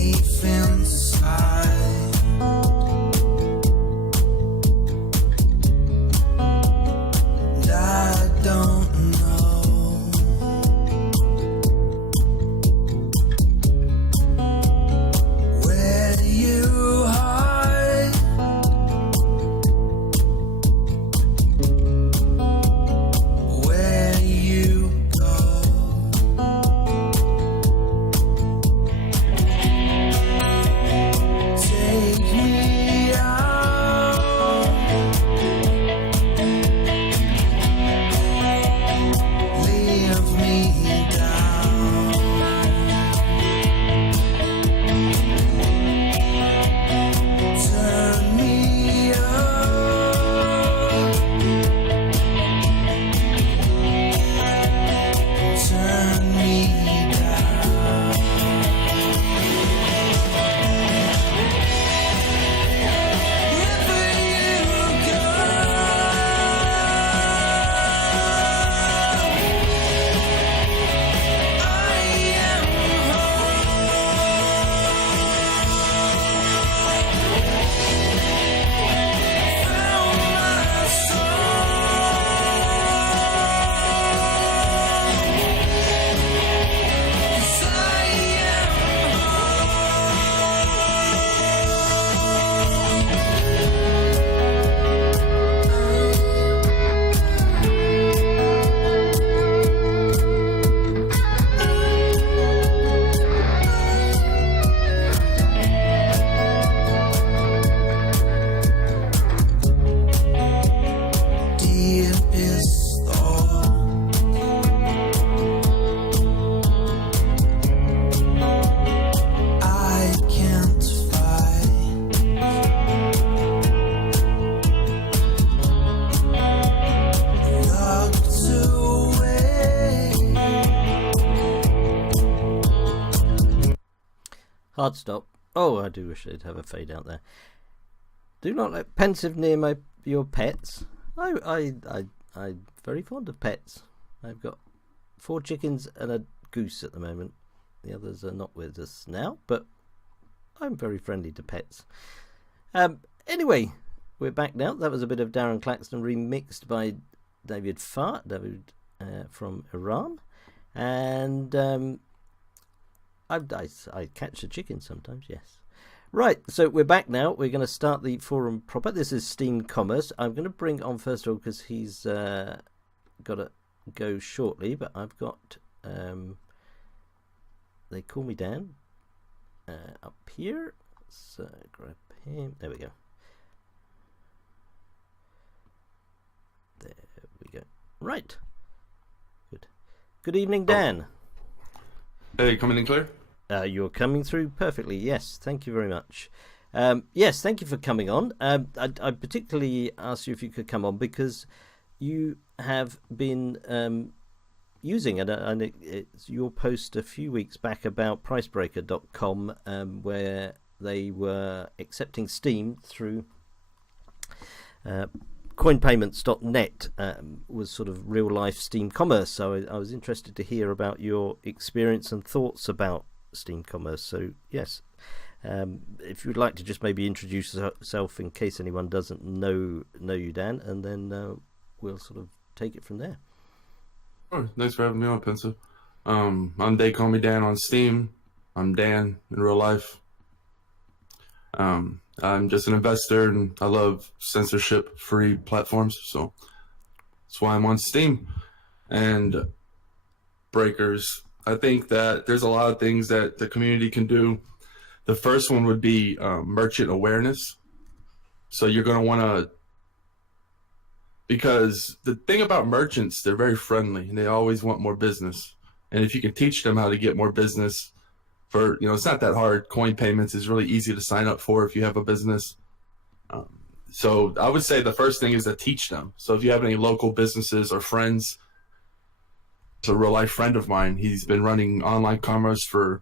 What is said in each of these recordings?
safe inside. And I don't know where you hide, where you go. Take me out, leave me down. Turn me up, turn me down. Wherever you go, I am found my soul. 'Cause I am deepest thought. I can't fight. Locked away. Hard stop. Oh, I do wish they'd have a fade out there. Do not look pensive near your pets. I'm very fond of pets. I've got 4 chickens and a goose at the moment. The others are not with us now, but I'm very friendly to pets. Anyway, we're back now. That was a bit of Darren Claxton remixed by David from Iran. And I catch a chicken sometimes, yes. Right, so we're back now. We're going to start the forum proper. This is Steem Commerce. I'm going to bring on first of all because he's got to go shortly, but I've got they call me Dan up here. So grab him. There we go. There we go. Right. Good. Good evening, Dan. Hey, coming in clear? You're coming through perfectly. Yes, thank you very much. Yes, thank you for coming on. I particularly asked you if you could come on because you have been using, and it's your post a few weeks back about pricebreaker.com, where they were accepting Steem through coinpayments.net, was sort of real life Steem Commerce. So I was interested to hear about your experience and thoughts about Steem Commerce. So yes, if you'd like to just maybe introduce yourself in case anyone doesn't know you, Dan, and then we'll sort of take it from there. Sure. Thanks for having me on, Pensive. They call me Dan on Steem. I'm Dan in real life. I'm just an investor, and I love censorship-free platforms, so that's why I'm on Steem. And breakers, I think that there's a lot of things that the community can do. The first one would be merchant awareness. So you're going to want to, because the thing about merchants, they're very friendly and they always want more business. And if you can teach them how to get more business for, it's not that hard. Coin payments is really easy to sign up for if you have a business. So I would say the first thing is to teach them. So if you have any local businesses or friends, it's a real life friend of mine. He's been running online commerce for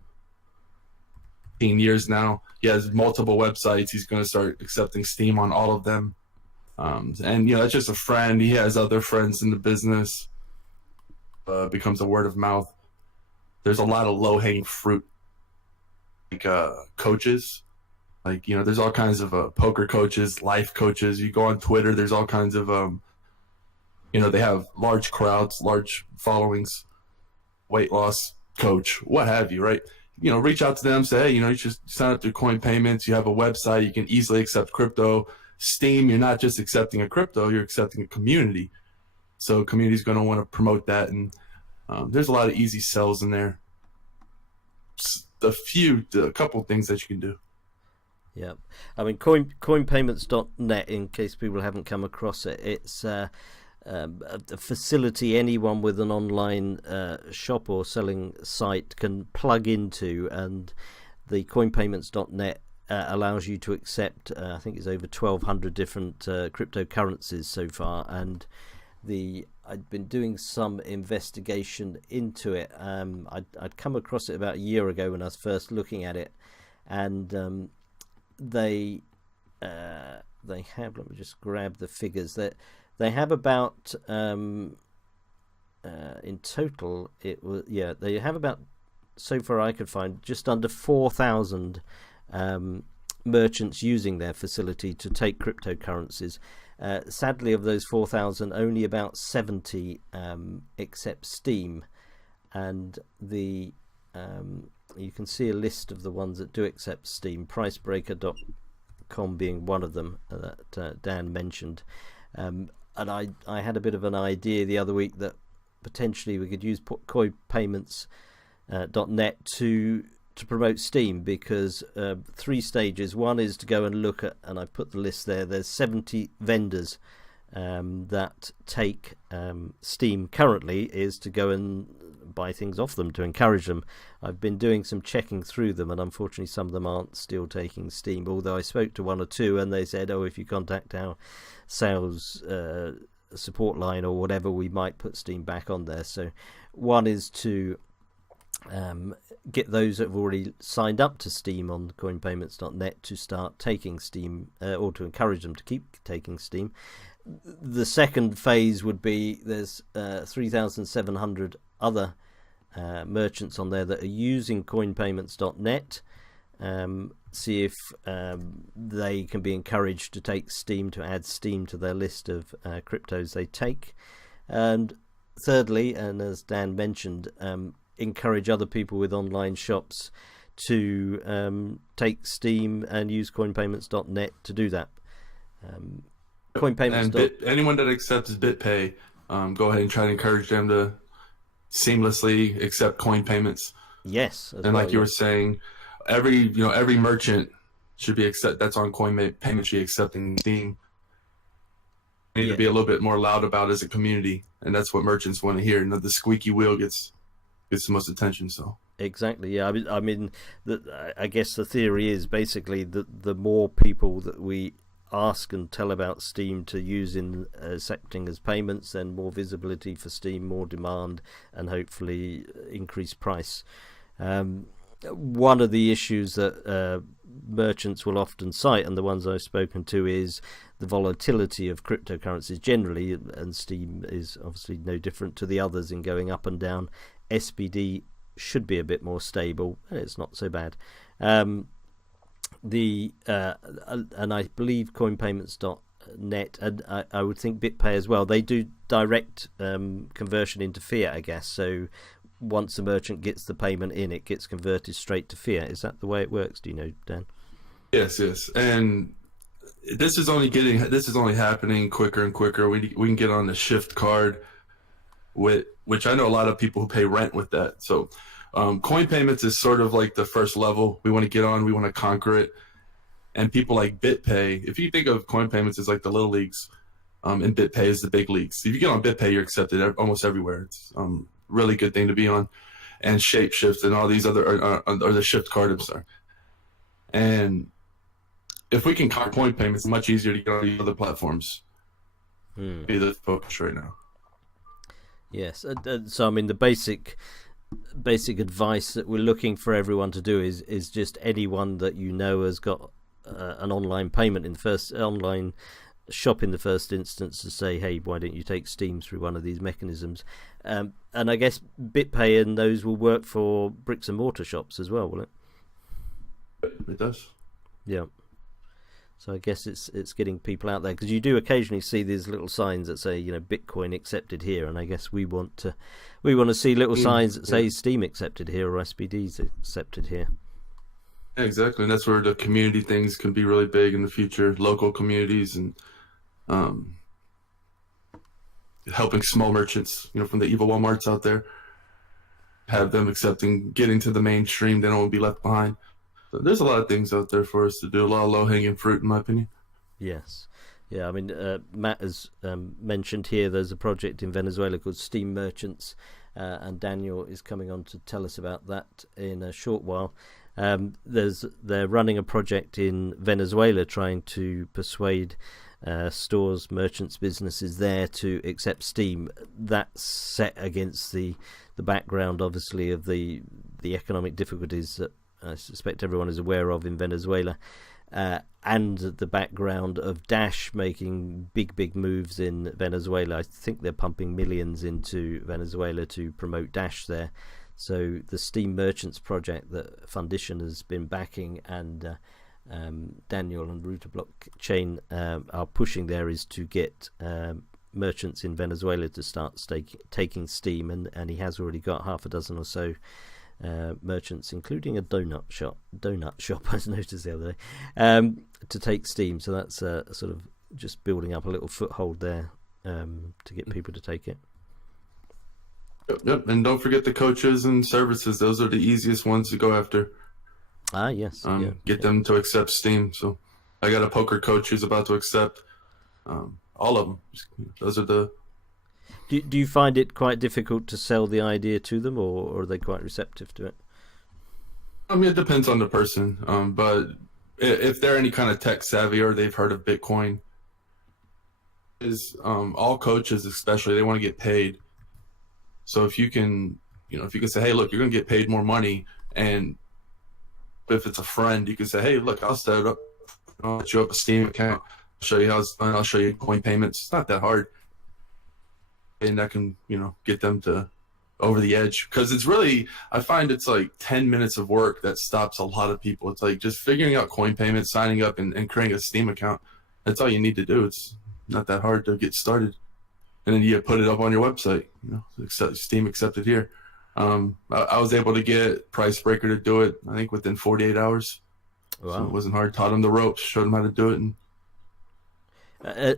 15 years now. He has multiple websites. He's going to start accepting Steem on all of them. And it's just a friend. He has other friends in the business. Becomes a word of mouth. There's a lot of low hanging fruit like coaches. Like, there's all kinds of poker coaches, life coaches. You go on Twitter, there's all kinds of they have large crowds, large followings, weight loss coach, what have you, right? Reach out to them, say, hey, you should sign up through Coin Payments. You have a website, you can easily accept crypto. Steem, you're not just accepting a crypto, you're accepting a community. So community's going to want to promote that, and there's a lot of easy sells in there. A couple things that you can do. Yeah, I mean, coinpayments.net, in case people haven't come across it, it's a facility anyone with an online shop or selling site can plug into, and the coinpayments.net allows you to accept, I think it's over 1,200 different cryptocurrencies so far, and I'd been doing some investigation into it. I'd come across it about a year ago when I was first looking at it, and they have, let me just grab the figures, that they have about in total they have about, so far I could find, just under 4,000 merchants using their facility to take cryptocurrencies. Sadly, of those 4,000, only about 70 accept Steem, and you can see a list of the ones that do accept Steem, pricebreaker.com being one of them that Dan mentioned. And I had a bit of an idea the other week that potentially we could use coinpayments.net to promote Steem, because 3 stages. One is to go and look at, and I put the list there, there's 70 vendors that take Steem currently, is to go and buy things off them to encourage them. I've been doing some checking through them, and unfortunately some of them aren't still taking Steem, although I spoke to 1 or 2 and they said, if you contact our sales support line or whatever, we might put Steem back on there. So one is to get those that have already signed up to Steem on coinpayments.net to start taking Steem, or to encourage them to keep taking Steem. The second phase would be, there's 3,700 other merchants on there that are using coinpayments.net. See if they can be encouraged to take Steem, to add Steem to their list of cryptos they take. And thirdly, and as Dan mentioned, encourage other people with online shops to take Steem and use coinpayments.net to do that. Anyone that accepts BitPay, go ahead and try to encourage them to seamlessly accept coin payments. Yes, and like you were saying, every merchant should be that's on coin payments should be accepting Steem. We need to be a little bit more loud about as a community, and that's what merchants want to hear. And the squeaky wheel gets the most attention. So exactly, yeah. I mean, I guess the theory is basically that the more people that we ask and tell about Steem to use in accepting as payments, then more visibility for Steem, more demand, and hopefully increased price. One of the issues that merchants will often cite, and the ones I've spoken to, is the volatility of cryptocurrencies generally, and Steem is obviously no different to the others in going up and down. SBD should be a bit more stable, and it's not so bad. And I believe coinpayments.net, and I would think BitPay as well, they do direct conversion into fiat, I guess. So once the merchant gets the payment in, it gets converted straight to fiat. Is that the way it works? Do you know, Dan? Yes. And this is only happening quicker and quicker. We can get on the Shift card, which I know a lot of people who pay rent with that. So coin payments is sort of like the first level we want to get on. We want to conquer it. And people like BitPay, if you think of coin payments as like the little leagues, and BitPay is the big leagues. If you get on BitPay, you're accepted almost everywhere. It's really good thing to be on. And Shapeshift and all these other, or the Shift card, I'm sorry. And if we can conquer coin payments, it's much easier to get on these other platforms. Be the focus right now. Yes. So I mean, the basic advice that we're looking for everyone to do is just anyone that you know has got an online payment in the first online shop in the first instance, to say, hey, why don't you take Steem through one of these mechanisms? And I guess BitPay and those will work for bricks and mortar shops as well, will it? It does. Yeah. So I guess it's getting people out there, because you do occasionally see these little signs that say, Bitcoin accepted here, and I guess we want to see little signs that say Steem accepted here or SBD's accepted here. Yeah, exactly, and that's where the community things can be really big in the future. Local communities and helping small merchants, from the evil Walmarts out there, have them getting to the mainstream. They don't want to be left behind. So there's a lot of things out there for us to do. A lot of low-hanging fruit, in my opinion. Yes. Yeah, I mean, Matt has mentioned here there's a project in Venezuela called Steem Merchants, and Daniel is coming on to tell us about that in a short while. They're running a project in Venezuela trying to persuade stores, merchants, businesses there to accept Steem. That's set against the background, obviously, of the economic difficulties that I suspect everyone is aware of in Venezuela, and the background of Dash making big moves in Venezuela. I think they're pumping millions into Venezuela to promote Dash there. So the Steem Merchants project that Fundition has been backing, and Daniel and Router Blockchain are pushing there, is to get merchants in Venezuela to start taking Steem, and he has already got half a dozen or so merchants, including a donut shop I noticed the other day, to take Steem. So that's sort of just building up a little foothold there to get people to take it. Yep, and don't forget the coaches and services. Those are the easiest ones to go after. Yes. Get them to accept Steem. So I got a poker coach who's about to accept all of them. Those are the... Do you find it quite difficult to sell the idea to them, or are they quite receptive to it? I mean, it depends on the person. But if they're any kind of tech savvy or they've heard of Bitcoin, all coaches especially, they want to get paid. So if you can say, hey, look, you're going to get paid more money, and if it's a friend, you can say, hey, look, I'll set it up. I'll set you up a Steem account. I'll show you how it's done. I'll show you coin payments. It's not that hard. And that can, get them to over the edge. Because it's really, I find it's like 10 minutes of work that stops a lot of people. It's like just figuring out coin payments, signing up, and creating a Steem account. That's all you need to do. It's not that hard to get started. And then you put it up on your website, Steem accepted here. I was able to get Price Breaker to do it, I think, within 48 hours. Wow. So it wasn't hard. Taught them the ropes, showed them how to do it.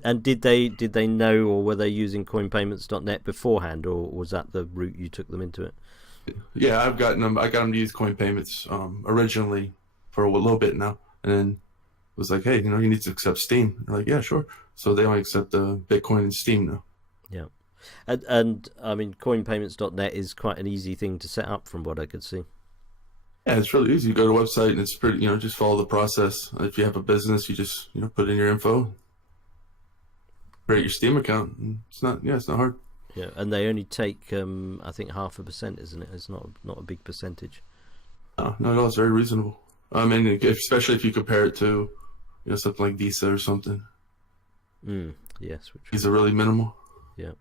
And did they know, or were they using coinpayments.net beforehand, or was that the route you took them into it? Yeah, I got them to use coin payments originally for a little bit now, and then it was like, hey, you need to accept Steem. They're like, yeah, sure. So they only accept Bitcoin and Steem now. Yeah, and I mean, coinpayments.net is quite an easy thing to set up, from what I could see. Yeah, it's really easy. You go to a website and it's pretty, just follow the process. If you have a business, you just, put in your info, create your Steem account. And it's not hard. Yeah, and they only take, I think 0.5%, isn't it? It's not a big percentage. No, not at all. It's very reasonable. I mean, especially if you compare it to, something like Visa or something. Yes, these are really minimal. Yeah.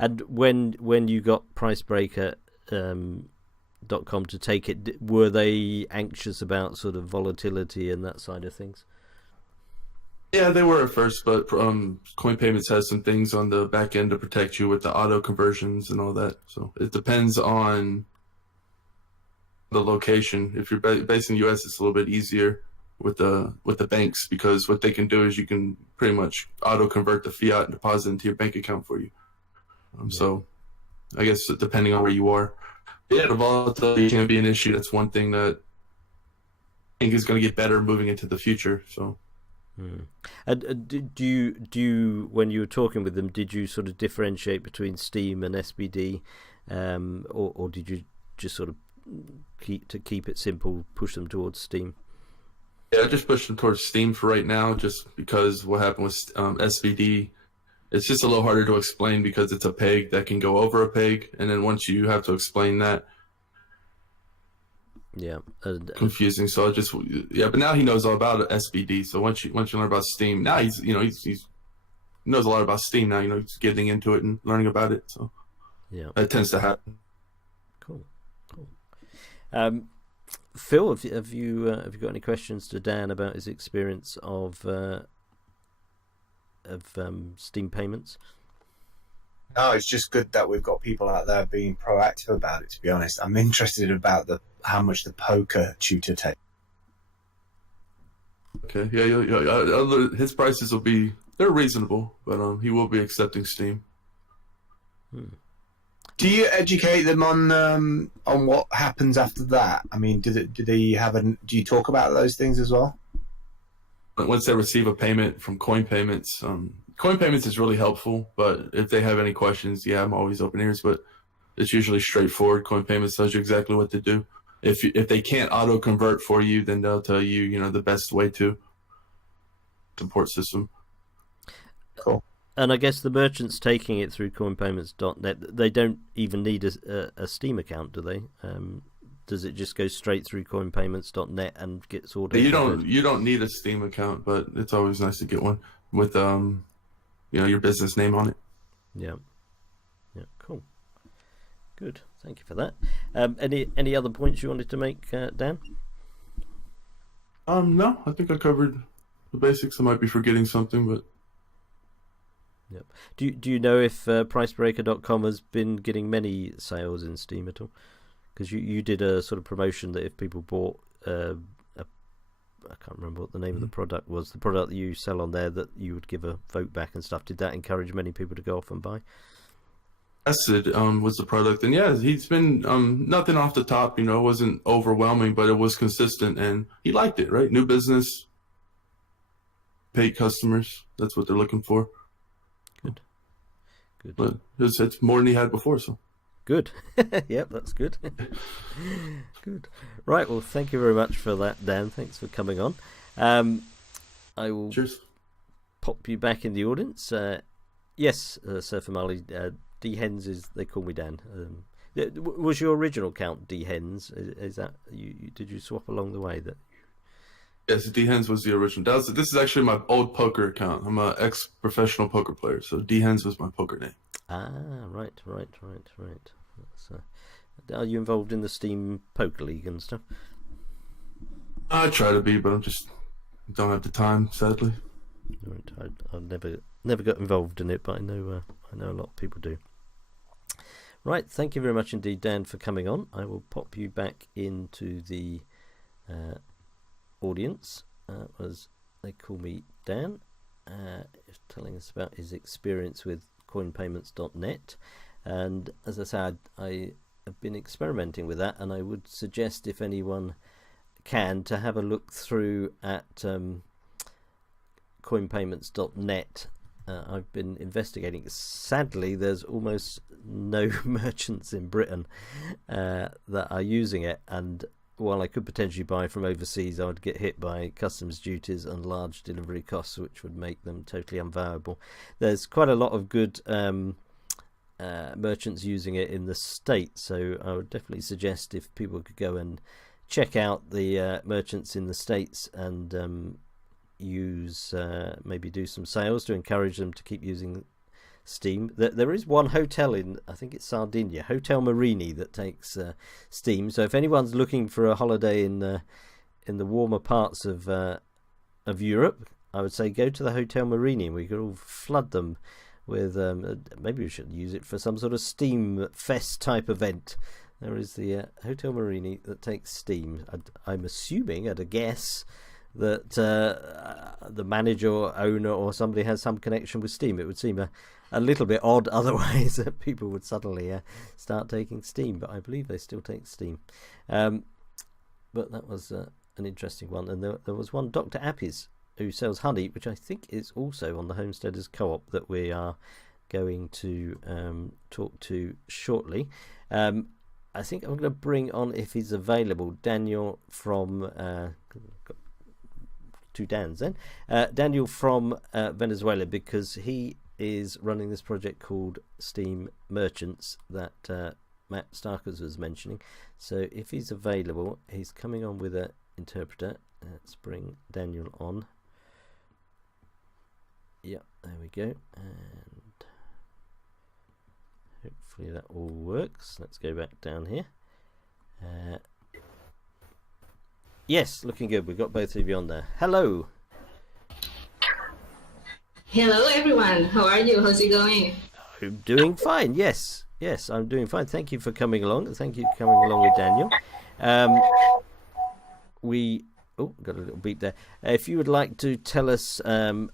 And when you got Pricebreaker.com to take it, were they anxious about sort of volatility and that side of things? Yeah, they were at first, but Coin Payments has some things on the back end to protect you with the auto conversions and all that. So it depends on the location. If you're based in the U.S., it's a little bit easier with the banks, because what they can do is you can pretty much auto convert the fiat and deposit into your bank account for you. So I guess depending on where you are, yeah, the volatility can be an issue. That's one thing that I think is going to get better moving into the future. So. And do you when you were talking with them, did you sort of differentiate between Steem and SBD, or did you just sort of keep it simple, push them towards Steem? Yeah, I just pushed them towards Steem for right now, just because what happened with SBD, it's just a little harder to explain because it's a peg that can go over a peg, and then once you have to explain that, yeah, confusing. So but now he knows all about SBD. So once you learn about Steem, now he knows a lot about Steem now. He's getting into it and learning about it. So yeah, that tends to happen. Cool. Phil, have you got any questions to Dan about his experience of Steam payments? No, it's just good that we've got people out there being proactive about it. To be honest, I'm interested about how much the poker tutor takes. Okay, his prices they're reasonable, but he will be accepting Steam. Do you educate them on what happens after that? I mean, do you talk about those things as well? Once they receive a payment from Coin Payments, Coin Payments is really helpful. But if they have any questions, I'm always open ears. But it's usually straightforward. Coin Payments tells you exactly what to do. If they can't auto convert for you, then they'll tell you, the best way to support system. Cool. And I guess the merchants taking it through coinpayments.net, they don't even need a Steam account, do they? Does it just go straight through coinpayments.net and gets ordered? You don't need a Steam account, but it's always nice to get one with your business name on it. Yeah, cool, good. Thank you for that. Any other points you wanted to make, Dan? No, I think I covered the basics. I might be forgetting something, but. Yep. Do you know if pricebreaker.com has been getting many sales in Steam at all? Because you did a sort of promotion that if people bought I can't remember what the name of the product was, the product that you sell on there, that you would give a vote back and stuff. Did that encourage many people to go off and buy? Acid was the product, and he's been nothing off the top, it wasn't overwhelming, but it was consistent, and he liked it. Right, new business, paid customers, that's what they're looking for. Good. But it's more than he had before, so good. Yep, that's good. Good. Right, well, thank you very much for that, Dan. Thanks for coming on. I will pop you back in the audience. Yes, Sir Famali, D Hens is, they call me Dan. Was your original account D Hens? Is that did you swap along the way? That yes, D Hens was the original. This is actually my old poker account. I'm an ex-professional poker player, so D Hens was my poker name. Ah, right. Are you involved in the Steam Poker League and stuff? I try to be, but I just don't have the time, sadly. Right, I've never got involved in it, but I know a lot of people do. Right, thank you very much indeed, Dan, for coming on. I will pop you back into the audience, as they call me Dan, telling us about his experience with coinpayments.net. And as I said, I have been experimenting with that, and I would suggest, if anyone can, to have a look through at coinpayments.net. I've been investigating. Sadly, there's almost no merchants in Britain that are using it, and while I could potentially buy from overseas, I would get hit by customs duties and large delivery costs, which would make them totally unviable. There's quite a lot of good merchants using it in the States, so I would definitely suggest if people could go and check out the merchants in the States and use maybe do some sales to encourage them to keep using Steam. There is one hotel in, I think it's Sardinia, Hotel Marini, that takes Steam. So if anyone's looking for a holiday in the warmer parts of Europe, I would say go to the Hotel Marini, and we could all flood them with maybe we should use it for some sort of Steam Fest type event. There is the Hotel Marini that takes Steam. I'm assuming, at a guess, that the manager or owner or somebody has some connection with Steam. It would seem a little bit odd otherwise that people would suddenly start taking Steam, but I believe they still take Steam. But that was an interesting one. And there was one, Dr. Appy's, who sells honey, which I think is also on the Homesteaders Co-op, that we are going to talk to shortly. I think I'm going to bring on, if he's available, Daniel from two Dans then. Daniel from Venezuela, because he is running this project called Steam Merchants that Matt Starkers was mentioning. So if he's available, he's coming on with an interpreter. Let's bring Daniel on. Yeah, there we go. And hopefully that all works. Let's go back down here. Yes, looking good. We've got both of you on there. Hello. Hello, everyone. How are you? How's it going? I'm doing fine. Yes, I'm doing fine. Thank you for coming along. Thank you for coming along with Daniel. Got a little beep there. If you would like to tell us a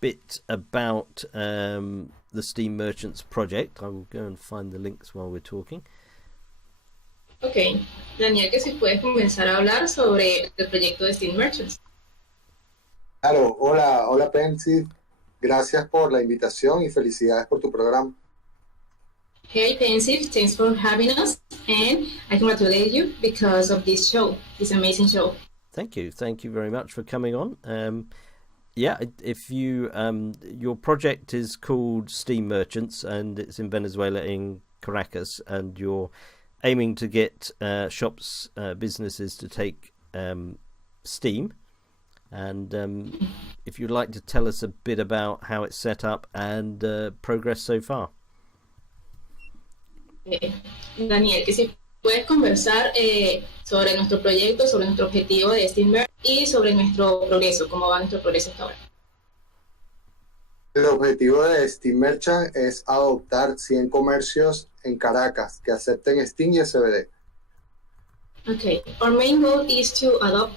bit about the Steem Merchants project, I will go and find the links while we're talking. Ok, Daniel, que si puedes comenzar a hablar sobre el proyecto de Steem Merchants. Claro, hola Pensi, gracias por la invitación y felicidades por tu programa. Hey, Pensive, thanks for having us, and I congratulate you because of this show, this amazing show. Thank you very much for coming on. If you your project is called Steem Merchants and it's in Venezuela, in Caracas, and you're aiming to get shops, businesses to take Steem, and if you'd like to tell us a bit about how it's set up and progress so far. Daniel, que si puedes conversar sobre nuestro proyecto, sobre nuestro objetivo de Steem Merchants y sobre nuestro progreso, cómo va nuestro progreso hasta ahora. El objetivo de Steem Merchant es adoptar 100 comercios en Caracas que acepten Steem y SBD. Okay, our main goal is to adopt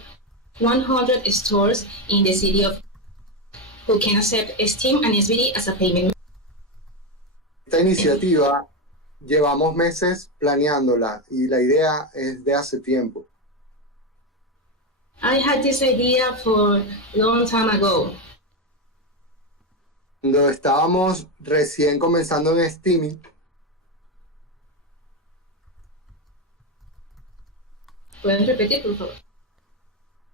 100 stores in the city of who can accept Steem and SBD as a payment. Esta iniciativa llevamos meses planeándola y la idea es de hace tiempo. I had this idea for a long time ago. Cuando estábamos recién comenzando en Steem, ¿Pueden repetir, por favor?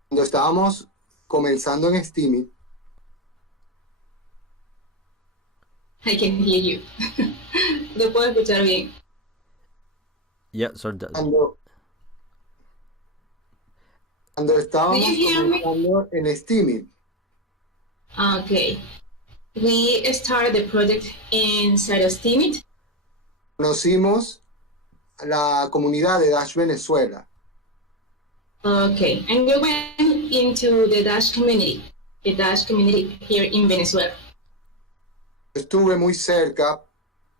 cuando estábamos comenzando en Steem, I can hear you. No puedo escuchar bien. Yeah, sorry. cuando estábamos Do you hear me? comenzando en Steem, Okay. We started the project in State of Steem. conocimos a la comunidad de Dash Venezuela. Okay, and we went into the Dash community here in Venezuela. Estuve muy cerca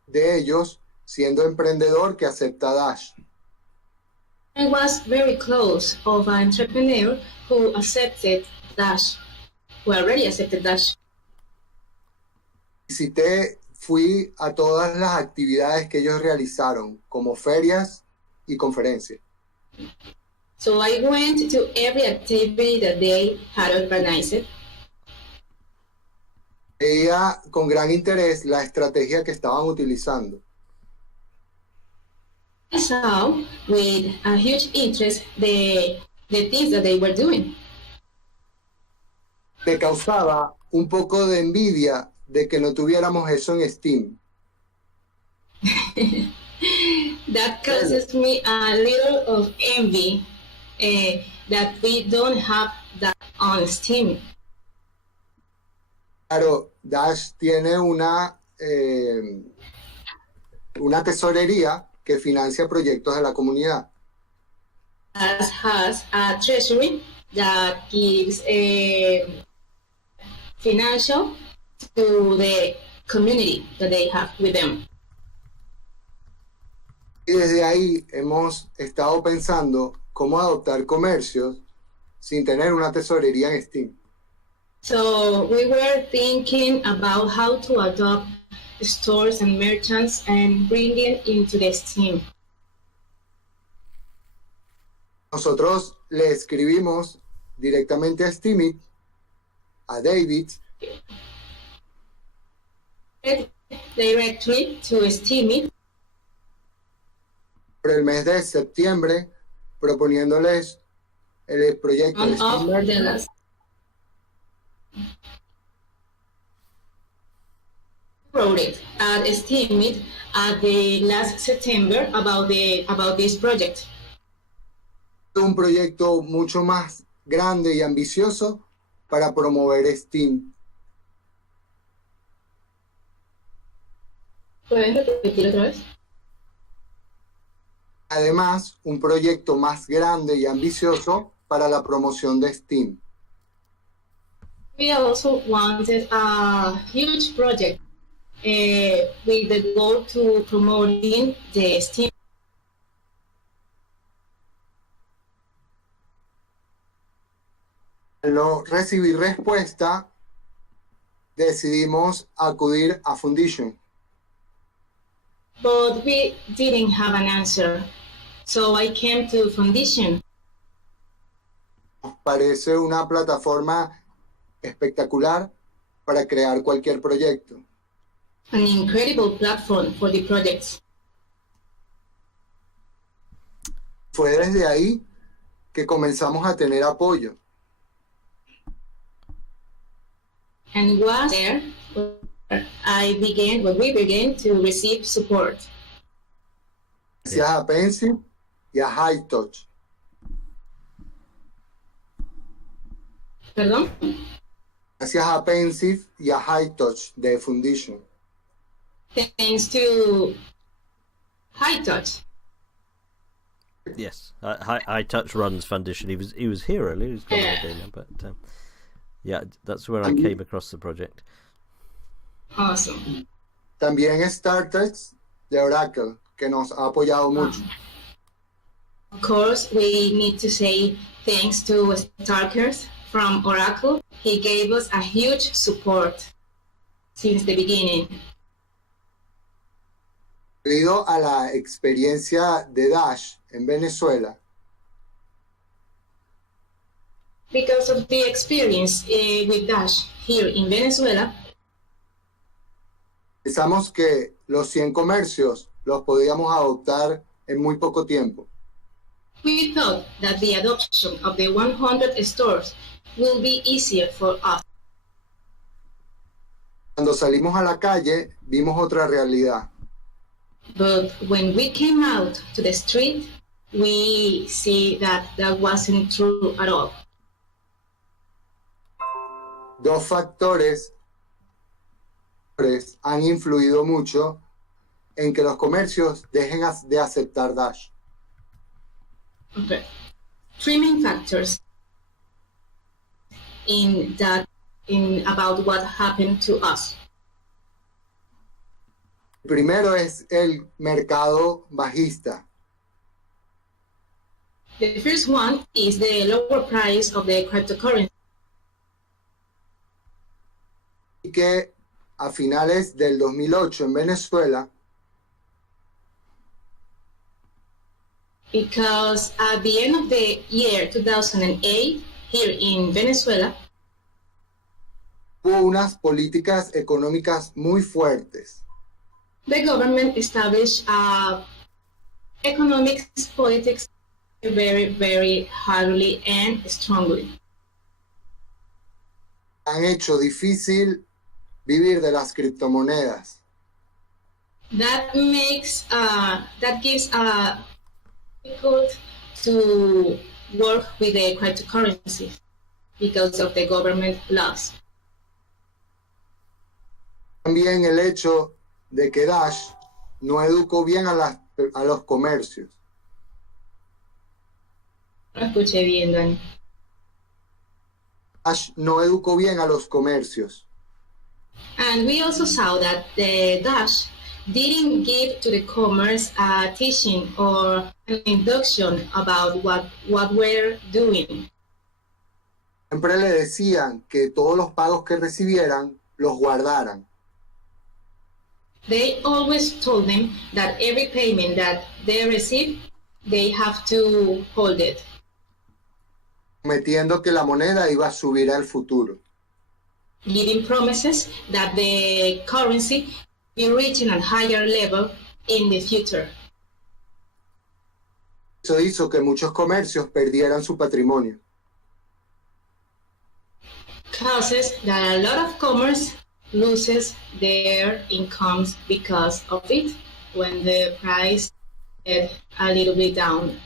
de ellos siendo emprendedor que acepta Dash. I was very close of an entrepreneur who accepted Dash, who already accepted Dash. Fui a todas las actividades que ellos realizaron, como ferias y conferencias. So I went to every activity that they had organized. Veía con gran interés la estrategia que estaban utilizando. I saw with a huge interest the things that they were doing. Me causaba un poco de envidia de que no tuviéramos eso en Steem. That causes me a little of envy that we don't have that on Steem. Claro, Dash tiene una tesorería que financia proyectos de la comunidad. Dash has a treasury that gives financial to the community that they have with them. Y desde ahí hemos estado pensando cómo adoptar comercios sin tener una tesorería en Steem. So we were thinking about how to adopt stores and merchants and bring it into the Steem. Nosotros le escribimos directamente a Steem, a David, Directly to Steem por el mes de septiembre, proponiéndoles el proyecto de on Steem of the Merchant. last. Wrote it at Steem at the last September about this project. Un proyecto mucho más grande y ambicioso para promover Steem. ¿Puedes repetir otra vez? Además, un proyecto más grande y ambicioso para la promoción de Steam. We also wanted a huge project with the goal to promoting the Steam. Al no recibir respuesta, decidimos acudir a Foundation. But we didn't have an answer, so I came to Foundation. Nos parece una plataforma espectacular para crear cualquier proyecto. An incredible platform for the projects. Fue desde ahí que comenzamos a tener apoyo. And was there we began to receive support. Gracias a Pensive y a High Touch. Perdón? Gracias a Pensive y a High Touch de Foundation. Thanks to High Touch. Yes, High Touch runs Foundation. He was here earlier. He's gone Yeah. away now, but yeah, that's where I came across the project. Awesome. También StarText de Oracle, que nos ha apoyado mucho. Of course, we need to say thanks to Starkers from Oracle. He gave us a huge support since the beginning. Debido a la experiencia de Dash en Venezuela, Because of the experience with Dash here in Venezuela, pensamos que los 100 comercios los podíamos adoptar en muy poco tiempo. we thought that the adoption of the 100 stores will be easier for us. Cuando salimos a la calle, vimos otra realidad. But when we came out to the street, we see that that wasn't true at all. Dos factores han influido mucho en que los comercios dejen de aceptar Dash. Okay. Three main factors in about what happened to us. Primero es el mercado bajista. The first one is the lower price of the cryptocurrency. Y que a finales del 2008 en Venezuela, Because at the end of the year 2008, here in Venezuela, hubo unas políticas económicas muy fuertes. the government established economic politics very, very hardly and strongly. Han hecho difícil vivir de las criptomonedas. That gives difficult to work with the cryptocurrency because of the government laws. También el hecho de que Dash no educó bien a los comercios. No escuché bien, Dani. Dash no educó bien a los comercios. And we also saw that the Dash didn't give to the commerce a teaching or an induction about what we're doing. Siempre le decían que todos los pagos que recibieran los guardaran. They always told them that every payment that they receive, they have to hold it, Prometiendo que la moneda iba a subir al futuro. giving promises that the currency be reaching a higher level in the future. Eso hizo que muchos comercios perdieran su patrimonio. Causes that a lot of commerce loses their incomes because of it when the price get a little bit down.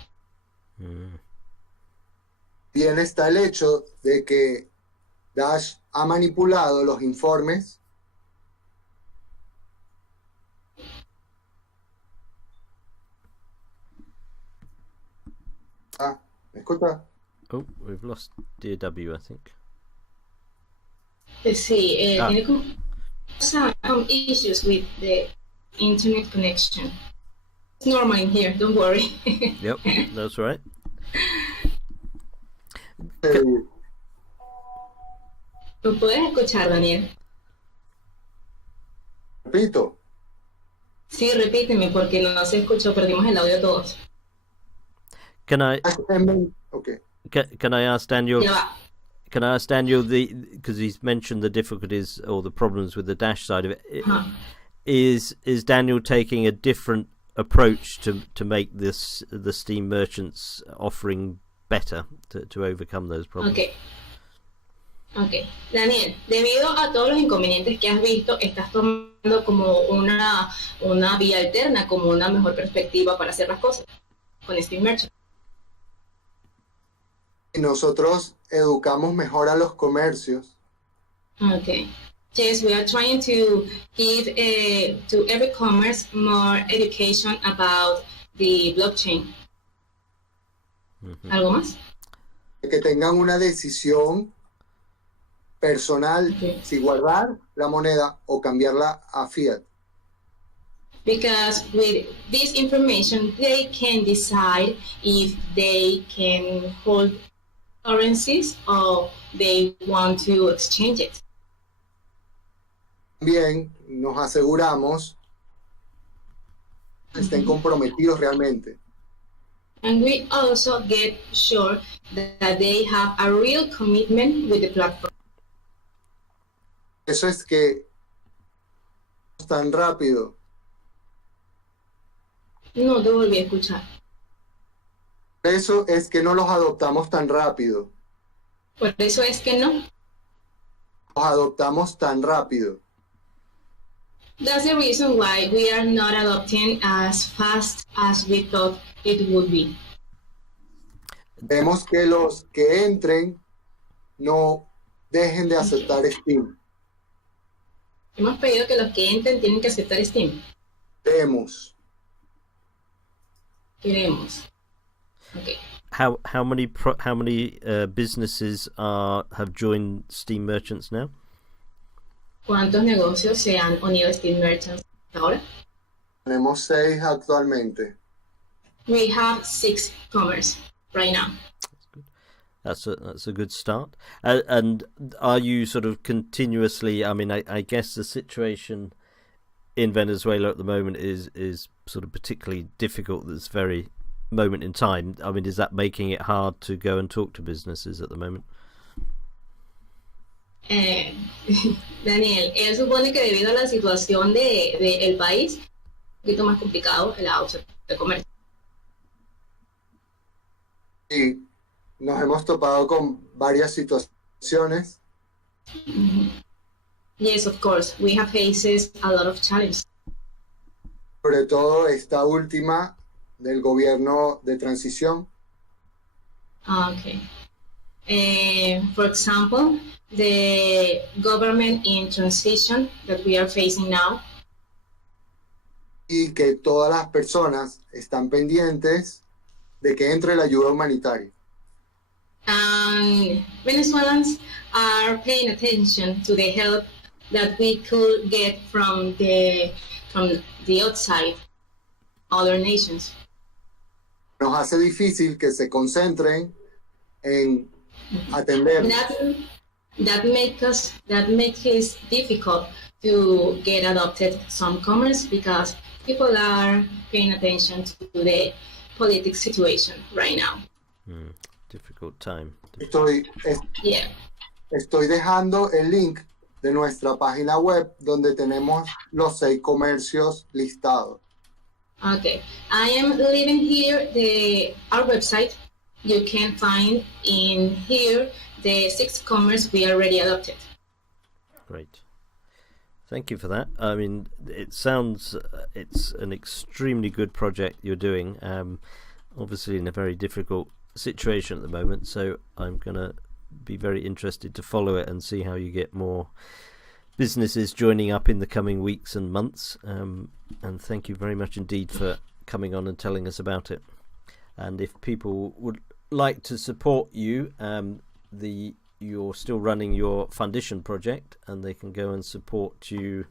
Bien está el hecho de que Dash ha manipulado los informes ¿me escucha? Oh, we've lost Dear W, I think. Sí, Ah. tiene como some issues with the internet connection. It's normal in here, don't worry. Yep, that's right. ¿Me puedes escuchar, Daniel? Repito. Sí, repíteme porque no se escuchó, perdimos el audio todos. Can I Okay. can I ask Daniel? Ya va. Can I ask Daniel because he's mentioned the difficulties or the problems with the Dash side of it? Ajá. Is Daniel taking a different approach to make the Steam merchants offering better to overcome those problems? Ok. Daniel, debido a todos los inconvenientes que has visto, estás tomando como una vía alterna, como una mejor perspectiva para hacer las cosas con Steam Merchant. Y nosotros educamos mejor a los comercios Okay. Yes, we are trying to give to every commerce more education about the blockchain. ¿Algo más? que tengan una decisión personal Okay. si guardar la moneda o cambiarla a fiat. Because with this information, they can decide if they can hold currencies or they want to exchange it. También nos aseguramos que estén comprometidos realmente. And we also get sure that they have a real commitment with the platform. Eso es que tan rápido. No te volví a escuchar. Eso es que no los adoptamos tan rápido. Por eso es que no. Los adoptamos tan rápido. That's the reason why we are not adopting as fast as we thought it would be. Vemos que los que entren no dejen de aceptar Steam. Hemos pedido que los que entren tienen que aceptar Steam. Vemos. Queremos. Okay. How many businesses have joined Steam Merchants now? ¿Cuántos negocios se han unido a Steam Merchants ahora? Tenemos 6 actualmente. We have 6 commerce right now. That's a good start. And are you sort of continuously? I mean, I guess the situation in Venezuela at the moment is sort of particularly difficult. This very moment in time. I mean, is that making it hard to go and talk to businesses at the moment? Daniel, él supone que debido a la situación de el país, un poquito más complicado el outsourcing de comercio. Y nos hemos topado con varias situaciones. Yes, of course, we have faced a lot of challenges. Sobre todo esta última del gobierno de transición. Okay. For example, the government in transition that we are facing now. Y que todas las personas están pendientes de que entre la ayuda humanitaria. And Venezuelans are paying attention to the help that we could get from the outside, other nations. Nos hace difícil que se concentren en atender. That makes it difficult to get adopted some commerce because people are paying attention to the political situation right now. Difficult time. Yeah. Estoy dejando el link de nuestra página web donde tenemos los 6 comercios listados. Okay, I am leaving here our website. You can find in here the 6 commerce we already adopted. Great. Thank you for that. I mean, it sounds it's an extremely good project you're doing. Obviously in a very difficult situation at the moment, so I'm going to be very interested to follow it and see how you get more businesses joining up in the coming weeks and months. And thank you very much indeed for coming on and telling us about it. And if people would like to support you, you're still running your Fundition project, and they can go and support you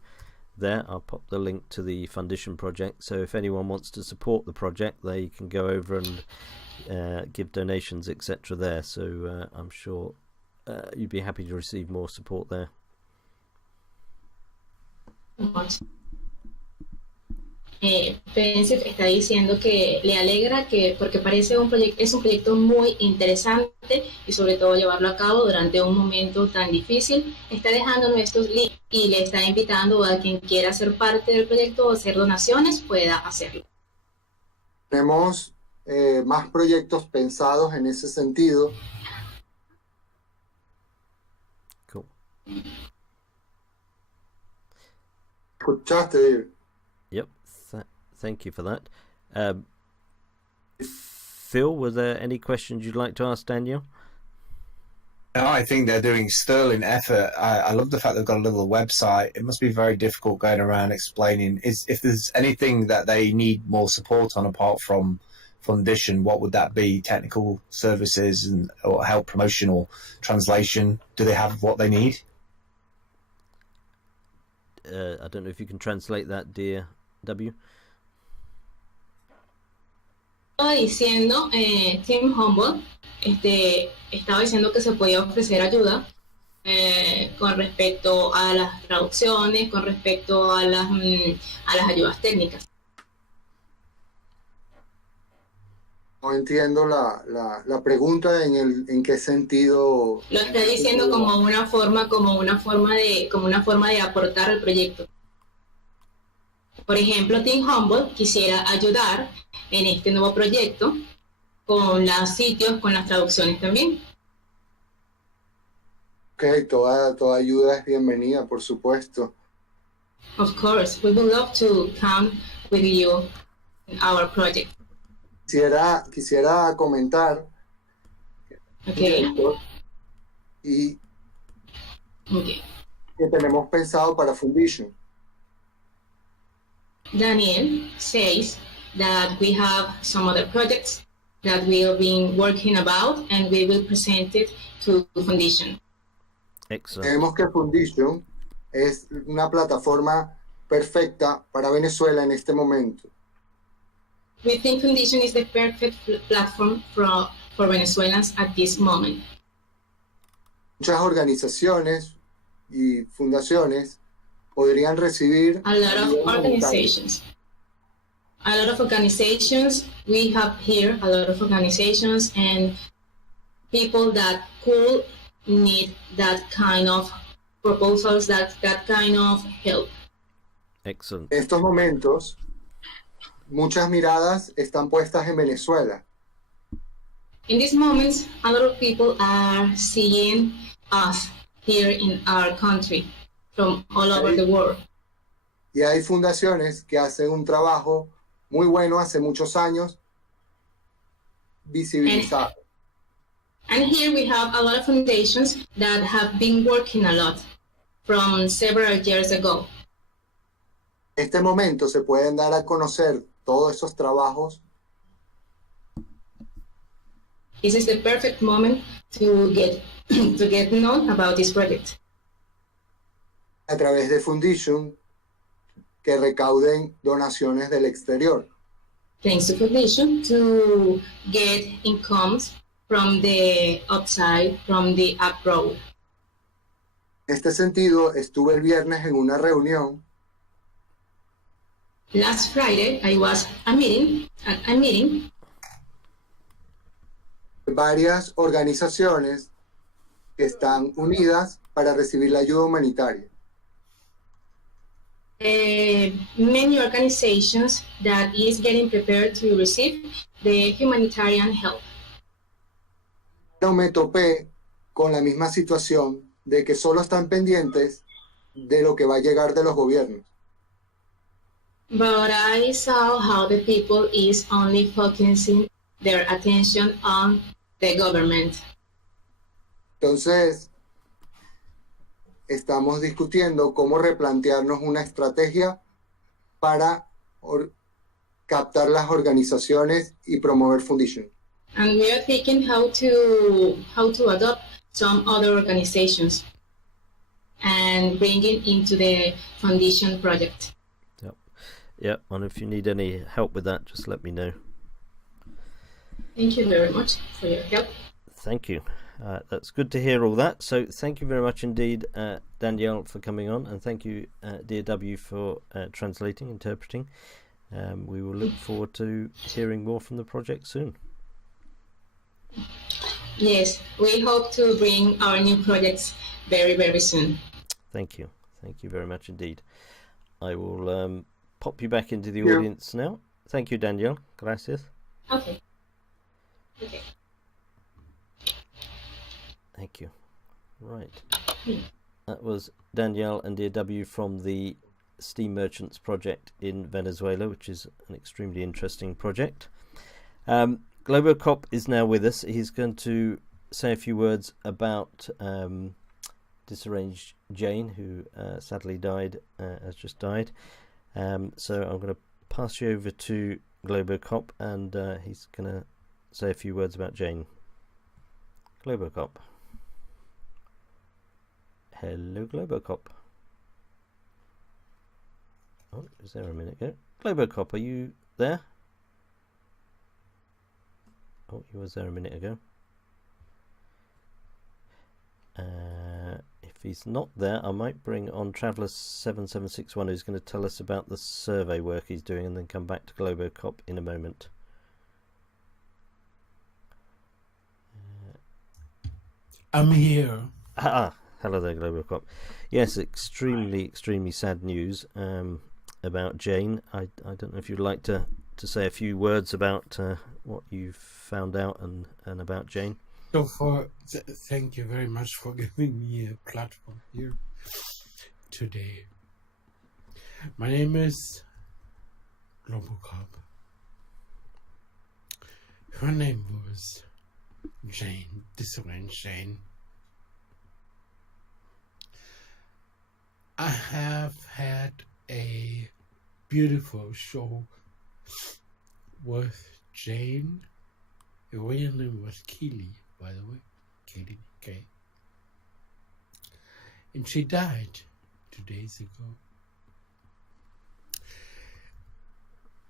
there. I'll pop the link to the Fundition project, so if anyone wants to support the project, they can go over and give donations, etc. there. So I'm sure you'd be happy to receive more support there. Pensive está diciendo que le alegra que porque parece es un proyecto muy interesante y sobre todo llevarlo a cabo durante un momento tan difícil. Está dejando nuestros links y le está invitando a quien quiera ser parte del proyecto o hacer donaciones pueda hacerlo. Tenemos más proyectos pensados en ese sentido. Cool. ¿Escuchaste, David? Yep. Thank you for that. Phil, were there any questions you'd like to ask Daniel? No, I think they're doing sterling effort. I love the fact they've got a little website. It must be very difficult going around explaining if there's anything that they need more support on apart from Fundition, what would that be? Technical services or help promotion or translation? Do they have what they need? I don't know if you can translate that, dear W. Estaba diciendo Tim Humboldt, estaba diciendo que se podía ofrecer ayuda con respecto a las traducciones, con respecto a las ayudas técnicas. No entiendo la pregunta en qué sentido. Lo está diciendo como una forma de aportar al proyecto. Por ejemplo, Tim Humboldt quisiera ayudar en este nuevo proyecto con los sitios, con las traducciones también. Ok, toda ayuda es bienvenida, por supuesto. Of course, we would love to come with you in our project. Quisiera comentar Okay. y Okay. que tenemos pensado para Fundition. Daniel says that we have some other projects that we've been working about and we will present it to Fundition. Excellent. Creemos que Fundition es una plataforma perfecta para Venezuela en este momento. We think Fundition is the perfect platform for Venezuelans at this moment. Muchas organizaciones y fundaciones podrían recibir A lot of ayuda humanitaria. organizations, we have here a lot of organizations and people that could need that kind of proposals, that kind of help. Excellent. En estos momentos, muchas miradas están puestas en Venezuela. In these moments, a lot of people are seeing us here in our country from all over the world. Y hay fundaciones que hacen un trabajo muy bueno hace muchos años, visibilizado. And here we have a lot of foundations that have been working a lot from several years ago. En este momento se pueden dar a conocer todos esos trabajos This is the perfect moment to get known about this project. a través de Fundition que recauden donaciones del exterior. Thanks to Foundation to get incomes from the outside, from the abroad. En este sentido, estuve el viernes en una reunión Last Friday, I was at a meeting de varias organizaciones que están unidas para recibir la ayuda humanitaria. many organizations that is getting prepared to receive the humanitarian help. Pero me topé con la misma situación de que solo están pendientes de lo que va a llegar de los gobiernos. But I saw how the people is only focusing their attention on the government. Entonces, estamos discutiendo cómo replantearnos una estrategia para captar las organizaciones y promover Fundition. and we are thinking how to adopt some other organizations and bring it into the foundation project. Yep. And if you need any help with that, just let me know. Thank you very much for your help. Thank you. That's good to hear all that. So thank you very much indeed, Danielle, for coming on, and thank you, dear W, for translating, interpreting. We will look forward to hearing more from the project soon. Yes, we hope to bring our new projects very, very soon. Thank you. Thank you very much indeed. I will pop you back into the Yeah. audience now. Thank you, Danielle. Gracias. Okay. Okay. Thank you. Right. That was Danielle and dear W from the Steam Merchants project in Venezuela, which is an extremely interesting project. Globocop is now with us. He's going to say a few words about Disarranged Jane, who sadly has just died. So I'm going to pass you over to Globocop, and he's going to say a few words about Jane. Globocop. Hello, Globocop. Oh, was there a minute ago? Globocop, are you there? Oh, he was there a minute ago. If he's not there, I might bring on Traveller7761, who's going to tell us about the survey work he's doing, and then come back to Globocop in a moment. I'm here. Hello there, Globocop. Yes, extremely sad news about Jane. I don't know if you'd like to say a few words about what you've found out and about Jane. So thank you very much for giving me a platform here today. My name is Globocop. Her name was Jane, Disarranged Jane. I have had a beautiful show with Jane. Her real name was Keely, by the way, Keely K. And she died 2 days ago.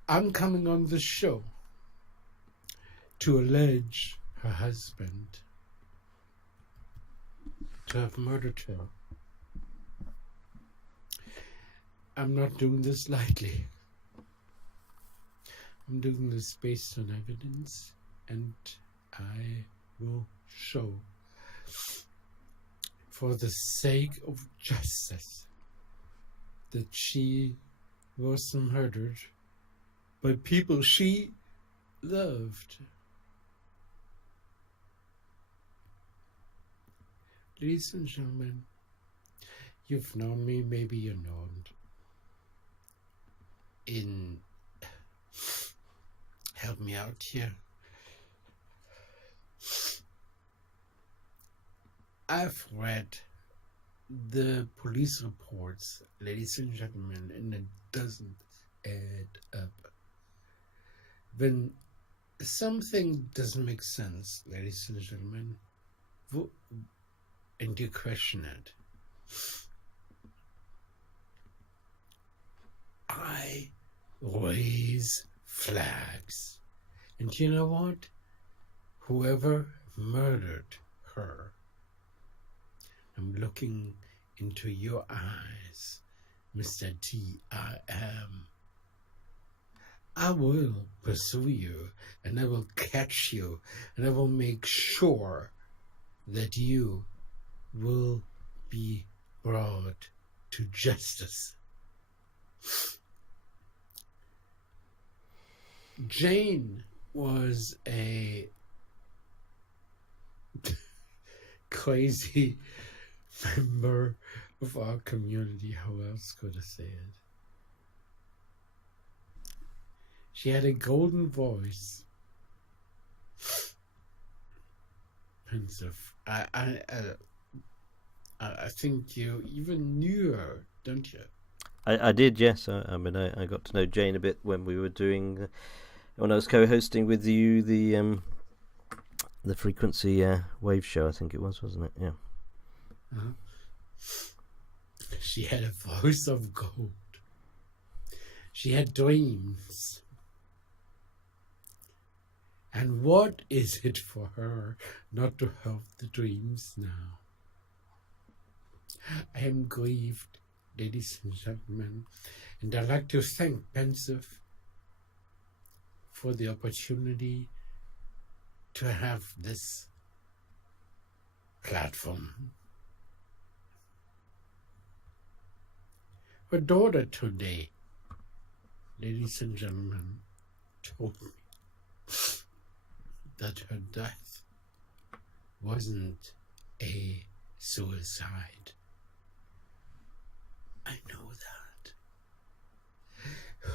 I'm coming on the show to allege her husband to have murdered her. I'm not doing this lightly. I'm doing this based on evidence, and I will show, for the sake of justice, that she was murdered by people she loved. Ladies and gentlemen, you've known me, maybe you don't. Help me out here. I've read the police reports, ladies and gentlemen, and it doesn't add up. When something doesn't make sense, ladies and gentlemen, and you question it, I raise flags. And you know what? Whoever murdered her, I'm looking into your eyes, Mr. T.I.M. I will pursue you, and I will catch you, and I will make sure that you will be brought to justice. Jane was a crazy member of our community. How else could I say it? She had a golden voice. Pensive. I think you even knew her, don't you? I did, yes. I mean, I got to know Jane a bit when we were doing, when I was co-hosting with you the the frequency wave show, I think it was, wasn't it? Yeah. Uh-huh. She had a voice of gold. She had dreams. And what is it for her not to have the dreams now? I am grieved, ladies and gentlemen, and I'd like to thank Pensive for the opportunity to have this platform. Her daughter today, ladies and gentlemen, told me that her death wasn't a suicide. I know that.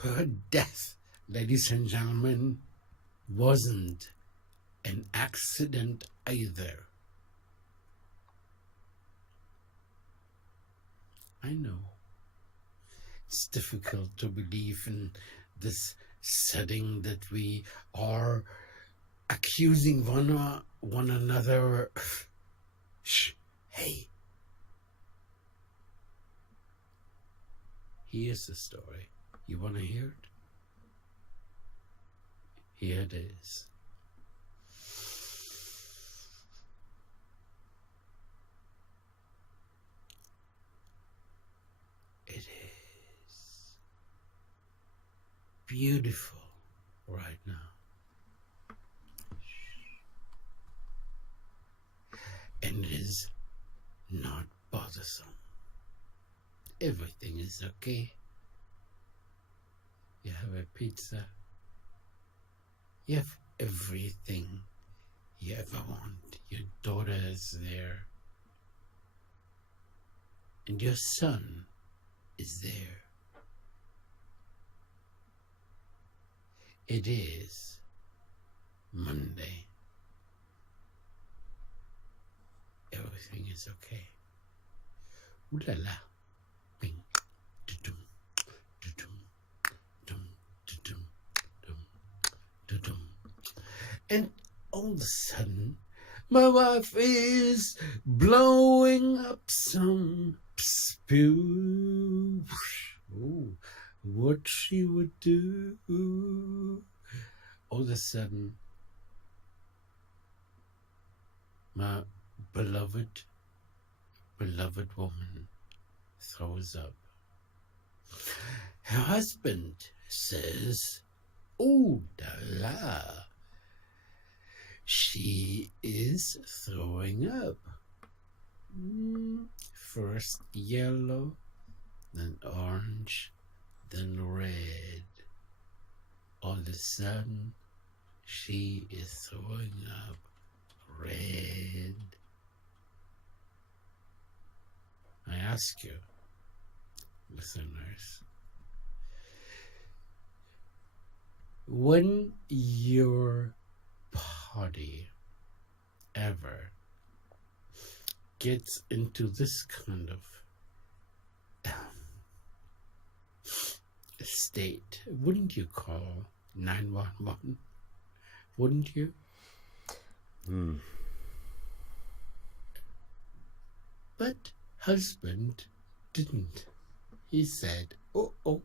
Her death, ladies and gentlemen, wasn't an accident either. I know. It's difficult to believe in this setting that we are accusing one another. Shh, hey. Here's the story. You want to hear it? Here it is. It is beautiful right now. And it is not bothersome. Everything is okay. You have a pizza. You have everything you ever want. Your daughter is there. And your son is there. It is Monday. Everything is okay. Ooh la la. Bing. Du-dum. Du-dum. Dum. Du-dum. Dum. Du-dum. And all of a sudden, my wife is blowing up some spew. Ooh, what she would do. All of a sudden, my beloved woman throws up. Her husband says, "Oh la la, she is throwing up. First yellow, then orange, then red. All of a sudden, she is throwing up red." I ask you, listeners, when your party ever gets into this kind of state, wouldn't you call 911? Wouldn't you? But husband didn't. He said, oh,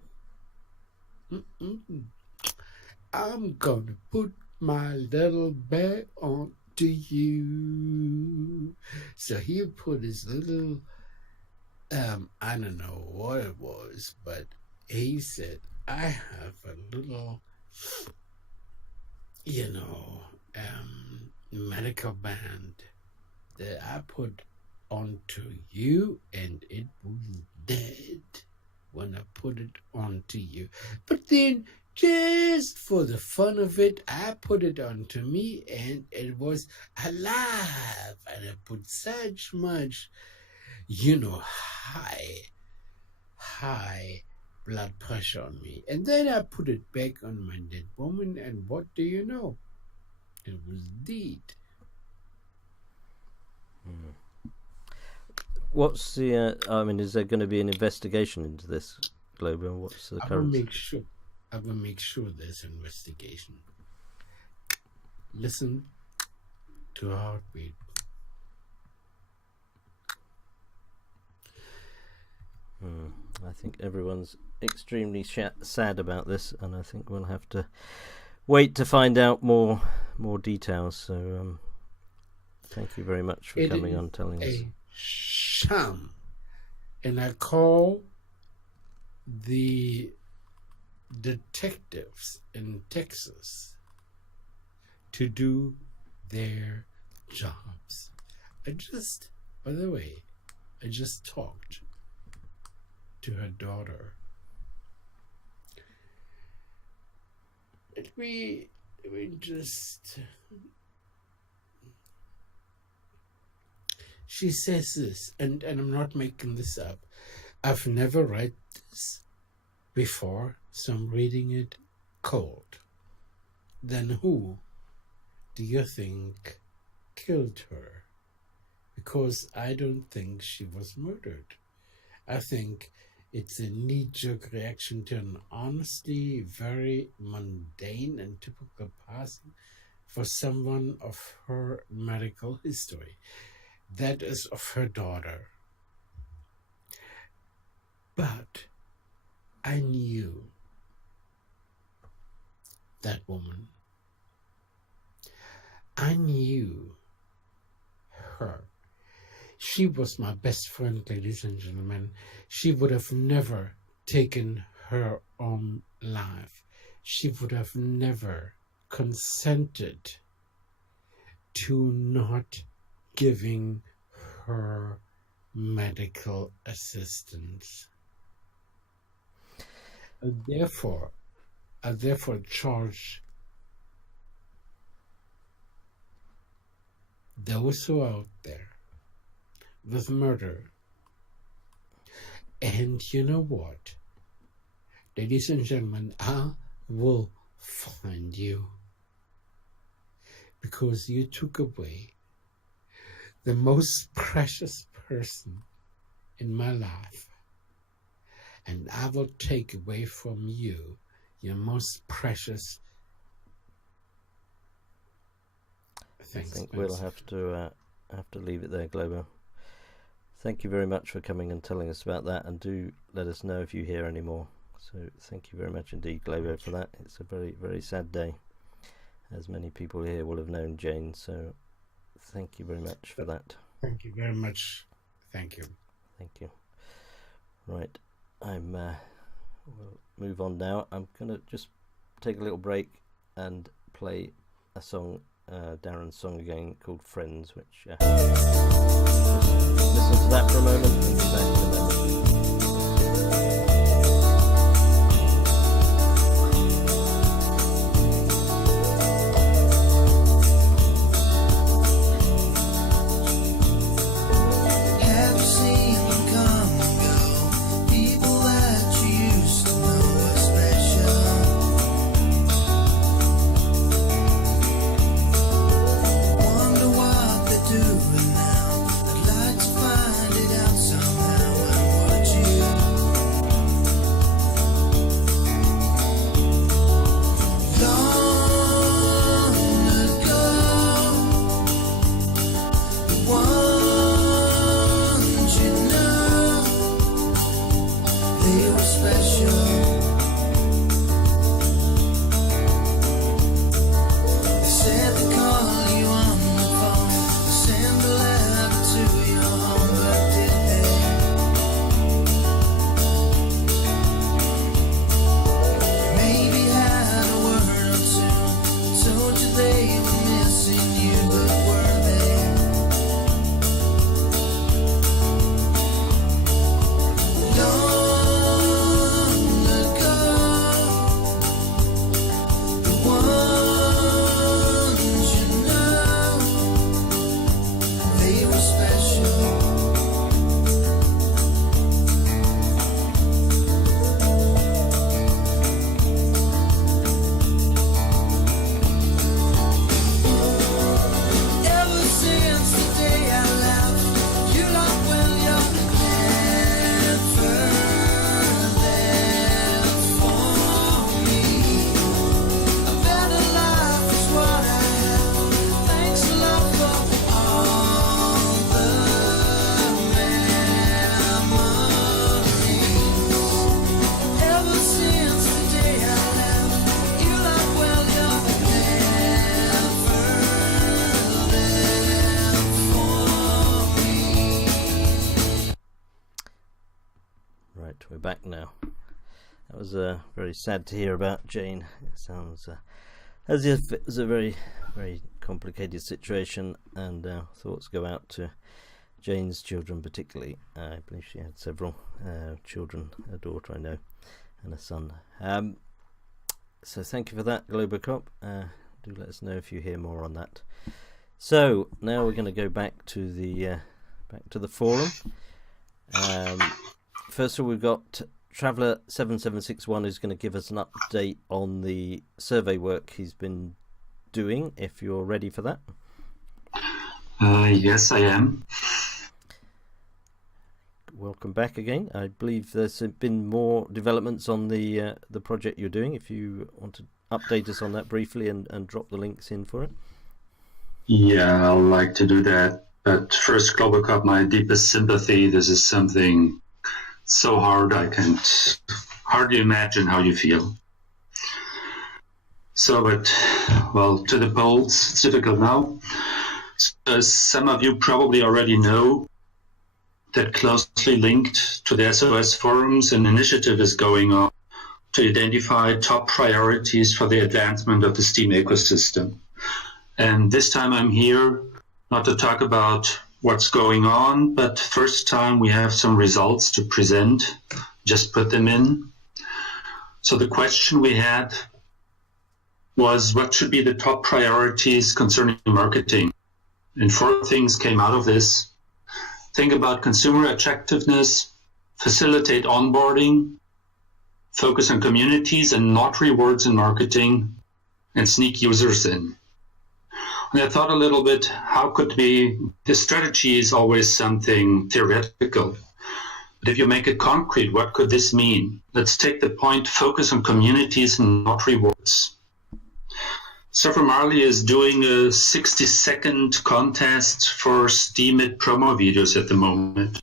I'm gonna put my little bag onto you. So he put his little, I don't know what it was, but he said, I have a little, medical band that I put onto you, and it was dead when I put it onto you. But then, just for the fun of it, I put it onto me, and it was alive. And I put such much, high blood pressure on me. And then I put it back on my dead woman, and what do you know? It was dead. What's the? Is there going to be an investigation into this, Globo? What's the current? I will make sure there's an investigation. Listen, to a heartbeat. I think everyone's extremely sad about this, and I think we'll have to wait to find out more details. So thank you very much for coming on, telling us. A sham, and I call the detectives in Texas to do their jobs. By the way, I just talked to her daughter. Let me just. She says this, and I'm not making this up. I've never read this before, so I'm reading it cold. Then who do you think killed her? Because I don't think she was murdered. I think it's a knee-jerk reaction to an honestly very mundane and typical passing for someone of her medical history. That is of her daughter. But I knew that woman. I knew her. She was my best friend, ladies and gentlemen. She would have never taken her own life. She would have never consented to not giving her medical assistance. I therefore charge those who are out there with murder. And you know what? Ladies and gentlemen, I will find you. Because you took away the most precious person in my life. And I will take away from you your most precious. Thanks, I think we'll have to leave it there, Globo. Thank you very much for coming and telling us about that, and do let us know if you hear any more. So thank you very much indeed, Globo, for that. It's a very, very sad day, as many people here will have known Jane, so thank you very much for that. Thank you very much. Thank you. Thank you. Right, we'll move on now. I'm going to just take a little break and play a song, Darren's song again, called Friends, which just listen to that for a moment and be back in a moment. Have you seen them come and go? People that you used to know are special. Wonder what they're doing now. I'd like to find it out Right, we're back now. That was very sad to hear about Jane. It sounds as if it was a very, very complicated situation, and thoughts go out to Jane's children particularly. I believe she had several children, a daughter I know, and a son. So thank you for that, Globocop. Do let us know if you hear more on that. So now we're going to go back to the forum. First of all, we've got Traveller 7761 who's going to give us an update on the survey work he's been doing, if you're ready for that. Yes, I am. Welcome back again. I believe there's been more developments on the project you're doing. If you want to update us on that briefly and drop the links in for it. Yeah, I'd like to do that. But first, Globocop, my deepest sympathy. This is something so hard I can't hardly imagine how you feel. So, but, well, to the polls, it's difficult now. So, some of you probably already know that closely linked to the SOS forums, an initiative is going on to identify top priorities for the advancement of the Steem ecosystem. And this time I'm here not to talk about what's going on, but first time we have some results to present, just put them in. So the question we had was, what should be the top priorities concerning marketing? And 4 things came out of this. Think about consumer attractiveness, facilitate onboarding, focus on communities and not rewards in marketing, and sneak users in. And I thought a little bit, how could the strategy is always something theoretical. But if you make it concrete, what could this mean? Let's take the point, focus on communities and not rewards. Surfer Marley is doing a 60-second contest for Steem promo videos at the moment.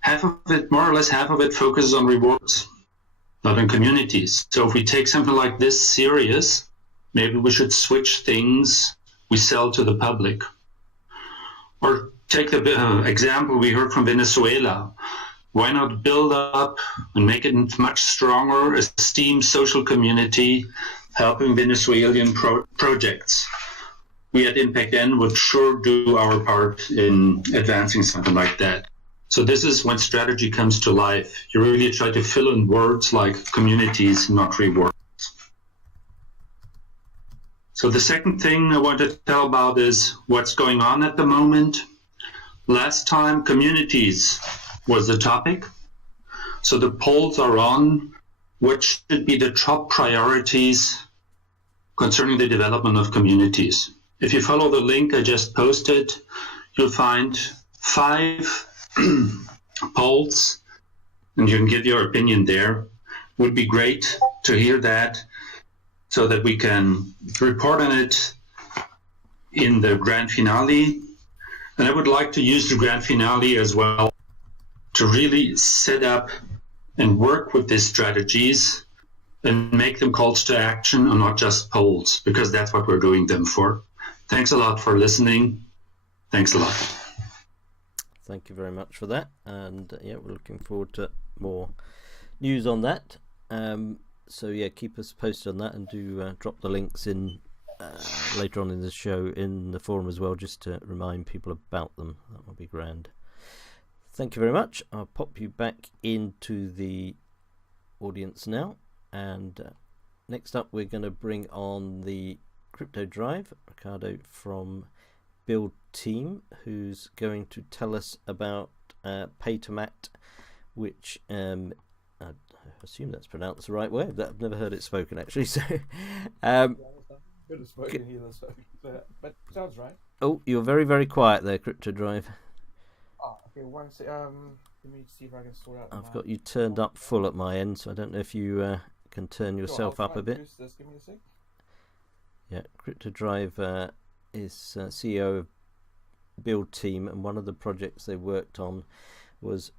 Half of it, more or less half of it, focuses on rewards, not on communities. So if we take something like this serious, maybe we should switch things we sell to the public. Or take the example we heard from Venezuela. Why not build up and make it much stronger a Steem social community helping Venezuelan projects? We at Impact N would sure do our part in advancing something like that. So this is when strategy comes to life. You really try to fill in words like communities, not rewards. So the second thing I want to tell about is what's going on at the moment. Last time, communities was the topic. So the polls are on what should be the top priorities concerning the development of communities. If you follow the link I just posted, you'll find 5 polls, and you can give your opinion there. Would be great to hear that so that we can report on it in the grand finale. And I would like to use the grand finale as well to really set up and work with these strategies and make them calls to action and not just polls, because that's what we're doing them for. Thanks a lot for listening. Thanks a lot. Thank you very much for that. And yeah, we're looking forward to more news on that. So yeah, keep us posted on that, and do drop the links in later on in the show in the forum as well, just to remind people about them. That would be grand. Thank you very much. I'll pop you back into the audience now, and next up we're going to bring on the Crypto Drive, Ricardo from Build Team, who's going to tell us about Paytomat, which I assume that's pronounced the right way. I've never heard it spoken actually. So, spoken either, so but sounds right. Oh, you're very, very quiet there, Crypto Drive. Oh, okay. One sec. Let me see if I can sort out. I've got you turned up full at my end, so I don't know if you can turn yourself up a bit. This. Give me a sec. Yeah, Crypto Drive is CEO of Build Team, and one of the projects they worked on was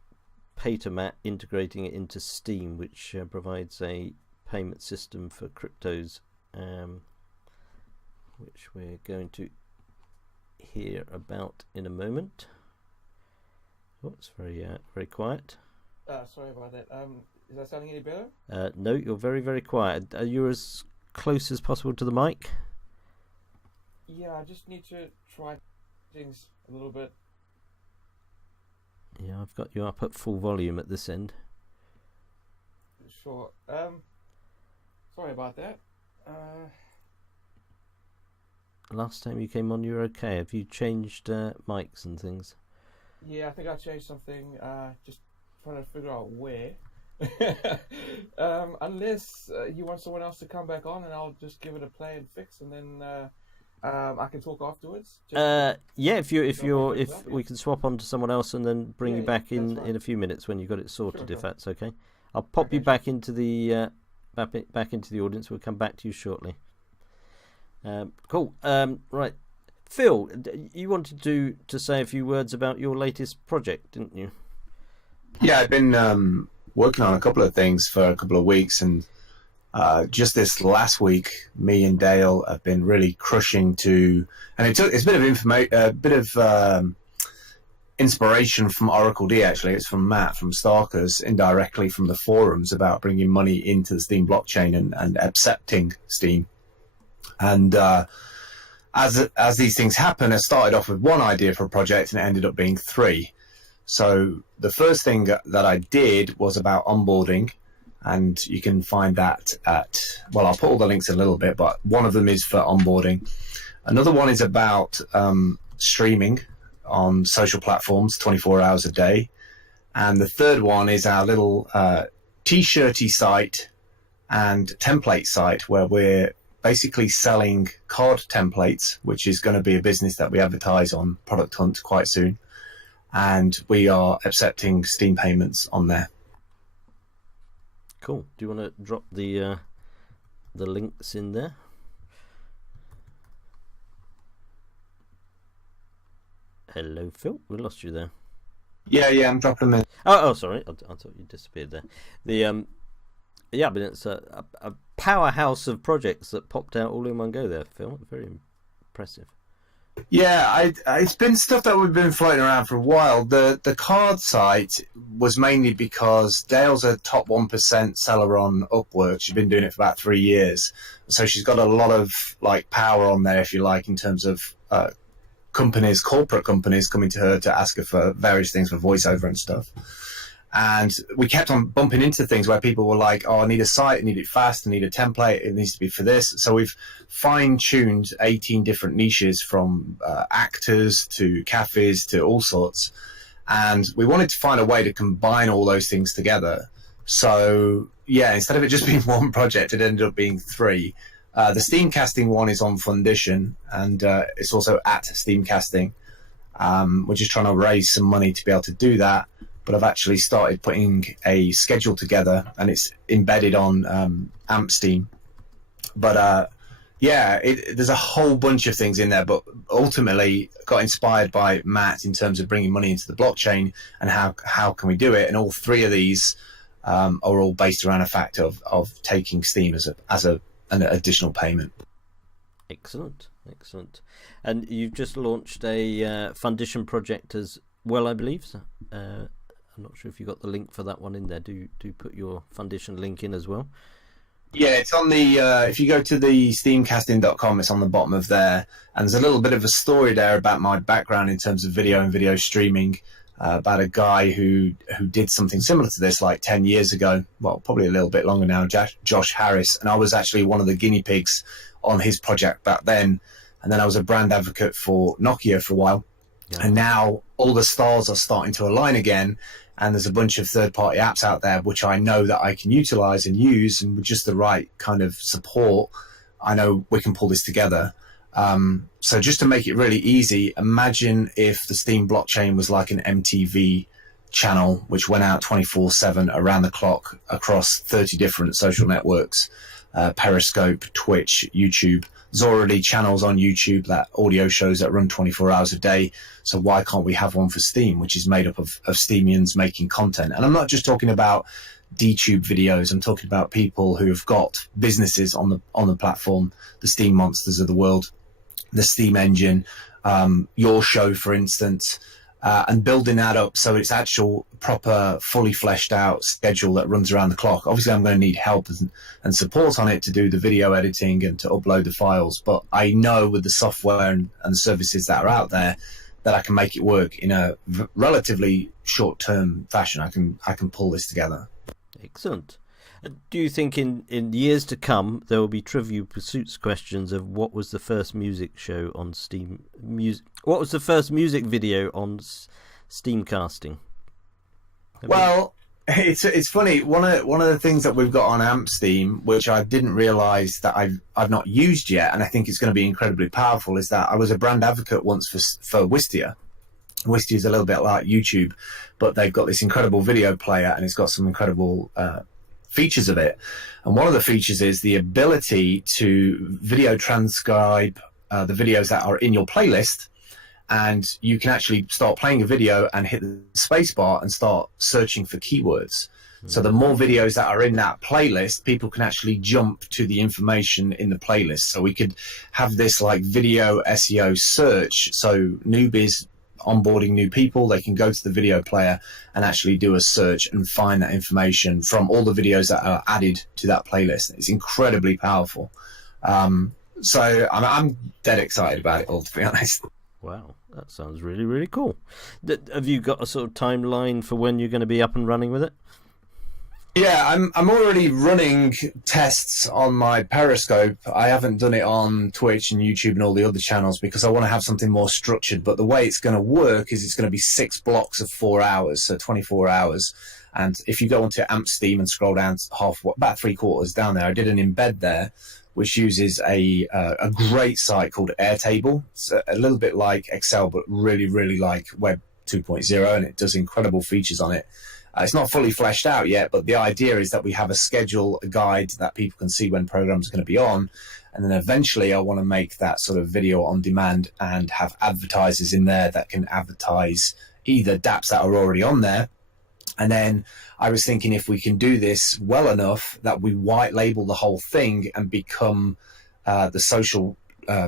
Paytomat, integrating it into Steem, which provides a payment system for cryptos, which we're going to hear about in a moment. Oh, it's very very quiet. Sorry about that. Is that sounding any better? No, you're very, very quiet. Are you as close as possible to the mic? Yeah, I just need to try things a little bit. Yeah, I've got you up at full volume at this end. Sure. Sorry about that. Last time you came on, you were okay. Have you changed mics and things? Yeah, I think I changed something. Just trying to figure out where. Unless you want someone else to come back on, and I'll just give it a play and fix, and then I can talk afterwards. Yeah, if we can swap on to someone else and then bring you back in a few minutes when you've got it sorted, Sure. if that's okay. I'll pop you back into the back into the audience. We'll come back to you shortly. Cool. Right, Phil, you wanted to say a few words about your latest project, didn't you? Yeah, I've been working on a couple of things for a couple of weeks, and just this last week, me and Dale have been really crushing to, and it's a bit of inspiration from Oracle D. Actually, it's from Matt from Starkers, indirectly from the forums about bringing money into the Steem blockchain and accepting Steem. And as these things happen, I started off with one idea for a project, and it ended up being three. So the first thing that I did was about onboarding, and you can find that at, well, I'll put all the links in a little bit, but one of them is for onboarding. Another one is about streaming on social platforms 24 hours a day. And the third one is our little t-shirty site and template site where we're basically selling card templates, which is going to be a business that we advertise on Product Hunt quite soon. And we are accepting Steem payments on there. Cool. Do you want to drop the links in there? Hello, Phil. We lost you there. Yeah, I'm dropping them in. Oh, sorry. I thought you disappeared there. Yeah, but it's a powerhouse of projects that popped out all in one go there, Phil. Very impressive. Yeah, it's been stuff that we've been floating around for a while. The card site was mainly because Dale's a top 1% seller on Upwork. She's been doing it for about 3 years. So she's got a lot of power on there, if you like, in terms of corporate companies coming to her to ask her for various things for voiceover and stuff. And we kept on bumping into things where people were like, oh, I need a site, I need it fast, I need a template, it needs to be for this. So we've fine-tuned 18 different niches from actors to cafes to all sorts. And we wanted to find a way to combine all those things together. So, yeah, instead of it just being one project, it ended up being three. The Steamcasting one is on Fundition, and it's also at Steamcasting. We're just trying to raise some money to be able to do that. But I've actually started putting a schedule together, and it's embedded on AMP Steem. But there's a whole bunch of things in there, but ultimately got inspired by Matt in terms of bringing money into the blockchain and how can we do it. And all three of these are all based around a fact of taking Steem as an additional payment. Excellent. And you've just launched a Fundition project as well, I believe. So, I'm not sure if you got the link for that one in there. Do put your Fundition link in as well. Yeah, it's on the if you go to the steamcasting.com, it's on the bottom of there, and there's a little bit of a story there about my background in terms of video and video streaming, about a guy who did something similar to this like 10 years ago, well, probably a little bit longer now, Josh Harris, and I was actually one of the guinea pigs on his project back then. And then I was a brand advocate for Nokia for a while. Yeah. And now all the stars are starting to align again, and there's a bunch of third-party apps out there which I know that I can utilize and use, and with just the right kind of support, I know we can pull this together. So just to make it really easy, imagine if the Steem blockchain was like an MTV channel which went out 24/7 around the clock across 30 different social networks, Periscope, Twitch, YouTube. There's already channels on YouTube, that audio shows that run 24 hours a day. So why can't we have one for Steem, which is made up of steemians making content? And I'm not just talking about DTube videos. I'm talking about people who have got businesses on the platform, the Steem Monsters of the world, the Steem Engine, your show, for instance, and building that up so it's actual proper fully fleshed out schedule that runs around the clock. Obviously I'm going to need help and support on it to do the video editing and to upload the files, but I know with the software and the services that are out there that I can make it work in a relatively short-term fashion. I can pull this together. Excellent. Do you think in years to come there will be Trivial Pursuits questions of what was the first music show on Steam music? What was the first music video on Steam casting? Well, it's funny. One of the things that we've got on AMP Steam, which I didn't realise that I've not used yet, and I think it's going to be incredibly powerful, is that I was a brand advocate once for Wistia. Wistia is a little bit like YouTube, but they've got this incredible video player, and it's got some incredible features of it. And one of the features is the ability to video transcribe the videos that are in your playlist, and you can actually start playing a video and hit the spacebar and start searching for keywords. So the more videos that are in that playlist, people can actually jump to the information in the playlist. So we could have this like video SEO search. So newbies onboarding new people, they can go to the video player and actually do a search and find that information from all the videos that are added to that playlist. It's incredibly powerful. So I'm dead excited about it all, to be honest. Wow, that sounds really, really cool. Have you got a sort of timeline for when you're going to be up and running with it? Yeah, I'm already running tests on my Periscope. I haven't done it on Twitch and YouTube and all the other channels because I want to have something more structured. But the way it's going to work is it's going to be 6 blocks of 4 hours, so 24 hours. And if you go onto AMP Steam and scroll down about 3/4 down there, I did an embed there, which uses a great site called Airtable. It's a little bit like Excel, but really, really like Web 2.0, and it does incredible features on it. It's not fully fleshed out yet, but the idea is that we have a schedule, a guide that people can see when programs are going to be on. And then eventually I want to make that sort of video on demand and have advertisers in there that can advertise either dApps that are already on there. And then I was thinking if we can do this well enough that we white label the whole thing and become the social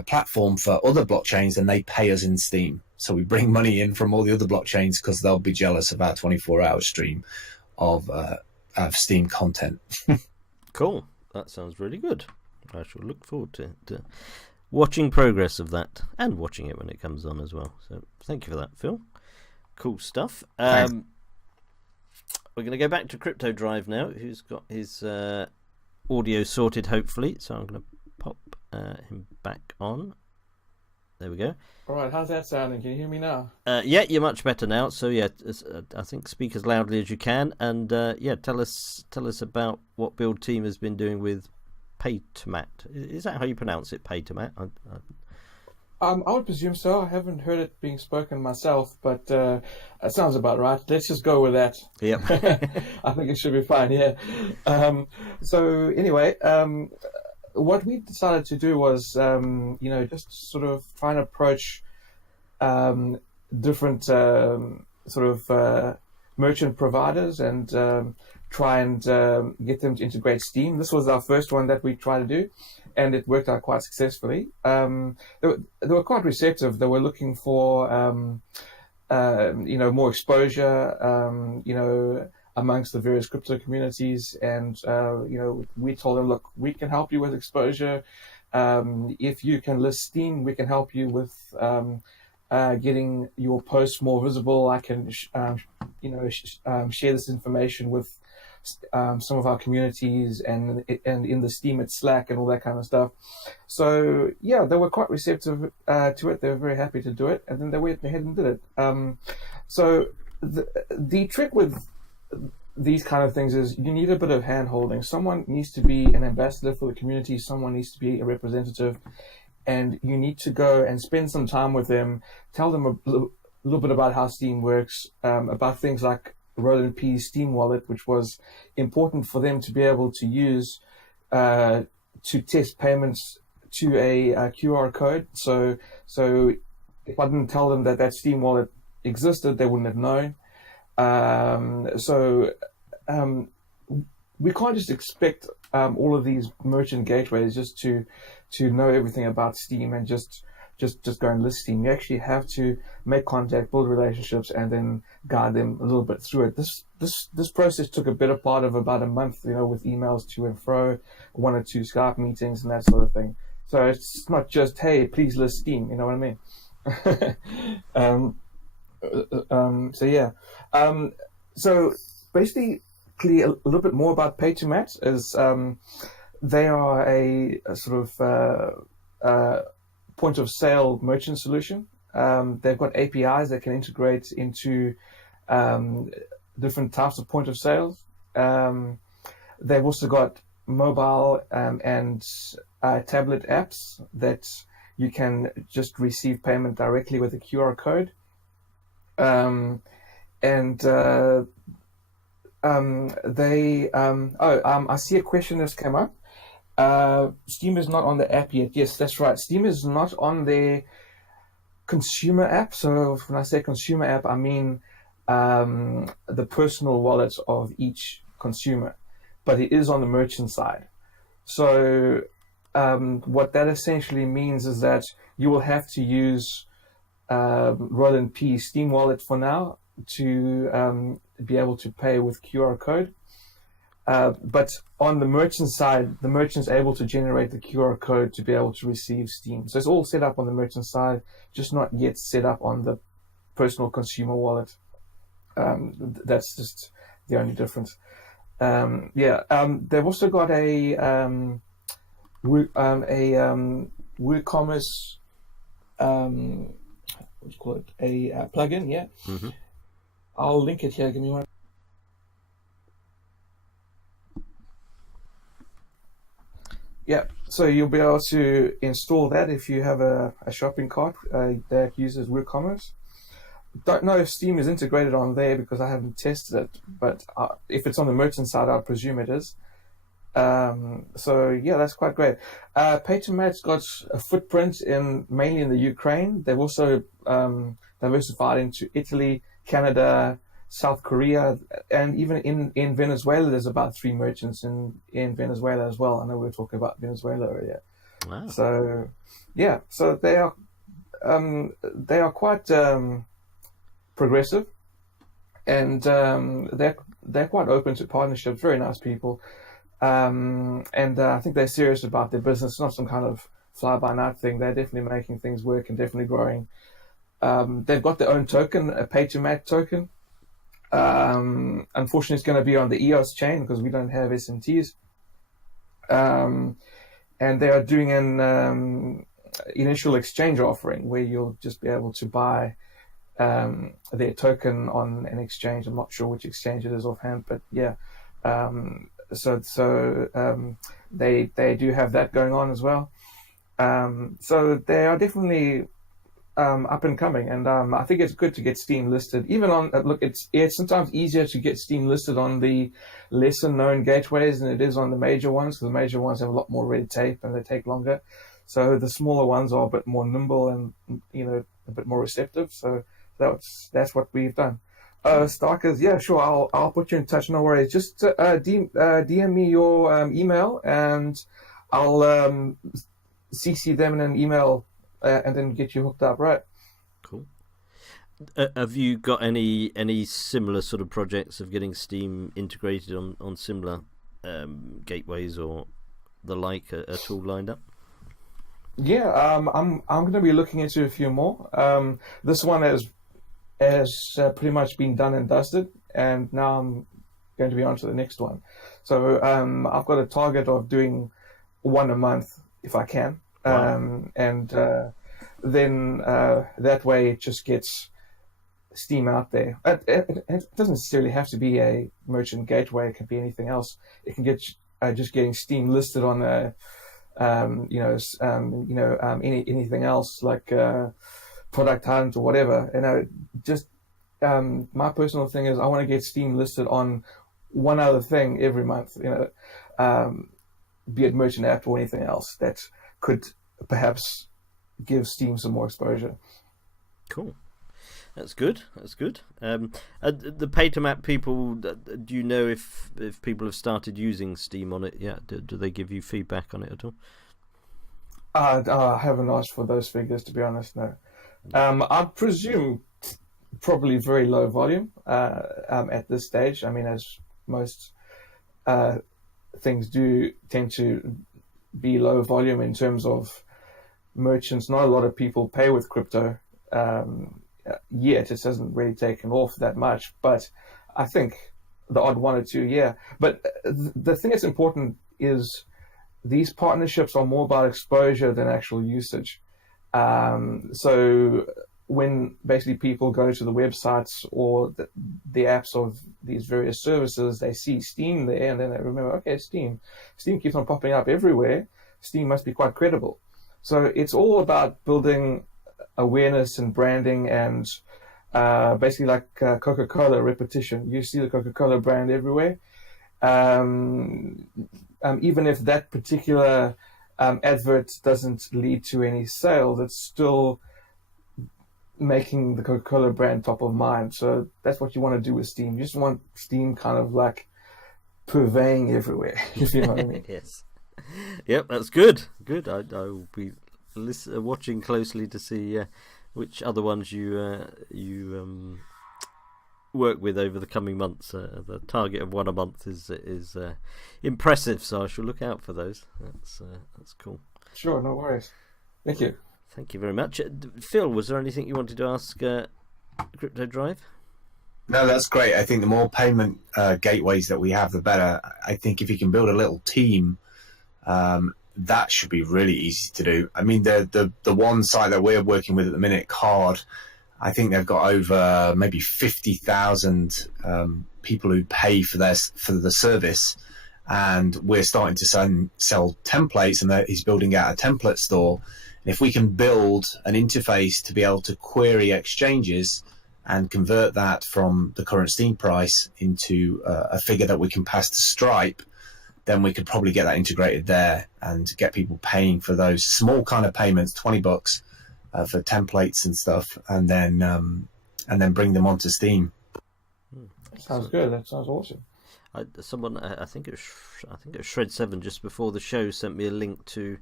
platform for other blockchains, and they pay us in Steem. So we bring money in from all the other blockchains because they'll be jealous of our 24-hour stream of Steem content. Cool. That sounds really good. I shall look forward to watching progress of that and watching it when it comes on as well. So thank you for that, Phil. Cool stuff. We're going to go back to Crypto Drive now, who's got his audio sorted, hopefully. So I'm going to pop him back on. There we go. All right, how's that sounding? Can you hear me now? Yeah, you're much better now. So yeah, I think speak as loudly as you can, and yeah, tell us about what Build Team has been doing with Paytomat. Is that how you pronounce it, Paytomat? I would presume so. I haven't heard it being spoken myself, but it sounds about right. Let's just go with that. Yep. I think it should be fine. Yeah. So anyway. What we decided to do was, just sort of try and approach different sort of merchant providers and try and get them to integrate Steem. This was our first one that we tried to do, and it worked out quite successfully. They were quite receptive. They were looking for, more exposure, amongst the various crypto communities, and we told them, look, we can help you with exposure. If you can list Steem, we can help you with getting your posts more visible. I can share this information with some of our communities and in the Steem at Slack and all that kind of stuff. So yeah, they were quite receptive to it. They were very happy to do it, and then they went ahead and did it. So the trick with these kind of things is you need a bit of hand holding. Someone needs to be an ambassador for the community, someone needs to be a representative, and you need to go and spend some time with them, tell them a little bit about how Steem works, about things like Roland P's Steem wallet, which was important for them to be able to use to test payments to a QR code. So if I didn't tell them that Steem wallet existed, they wouldn't have known. We can't just expect all of these merchant gateways just to know everything about Steem and just just go and list Steem. You actually have to make contact, build relationships, and then guide them a little bit through it. This process took a better part of about a month, with emails to and fro, 1 or 2 Skype meetings, and that sort of thing. So it's not just, hey, please list Steem. You know what I mean? So yeah. So basically, a little bit more about Pay2Mat is they are a sort of point of sale merchant solution. They've got APIs that can integrate into different types of point of sales. They've also got mobile and tablet apps that you can just receive payment directly with a QR code. I see a question that's come up. Steem is not on the app yet. Yes, that's right. Steem is not on their consumer app. So when I say consumer app, I mean the personal wallets of each consumer, but it is on the merchant side. So what that essentially means is that you will have to use Roland P Steem wallet for now to be able to pay with QR code. But on the merchant side, the merchant's able to generate the QR code to be able to receive Steem. So it's all set up on the merchant side, just not yet set up on the personal consumer wallet. That's just the only difference. They've also got a WooCommerce, what do you call it? A plugin, yeah. Mm-hmm. I'll link it here. Give me one. Yeah, so you'll be able to install that if you have a shopping cart that uses WooCommerce. Don't know if Steem is integrated on there because I haven't tested it, but if it's on the merchant side, I presume it is. So yeah, that's quite great. Pay2Mat's got a footprint mainly in the Ukraine. They've also diversified into Italy, Canada, South Korea, and even in Venezuela. There's about 3 merchants in Venezuela as well. I know we were talking about Venezuela earlier. Wow. So yeah, so they are quite progressive, and they're quite open to partnerships. Very nice people. And I think they're serious about their business, not some kind of fly-by-night thing. They're definitely making things work and definitely growing. They've got their own token, a Pay2Mat token. Unfortunately, it's going to be on the EOS chain because we don't have SMTs. And they are doing an initial exchange offering where you'll just be able to buy their token on an exchange. I'm not sure which exchange it is offhand, but yeah. So they do have that going on as well. So they are definitely up and coming, and I think it's good to get Steem listed. Even on it's sometimes easier to get Steem listed on the lesser known gateways than it is on the major ones, because the major ones have a lot more red tape and they take longer. So the smaller ones are a bit more nimble and a bit more receptive. So that's what we've done. Starkers, yeah, sure. I'll put you in touch. No worries. Just DM me your email, and I'll CC them in an email, and then get you hooked up. Right. Cool. Have you got any similar sort of projects of getting Steem integrated on similar gateways or the like at all lined up? Yeah, I'm going to be looking into a few more. This one has pretty much been done and dusted, and now I'm going to be on to the next one. So I've got a target of doing 1 a month if I can. Wow. And then that way it just gets Steem out there. It doesn't necessarily have to be a merchant gateway. It can be anything else. It can get just getting Steem listed on anything else like Product Hunt or whatever. Just my personal thing is I want to get Steem listed on one other thing every month. Be it merchant app or anything else that could perhaps give Steem some more exposure. Cool. That's good. The Pay2Mat people, do you know if people have started using Steem on it yet? Do they give you feedback on it at all? I haven't asked for those figures, to be honest. No. I presume probably very low volume at this stage. I mean, as most things do tend to be low volume in terms of merchants. Not a lot of people pay with crypto yet. It hasn't really taken off that much, but I think the odd one or two, yeah. But the thing that's important is these partnerships are more about exposure than actual usage. So when basically people go to the websites or the apps of these various services, they see Steem there, and then they remember, okay, Steem keeps on popping up everywhere. Steem must be quite credible. So it's all about building awareness and branding, and basically like Coca-Cola repetition. You see the Coca-Cola brand everywhere. Even if that particular advert doesn't lead to any sales, it's still making the Coca-Cola brand top of mind. So that's what you want to do with Steem. You just want Steem kind of like purveying everywhere, if you know what I mean. Yes. Yep, that's good. Good. I will be watching closely to see which other ones you work with over the coming months. The target of one a month is impressive, so I shall look out for those. That's cool. Sure, no worries. Thank you. Thank you very much. Phil, was there anything you wanted to ask Crypto Drive? No, that's great. I think the more payment gateways that we have, the better. I think if you can build a little team, that should be really easy to do. I mean, the one site that we're working with at the minute, Card, I think they've got over maybe 50,000 people who pay for the service, and we're starting to sell templates, and he's building out a template store. And if we can build an interface to be able to query exchanges and convert that from the current Steem price into a figure that we can pass to Stripe, then we could probably get that integrated there and get people paying for those small kind of payments, $20 for templates and stuff, and then bring them onto Steem. Sounds good. That sounds awesome. Someone, I think it was Shred7 just before the show, sent me a link to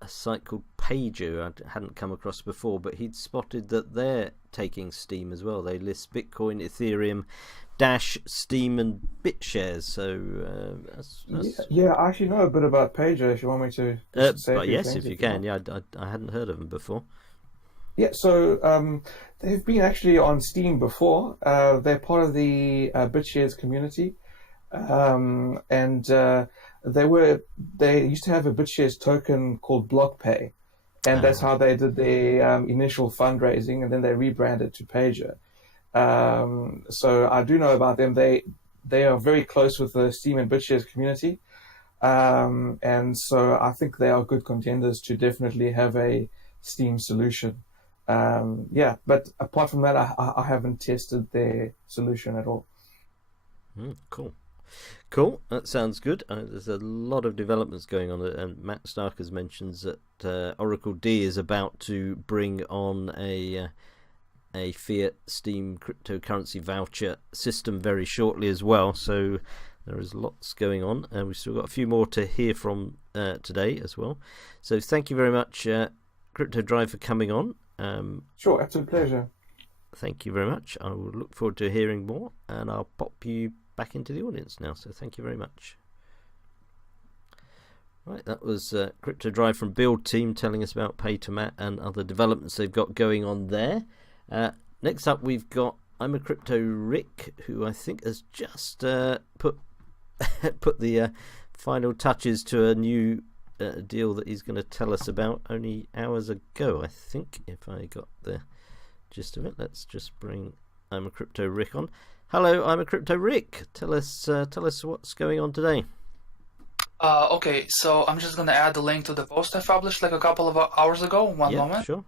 a site called Pager I hadn't come across before, but he'd spotted that they're taking Steem as well. They list Bitcoin, Ethereum, Dash, Steem, and BitShares. So yeah, I actually know a bit about Pager. If you want me to say a few yes, things, if you can. Yeah, I hadn't heard of them before. Yeah, so they've been actually on Steem before. They're part of the BitShares community, and they used to have a BitShares token called BlockPay, and that's how they did their initial fundraising, and then they rebranded to Pager. So I do know about them. They are very close with the Steem and BitShares community, and so I think they are good contenders to definitely have a Steem solution. But apart from that, I haven't tested their solution at all. Cool. That sounds good. There's a lot of developments going on, and Matt Starkers mentions that Oracle D is about to bring on a fiat Steem cryptocurrency voucher system very shortly as well. So there is lots going on, and we've still got a few more to hear from today as well. So thank you very much, Crypto Drive, for coming on. Sure, absolute pleasure. Thank you very much. I will look forward to hearing more, and I'll pop you back into the audience now. So thank you very much. Right, that was Crypto Drive from Build Team telling us about Pay2Matt and other developments they've got going on there. Next up, we've got I'm a Crypto Rick, who I think has just put the final touches to a new deal that he's going to tell us about only hours ago, I think, if I got the gist of it. Let's just bring I'm a Crypto Rick on. Hello, I'm a Crypto Rick. Tell us what's going on today. Okay, so I'm just going to add the link to the post I published like a couple of hours ago. One moment. Sure.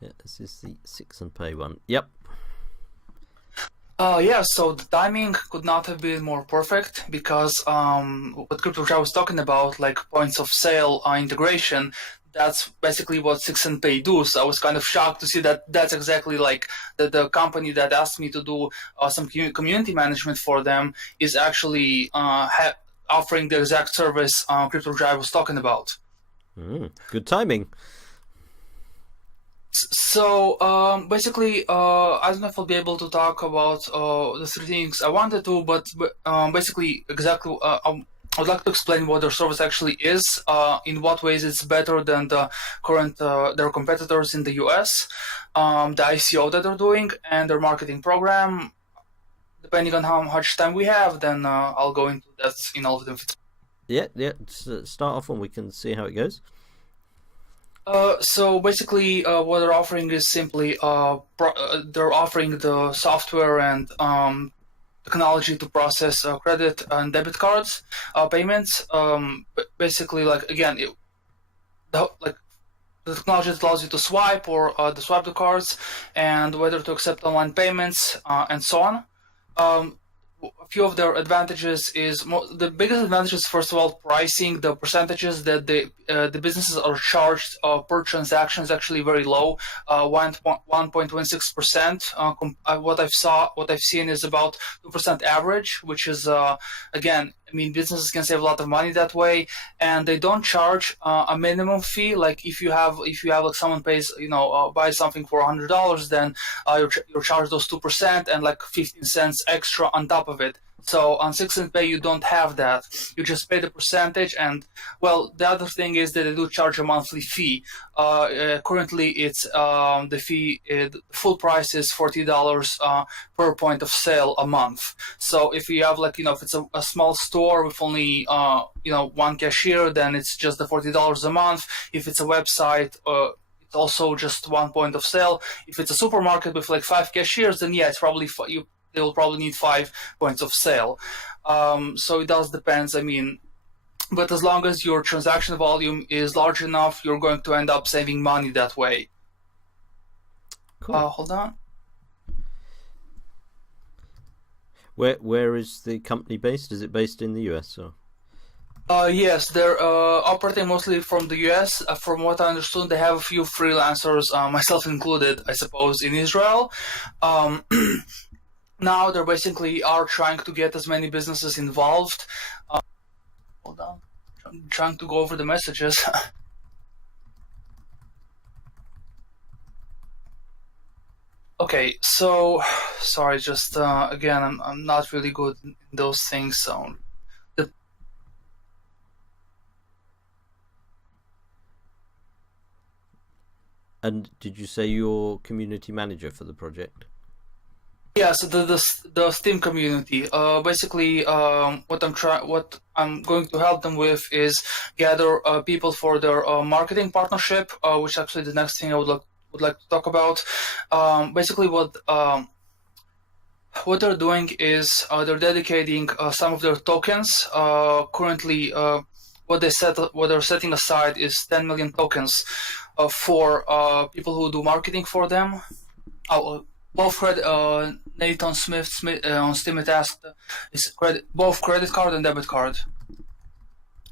Yeah, this is the 6 and Pay one. Yep. So the timing could not have been more perfect because what CryptoDrive was talking about, like points of sale integration, that's basically what 6 and Pay do. So I was kind of shocked to see that that's exactly like the company that asked me to do some community management for them is actually offering the exact service CryptoDrive was talking about. Good timing. So basically, I don't know if I'll be able to talk about the three things I wanted to, but basically, exactly, I would like to explain what their service actually is, in what ways it's better than the current their competitors in the US, the ICO that they're doing, and their marketing program. Depending on how much time we have, then I'll go into that in all of them. Yeah. Start off and we can see how it goes. So basically, what they're offering is simply they're offering the software and technology to process credit and debit cards payments. Basically, like again, the technology that allows you to swipe or to swipe the cards, and whether to accept online payments and so on. A few of their advantages is the biggest advantage is, first of all, pricing. The percentages that the businesses are charged per transaction is actually very low, 1.16%. What I've seen is about 2% average, which is again, I mean, businesses can save a lot of money that way, and they don't charge a minimum fee. Like if you have like someone pays, buys something for $100, then you're charged those 2% and like 15 cents extra on top of it. So on 6xNPay, you don't have that. You just pay the percentage. And well, the other thing is that they do charge a monthly fee. Currently, it's the fee. The full price is $40 per point of sale a month. So if you have if it's a small store with only one cashier, then it's just the $40 a month. If it's a website, it's also just one point of sale. If it's a supermarket with like 5 cashiers, then yeah, it's probably they will probably need 5 points of sale. So it does depends. I mean, but as long as your transaction volume is large enough, you're going to end up saving money that way. Cool. Hold on. Where is the company based? Is it based in the US or? Yes, they're operating mostly from the US. From what I understood, they have a few freelancers, myself included, I suppose, in Israel. Now they basically are trying to get as many businesses involved. Hold on, I'm trying to go over the messages. Okay, so sorry, just again, I'm not really good in those things. So And did you say you're community manager for the project? yeah, so the Steem community. Basically, what I'm going to help them with is gather people for their marketing partnership, which actually the next thing I would like to talk about. Basically, what they're doing is they're dedicating some of their tokens. Currently, what they're setting aside is 10 million tokens for people who do marketing for them. Both Nathan Smith on Steam asked is both credit card and debit card.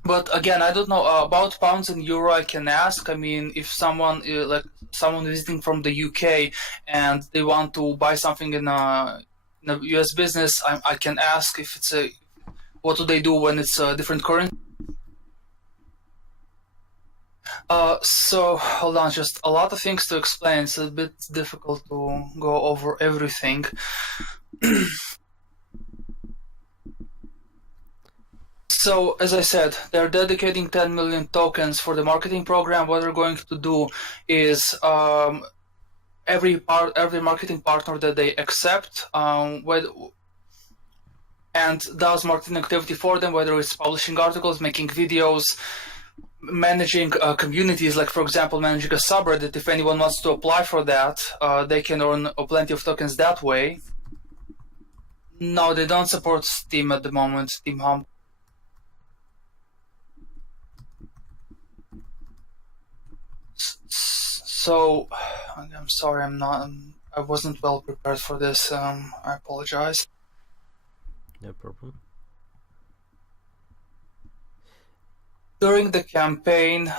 But again, I don't know about pounds and euro. I can ask. I mean, if someone visiting from the UK and they want to buy something in a US business, I can ask if it's what do they do when it's a different currency. So hold on, just a lot of things to explain. It's a bit difficult to go over everything. So as I said, they're dedicating 10 million tokens for the marketing program. What they're going to do is every marketing partner that they accept and does marketing activity for them, whether it's publishing articles, making videos, managing communities, like for example managing a subreddit. If anyone wants to apply for that, they can earn plenty of tokens that way. No, they don't support Steem at the moment, Steem Home. So I'm sorry, I wasn't well prepared for this. I apologize. No problem. During the campaign,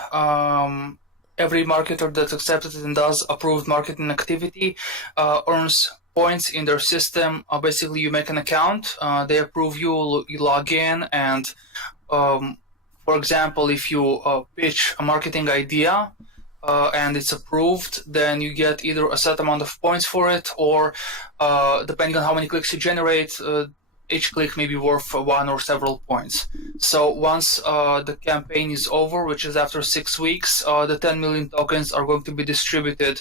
every marketer that's accepted and does approved marketing activity earns points in their system. Basically, you make an account, they approve you log in, and for example, if you pitch a marketing idea and it's approved, then you get either a set amount of points for it, or depending on how many clicks you generate, each click may be worth 1 or several points. So once the campaign is over, which is after 6 weeks, the 10 million tokens are going to be distributed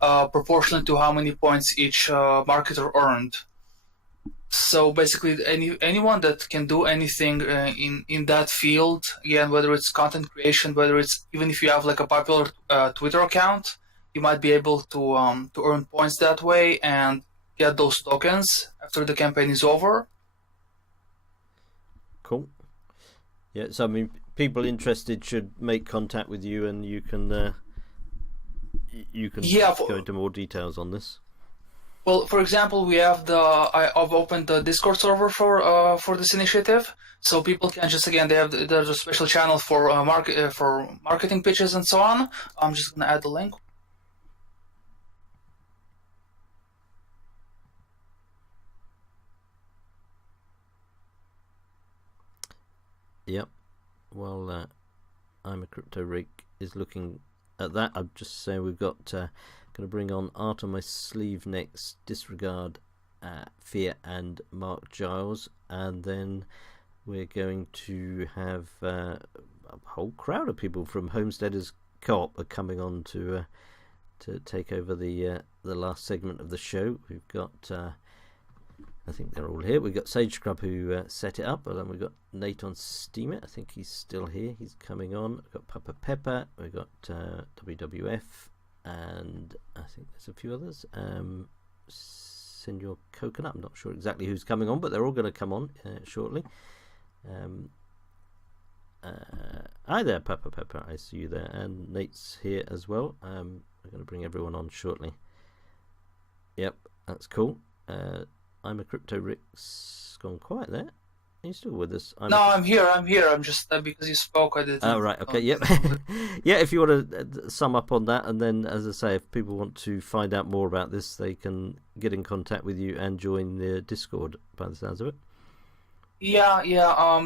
proportionally to how many points each marketer earned. So basically, anyone that can do anything in that field, again, whether it's content creation, whether it's even if you have like a popular Twitter account, you might be able to earn points that way and get those tokens after the campaign is over. Cool. Yeah, so I mean, people interested should make contact with you, and you can go into more details on this. Well, for example, we have I've opened the Discord server for this initiative, so people can just there's a special channel for marketing pitches and so on. I'm just gonna add the link. Yep. Well, I'm a Crypto Rig is looking at that. I'm just saying we've got going to bring on Art on My Sleeve next, Disregard, Fiat and Mark Giles, and then we're going to have a whole crowd of people from Homesteaders Co-op are coming on to take over the last segment of the show. We've got I think they're all here. We've got Sage Scrub who set it up, and then we've got Nate on Steam It. I think he's still here. He's coming on. We've got Papa Pepper. We've got WWF, and I think there's a few others. Senor Coconut. I'm not sure exactly who's coming on, but they're all going to come on shortly. Hi there, Papa Pepper. I see you there, and Nate's here as well. We're going to bring everyone on shortly. Yep, that's cool. I'm a Crypto Rick's gone quiet there. Are you still with us? I'm here. I'm just because you spoke, I didn't. Oh, right. Okay. Yep. Yeah. If you want to sum up on that, and then, as I say, if people want to find out more about this, they can get in contact with you and join the Discord. By the sounds of it. Yeah.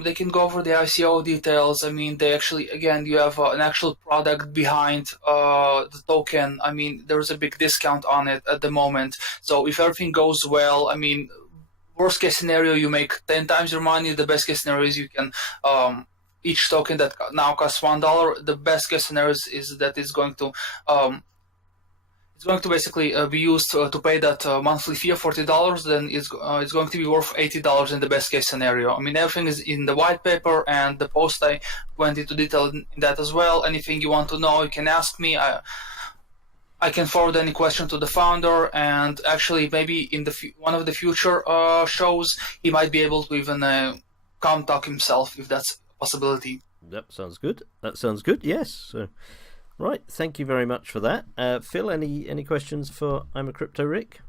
They can go over the ICO details. I mean, they actually, again, you have an actual product behind the token. I mean, there's a big discount on it at the moment. So if everything goes well, I mean, worst case scenario, you make 10 times your money. The best case scenario is you can each token that now costs $1. The best case scenario is that it's going to basically be used to pay that monthly fee of $40. Then it's going to be worth $80 in the best case scenario. I mean, everything is in the white paper, and the post I went into detail in that as well. Anything you want to know, you can ask me. I can forward any question to the founder, and actually maybe in one of the future shows, he might be able to even come talk himself, if that's a possibility. Yep, sounds good. That sounds good. Yes. So, right. Thank you very much for that. Phil, any questions for I'm a Crypto Rick?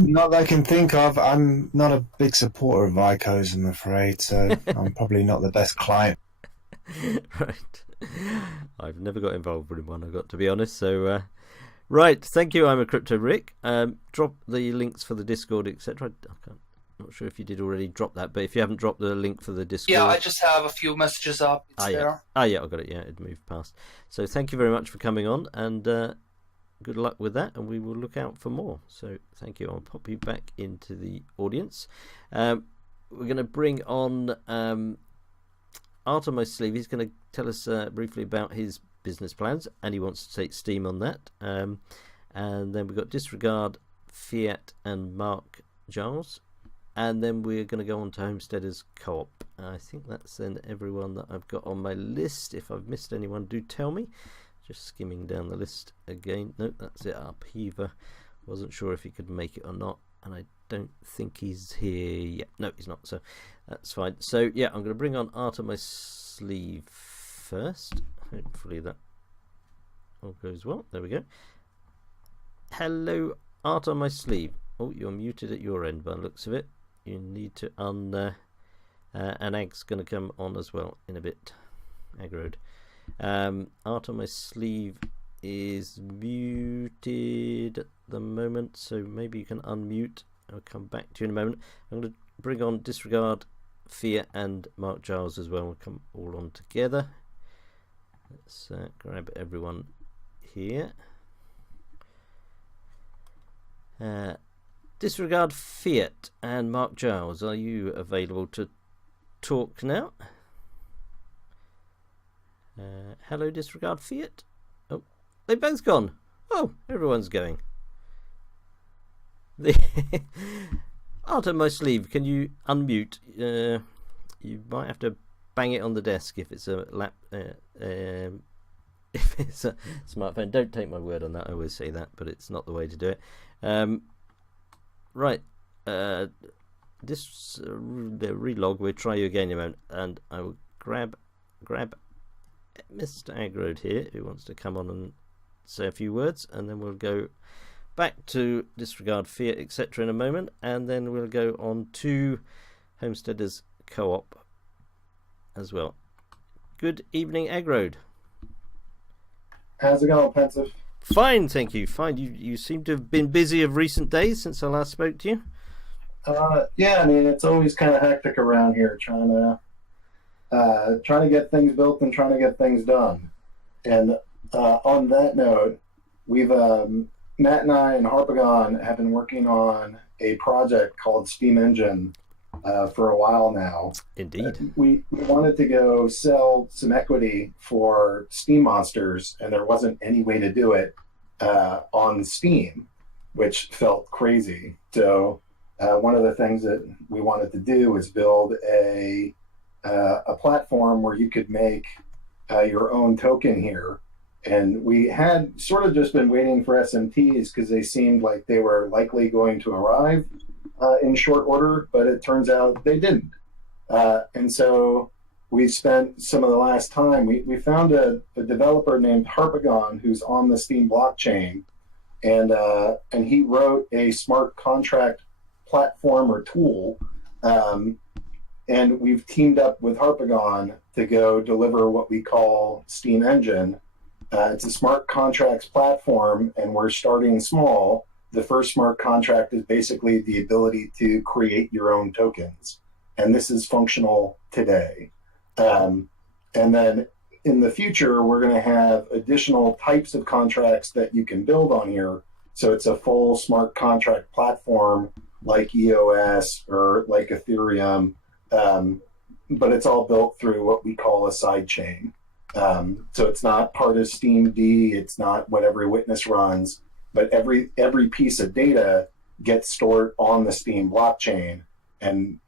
Not that I can think of. I'm not a big supporter of ICOs, I'm afraid, so I'm probably not the best client. Right. I've never got involved with one, I've got to be honest. So, right. Thank you, I'm a Crypto Rick. Drop the links for the Discord, etc. I'm not sure if you did already drop that, but if you haven't dropped the link for the Discord... Yeah, I just have a few messages up. It's there. Yeah, I got it. Yeah, it moved past. So thank you very much for coming on, and good luck with that, and we will look out for more. So thank you. I'll pop you back into the audience. We're going to bring on Art on My Sleeve. He's going to tell us briefly about his business plans, and he wants to take Steem on that. And then we've got Disregard, Fiat, and Mark Giles. And then we're going to go on to Homesteaders Co-op. I think that's then everyone that I've got on my list. If I've missed anyone, do tell me. Just skimming down the list again. No, that's it. Upheaver. Wasn't sure if he could make it or not. And I don't think he's here yet. No, he's not. So that's fine. So yeah, I'm going to bring on Art on My Sleeve first. Hopefully that all goes well. There we go. Hello, Art on My Sleeve. Oh, you're muted at your end by the looks of it. You need to and Ag's going to come on as well in a bit. Aggroed. Art on My Sleeve is muted. the moment, so maybe you can unmute. I'll come back to you in a moment. I'm going to bring on Disregard, Fear, and Mark Giles as well. We'll come all on together. Let's grab everyone here. Disregard, Fiat, and Mark Giles, are you available to talk now? Hello, Disregard, Fiat. Oh, they've both gone. Oh, everyone's going. Art on my sleeve, can you unmute? You might have to bang it on the desk if it's a if it's a smartphone. Don't take my word on that. I always say that, but it's not the way to do it. Right. The relog. We'll try you again in a moment, and I will grab Mr. Agrode here, who wants to come on and say a few words, and then we'll go back to Disregard, Fear, etc. in a moment, and then we'll go on to Homesteaders Co-op as well. Good evening, Agrode. How's it going, Pensive? Fine, thank you. Fine. You seem to have been busy of recent days since I last spoke to you. Yeah, I mean, it's always kind of hectic around here, trying to get things built and trying to get things done. And on that note, we've Matt and I and Harpagon have been working on a project called Steem Engine for a while now. Indeed. We wanted to go sell some equity for Steem Monsters, and there wasn't any way to do it on Steem, which felt crazy. So one of the things that we wanted to do was build a platform where you could make your own token here. And we had sort of just been waiting for SMTs because they seemed like they were likely going to arrive in short order, but it turns out they didn't. And so we spent some of the last time, we found a developer named Harpagon who's on the Steem blockchain, and he wrote a smart contract platform or tool, and we've teamed up with Harpagon to go deliver what we call Steem Engine. It's a smart contracts platform, and we're starting small. The first smart contract is basically the ability to create your own tokens, and this is functional today. And then in the future, we're going to have additional types of contracts that you can build on here. So it's a full smart contract platform like EOS or like Ethereum, but it's all built through what we call a side chain. So it's not part of Steemd, it's not what every witness runs, but every piece of data gets stored on the Steem blockchain. And,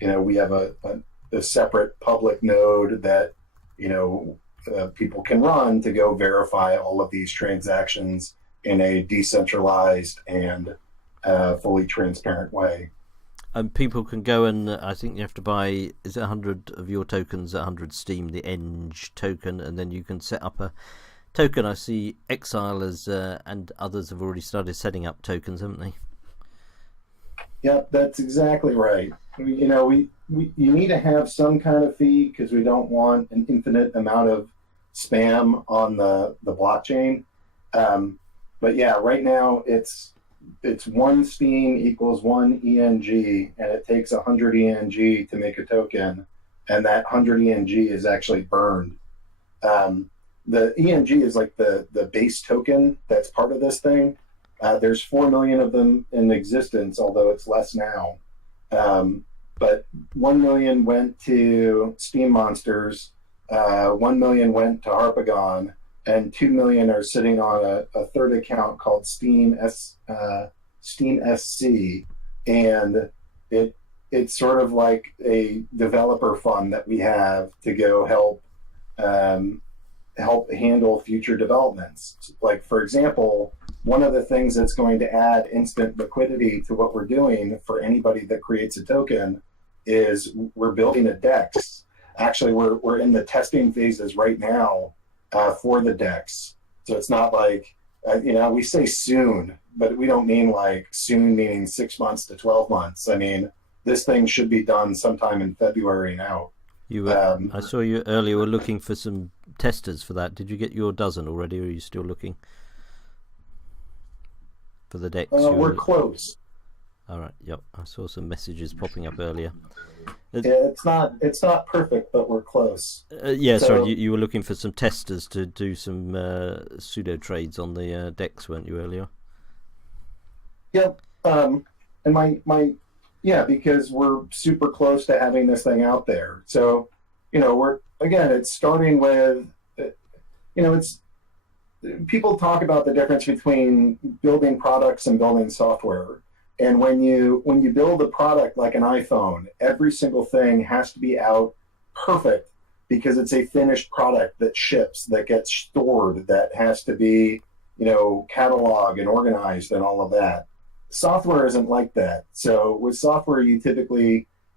we have a separate public node that, people can run to go verify all of these transactions in a decentralized and fully transparent way. And people can go and I think you have to buy, is it 100 of your tokens at 100 Steem, the Eng token, and then you can set up a token. I see Exile and others have already started setting up tokens, haven't they? Yep, that's exactly right. You need to have some kind of fee because we don't want an infinite amount of spam on the blockchain. But yeah, right now it's one Steem equals one ENG, and it takes 100 ENG to make a token, and that 100 ENG is actually burned. The ENG is like the base token that's part of this thing. There's 4 million of them in existence, although it's less now. But 1 million went to Steem Monsters, 1 million went to Harpagon, and 2 million are sitting on a third account called Steem SC, and it's sort of like a developer fund that we have to go help handle future developments. Like, for example, one of the things that's going to add instant liquidity to what we're doing for anybody that creates a token is we're building a DEX. Actually, we're in the testing phases right now for the DEX. So it's not like, we say soon, but we don't mean like soon meaning 6 months to 12 months. I mean, this thing should be done sometime in February now. I saw you earlier were looking for some testers for that. Did you get your dozen already, or are you still looking? for the decks? We're close. All right. Yep. I saw some messages popping up earlier. Yeah, it's not perfect, but we're close. Yeah. So- Sorry, you were looking for some testers to do some pseudo trades on the decks, weren't you, earlier? Yep. And because we're super close to having this thing out there. So, it's starting with, it's people talk about the difference between building products and building software. And when you build a product like an iPhone, every single thing has to be out perfect because it's a finished product that ships, that gets stored, that has to be, cataloged and organized and all of that. Software isn't like that. So with software, you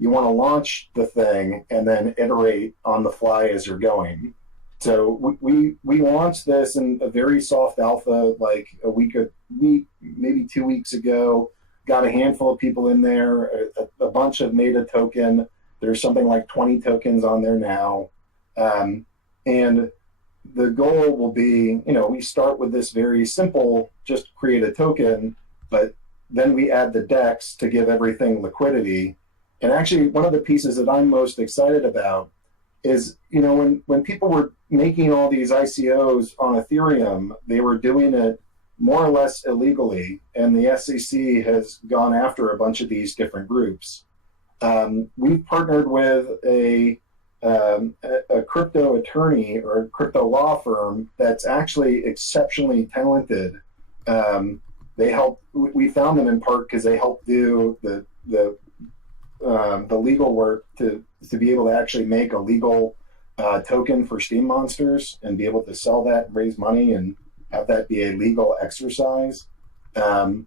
want to launch the thing and then iterate on the fly as you're going. So we launched this in a very soft alpha, like a week, maybe 2 weeks ago. Got a handful of people in there. A bunch have made a token. There's something like 20 tokens on there now. And the goal will be, we start with this very simple, just create a token, but then we add the DEX to give everything liquidity. And actually, one of the pieces that I'm most excited about is, when people were making all these ICOs on Ethereum, they were doing it more or less illegally, and the SEC has gone after a bunch of these different groups. We've partnered with a crypto attorney or a crypto law firm that's actually exceptionally talented. We found them in part because they helped do the legal work to be able to actually make a legal token for Steem Monsters and be able to sell that, raise money, and have that be a legal exercise. And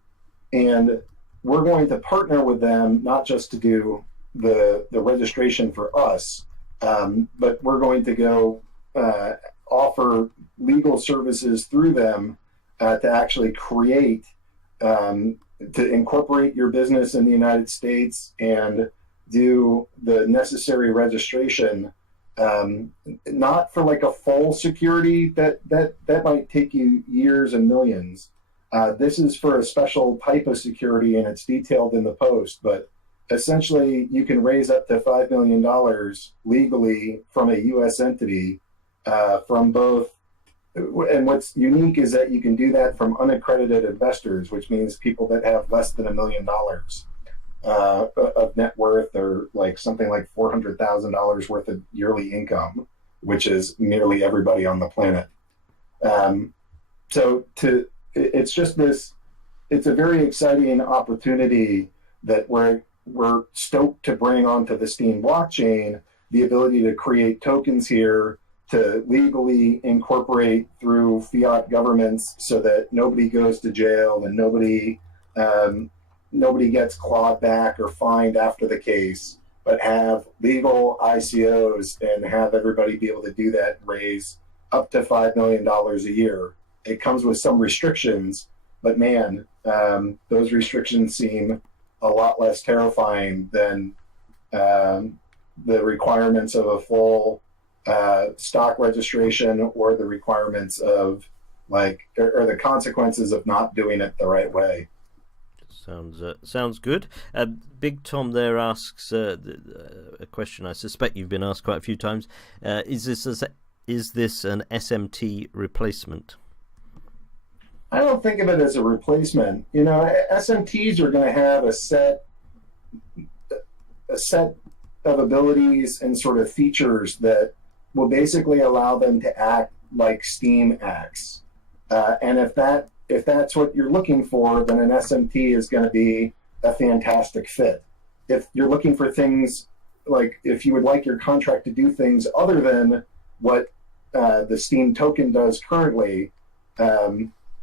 we're going to partner with them, not just to do the registration for us, but we're going to go offer legal services through them to actually create, to incorporate your business in the United States and do the necessary registration, not for like a full security that might take you years and millions. This is for a special type of security, and it's detailed in the post, but essentially you can raise up to $5 million legally from a U.S. entity, from both. And what's unique is that you can do that from unaccredited investors, which means people that have less than $1 million of net worth, or like something like $400,000 worth of yearly income, which is nearly everybody on the planet. It's just this. It's a very exciting opportunity that we're stoked to bring onto the Steem blockchain, the ability to create tokens here, to legally incorporate through fiat governments so that nobody goes to jail and nobody gets clawed back or fined after the case, but have legal ICOs and have everybody be able to do that and raise up to $5 million a year. It comes with some restrictions, but man, those restrictions seem a lot less terrifying than the requirements of a full stock registration, or the requirements of or the consequences of not doing it the right way. Sounds good. Big Tom there asks a question I suspect you've been asked quite a few times. Is this an SMT replacement? I don't think of it as a replacement. SMTs are going to have a set of abilities and sort of features that will basically allow them to act like Steem acts. And if that's what you're looking for, then an SMT is going to be a fantastic fit. If you're looking for things like, if you would like your contract to do things other than what the Steem token does currently,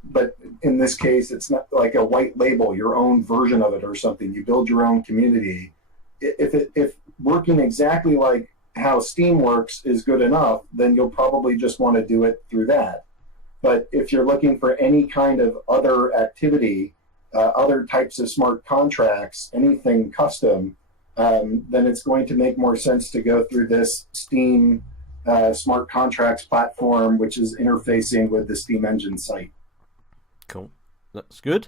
but in this case, it's not like a white label, your own version of it or something. You build your own community. If working exactly like how Steem works is good enough, then you'll probably just want to do it through that. But if you're looking for any kind of other activity, other types of smart contracts, anything custom, then it's going to make more sense to go through this Steem smart contracts platform, which is interfacing with the Steem engine site. Cool. That's good.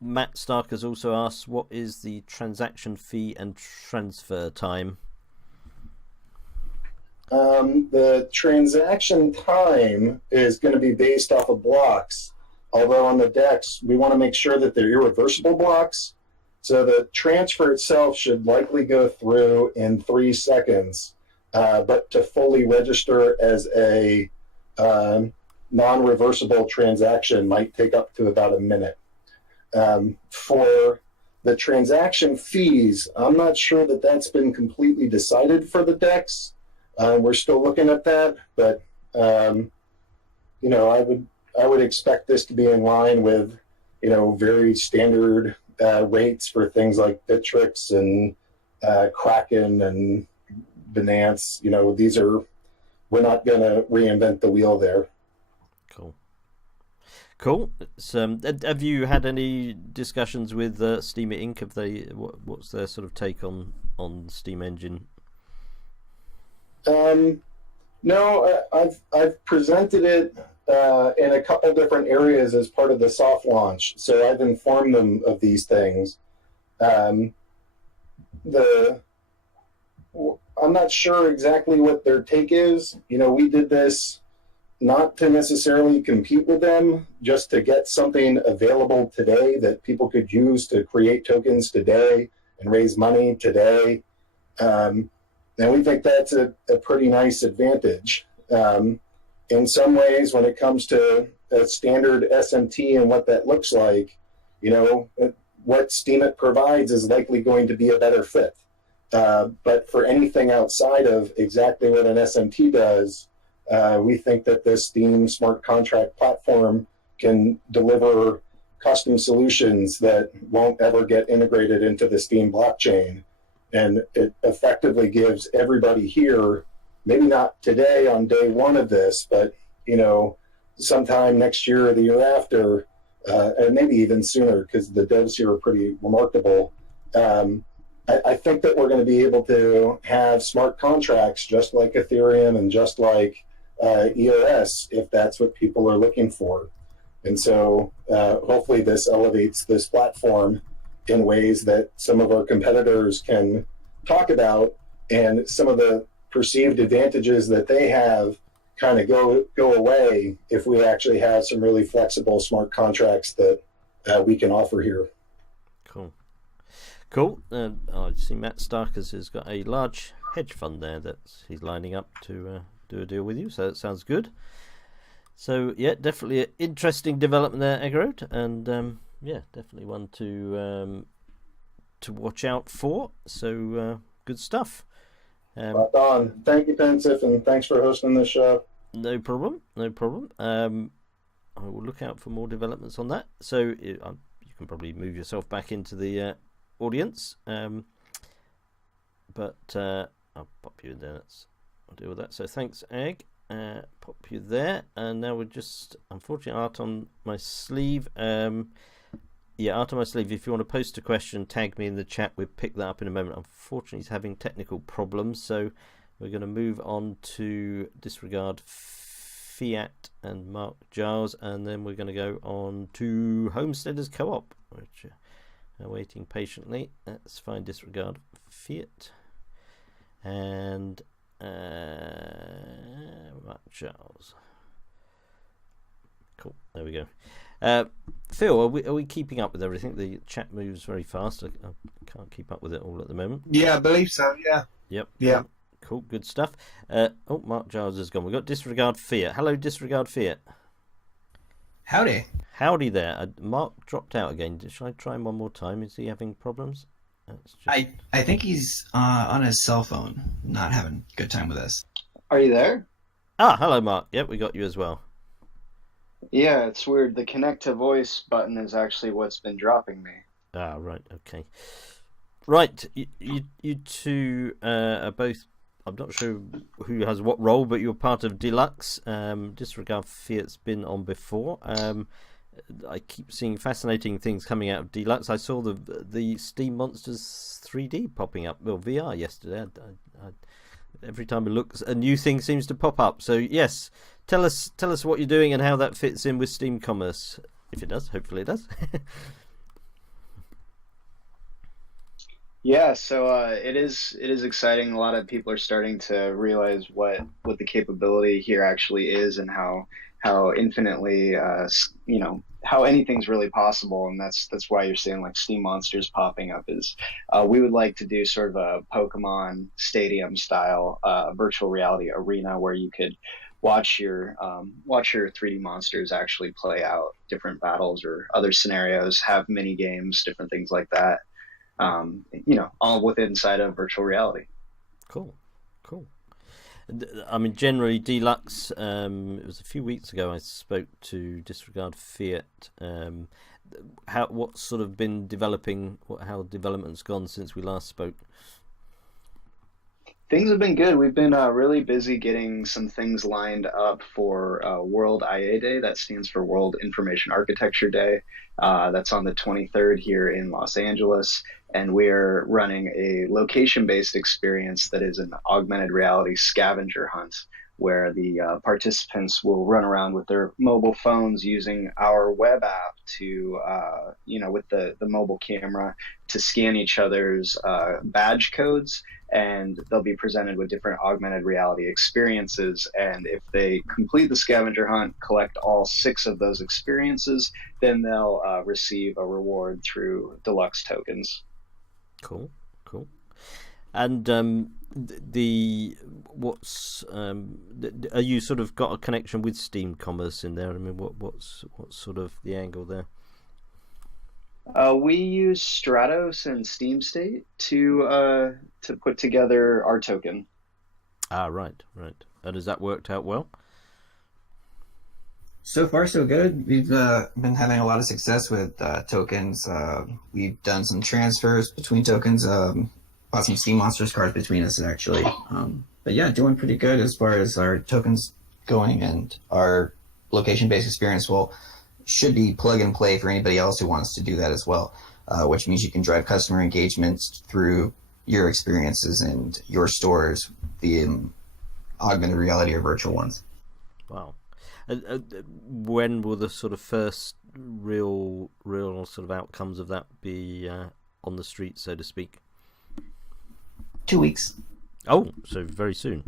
Matt Stark has also asked, what is the transaction fee and transfer time? The transaction time is going to be based off of blocks, although on the DEX, we want to make sure that they're irreversible blocks. So the transfer itself should likely go through in 3 seconds, but to fully register as a non-reversible transaction might take up to about a minute. For the transaction fees, I'm not sure that that's been completely decided for the DEX. We're still looking at that, but I would expect this to be in line with very standard rates for things like Bittrex and Kraken and Binance. We're not going to reinvent the wheel there. Cool. So, have you had any discussions with Steamer Inc? Have they? What's their sort of take on Steam Engine? No, I've presented it in a couple different areas as part of the soft launch, so I've informed them of these things. I'm not sure exactly what their take is. We did this not to necessarily compete with them, just to get something available today that people could use to create tokens today and raise money today. And we think that's a pretty nice advantage. In some ways, when it comes to a standard SMT and what that looks like, what Steemit provides is likely going to be a better fit. But for anything outside of exactly what an SMT does, we think that this Steem smart contract platform can deliver custom solutions that won't ever get integrated into the Steem blockchain. And it effectively gives everybody here, maybe not today on day one of this, but sometime next year or the year after, and maybe even sooner, because the devs here are pretty remarkable. I think that we're going to be able to have smart contracts just like Ethereum and just like ERS, if that's what people are looking for. And so hopefully this elevates this platform in ways that some of our competitors can talk about, and some of the perceived advantages that they have kind of go away if we actually have some really flexible smart contracts that we can offer here. Cool. I see Matt Stark has got a large hedge fund there that he's lining up to do a deal with you, so that sounds good. So yeah, definitely an interesting development there, Eggerode, and definitely one to watch out for. So good stuff. Right on. Thank you, Pensif, and thanks for hosting this show. No problem. I will look out for more developments on that. So you can probably move yourself back into the audience, but I'll pop you in there. I'll deal with that. So thanks, Egg. Pop you there, and now we're just unfortunately art on my sleeve. Art on my sleeve. If you want to post a question, tag me in the chat. We'll pick that up in a moment. Unfortunately, he's having technical problems, so we're going to move on to Disregard Fiat and Mark Giles, and then we're going to go on to Homesteaders Co-op, which are waiting patiently. Let's find Disregard Fiat and Mark Giles. Cool. There we go. Phil, are we keeping up with everything? The chat moves very fast. I can't keep up with it all at the moment. Yeah, I believe so. Yeah. Yep. Yeah. Cool. Good stuff. Mark Giles has gone. We've got Disregard Fiat. Hello, Disregard Fiat. Howdy. Howdy there. Mark dropped out again. Should I try him one more time? Is he having problems? I think he's on his cell phone, not having a good time with us. Are you there? Hello, Mark. Yep, we got you as well. Yeah, it's weird. The connect to voice button is actually what's been dropping me. Right. Okay. Right. You two are both. I'm not sure who has what role, but you're part of Deluxe. Disregard Fiat's been on before. I keep seeing fascinating things coming out of Deluxe. I saw the Steam Monsters 3D popping up, well, VR yesterday. Every time I look, a new thing seems to pop up. So yes, tell us what you're doing and how that fits in with Steem Commerce. If it does, hopefully it does. Yeah, so it is exciting. A lot of people are starting to realize what the capability here actually is, and how infinitely how anything's really possible. And that's why you're seeing like Steem monsters popping up. Is we would like to do sort of a Pokemon Stadium style virtual reality arena where you could watch your 3D monsters actually play out different battles or other scenarios, have mini games, different things like that. All within inside of virtual reality. Cool. I mean, generally, Deluxe. It was a few weeks ago. I spoke to Disregard Fiat. What's sort of been developing? How development's gone since we last spoke? Things have been good. We've been really busy getting some things lined up for World IA Day. That stands for World Information Architecture Day. That's on the 23rd here in Los Angeles. And we're running a location-based experience that is an augmented reality scavenger hunt, where the participants will run around with their mobile phones using our web app to, with the mobile camera to scan each other's badge codes, and they'll be presented with different augmented reality experiences. And if they complete the scavenger hunt, collect all 6 of those experiences, then they'll receive a reward through deluxe tokens. Cool. And are you sort of got a connection with Steem Commerce in there? I mean, what's sort of the angle there? We use Stratos and Steam State to put together our token. Right. And has that worked out well? So far, so good. We've been having a lot of success with tokens. We've done some transfers between tokens, bought some Steem Monsters cards between us, actually. But yeah, doing pretty good as far as our tokens going, and our location-based experience should be plug and play for anybody else who wants to do that as well, which means you can drive customer engagements through your experiences and your stores via augmented reality or virtual ones. Wow. When will the sort of first real sort of outcomes of that be on the street, so to speak? 2 weeks. Oh, so very soon.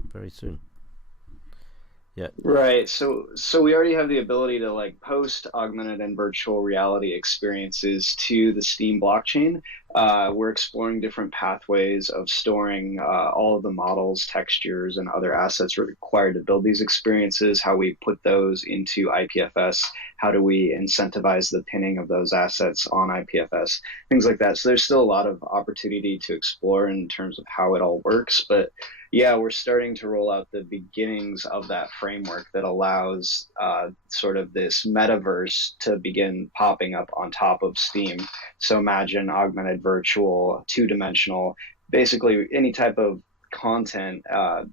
Yeah. Right. So we already have the ability to like post augmented and virtual reality experiences to the Steem blockchain. We're exploring different pathways of storing all of the models, textures, and other assets required to build these experiences, how we put those into IPFS, how do we incentivize the pinning of those assets on IPFS, things like that. So there's still a lot of opportunity to explore in terms of how it all works. But yeah, we're starting to roll out the beginnings of that framework that allows sort of this metaverse to begin popping up on top of Steem. So imagine augmented, virtual, two-dimensional, basically any type of content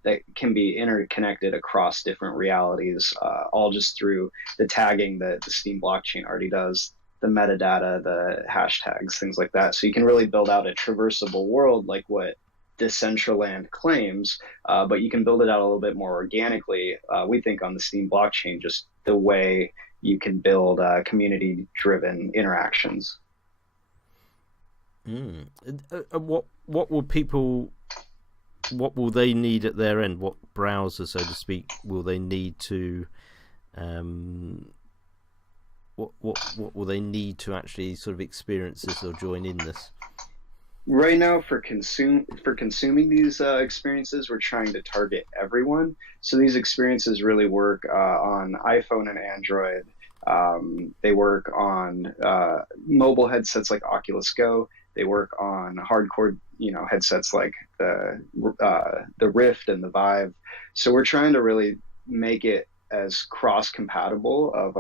that can be interconnected across different realities, all just through the tagging that the Steem blockchain already does, the metadata, the hashtags, things like that. So you can really build out a traversable world like what Decentraland claims, but you can build it out a little bit more organically, we think, on the Steem blockchain, just the way you can build community-driven interactions. What will they need at their end? What browser, so to speak, will they need to what will they need to actually sort of experience this or join in this? Right now, for consuming these experiences, we're trying to target everyone. So these experiences really work on iPhone and Android. They work on mobile headsets like Oculus Go. They work on hardcore, headsets like the Rift and the Vive. So we're trying to really make it as cross-compatible of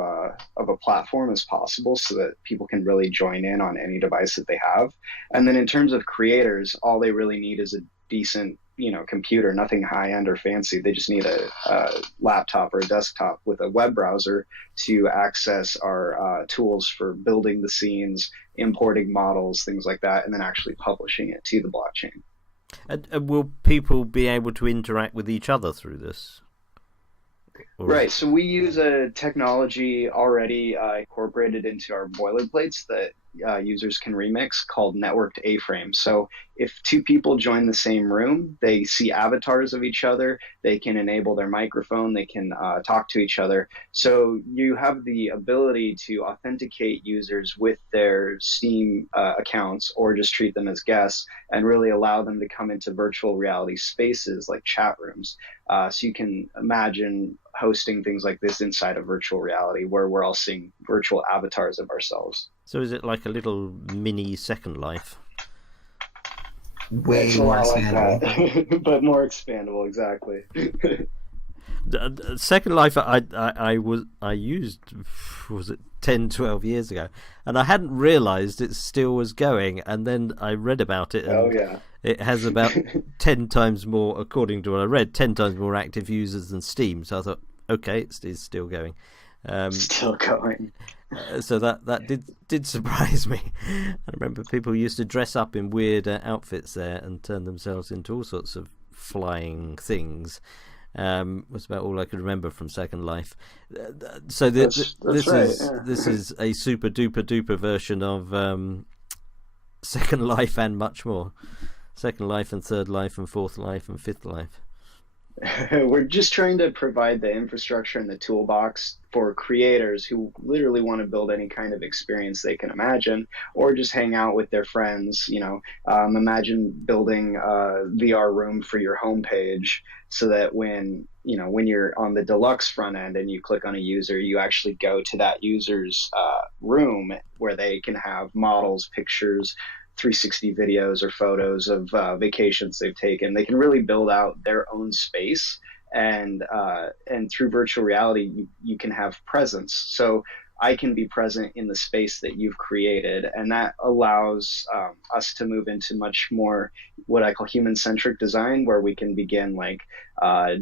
a platform as possible, so that people can really join in on any device that they have. And then in terms of creators, all they really need is a decent, computer, nothing high-end or fancy. They just need a laptop or a desktop with a web browser to access our tools for building the scenes, importing models, things like that, and then actually publishing it to the blockchain. And will people be able to interact with each other through this? Right. So we use a technology already incorporated into our boilerplates that users can remix called networked A-frames. So if two people join the same room, they see avatars of each other, they can enable their microphone, they can talk to each other. So you have the ability to authenticate users with their Steem accounts or just treat them as guests and really allow them to come into virtual reality spaces like chat rooms. So you can imagine hosting things like this inside of virtual reality where we're all seeing virtual avatars of ourselves. So is it like a little mini Second Life? Way more expandable. But more expandable, exactly. Second Life I used, was it 10, 12 years ago, and I hadn't realised it still was going, and then I read about it, and it has about 10 times more, according to what I read, 10 times more active users than Steam. So I thought, okay, it's still going. Still going. So that did surprise me. I remember people used to dress up in weird outfits there and turn themselves into all sorts of flying things. Was about all I could remember from Second Life. So this is a super duper version of Second Life and much more. Second Life and Third Life and Fourth Life and Fifth Life. We're just trying to provide the infrastructure and the toolbox for creators who literally want to build any kind of experience they can imagine, or just hang out with their friends. Imagine building a VR room for your homepage, so that when you're on the deluxe front end and you click on a user, you actually go to that user's room where they can have models, pictures, 360 videos or photos of vacations they've taken. They can really build out their own space, and through virtual reality, you can have presence. So I can be present in the space that you've created, and that allows us to move into much more what I call human-centric design, where we can begin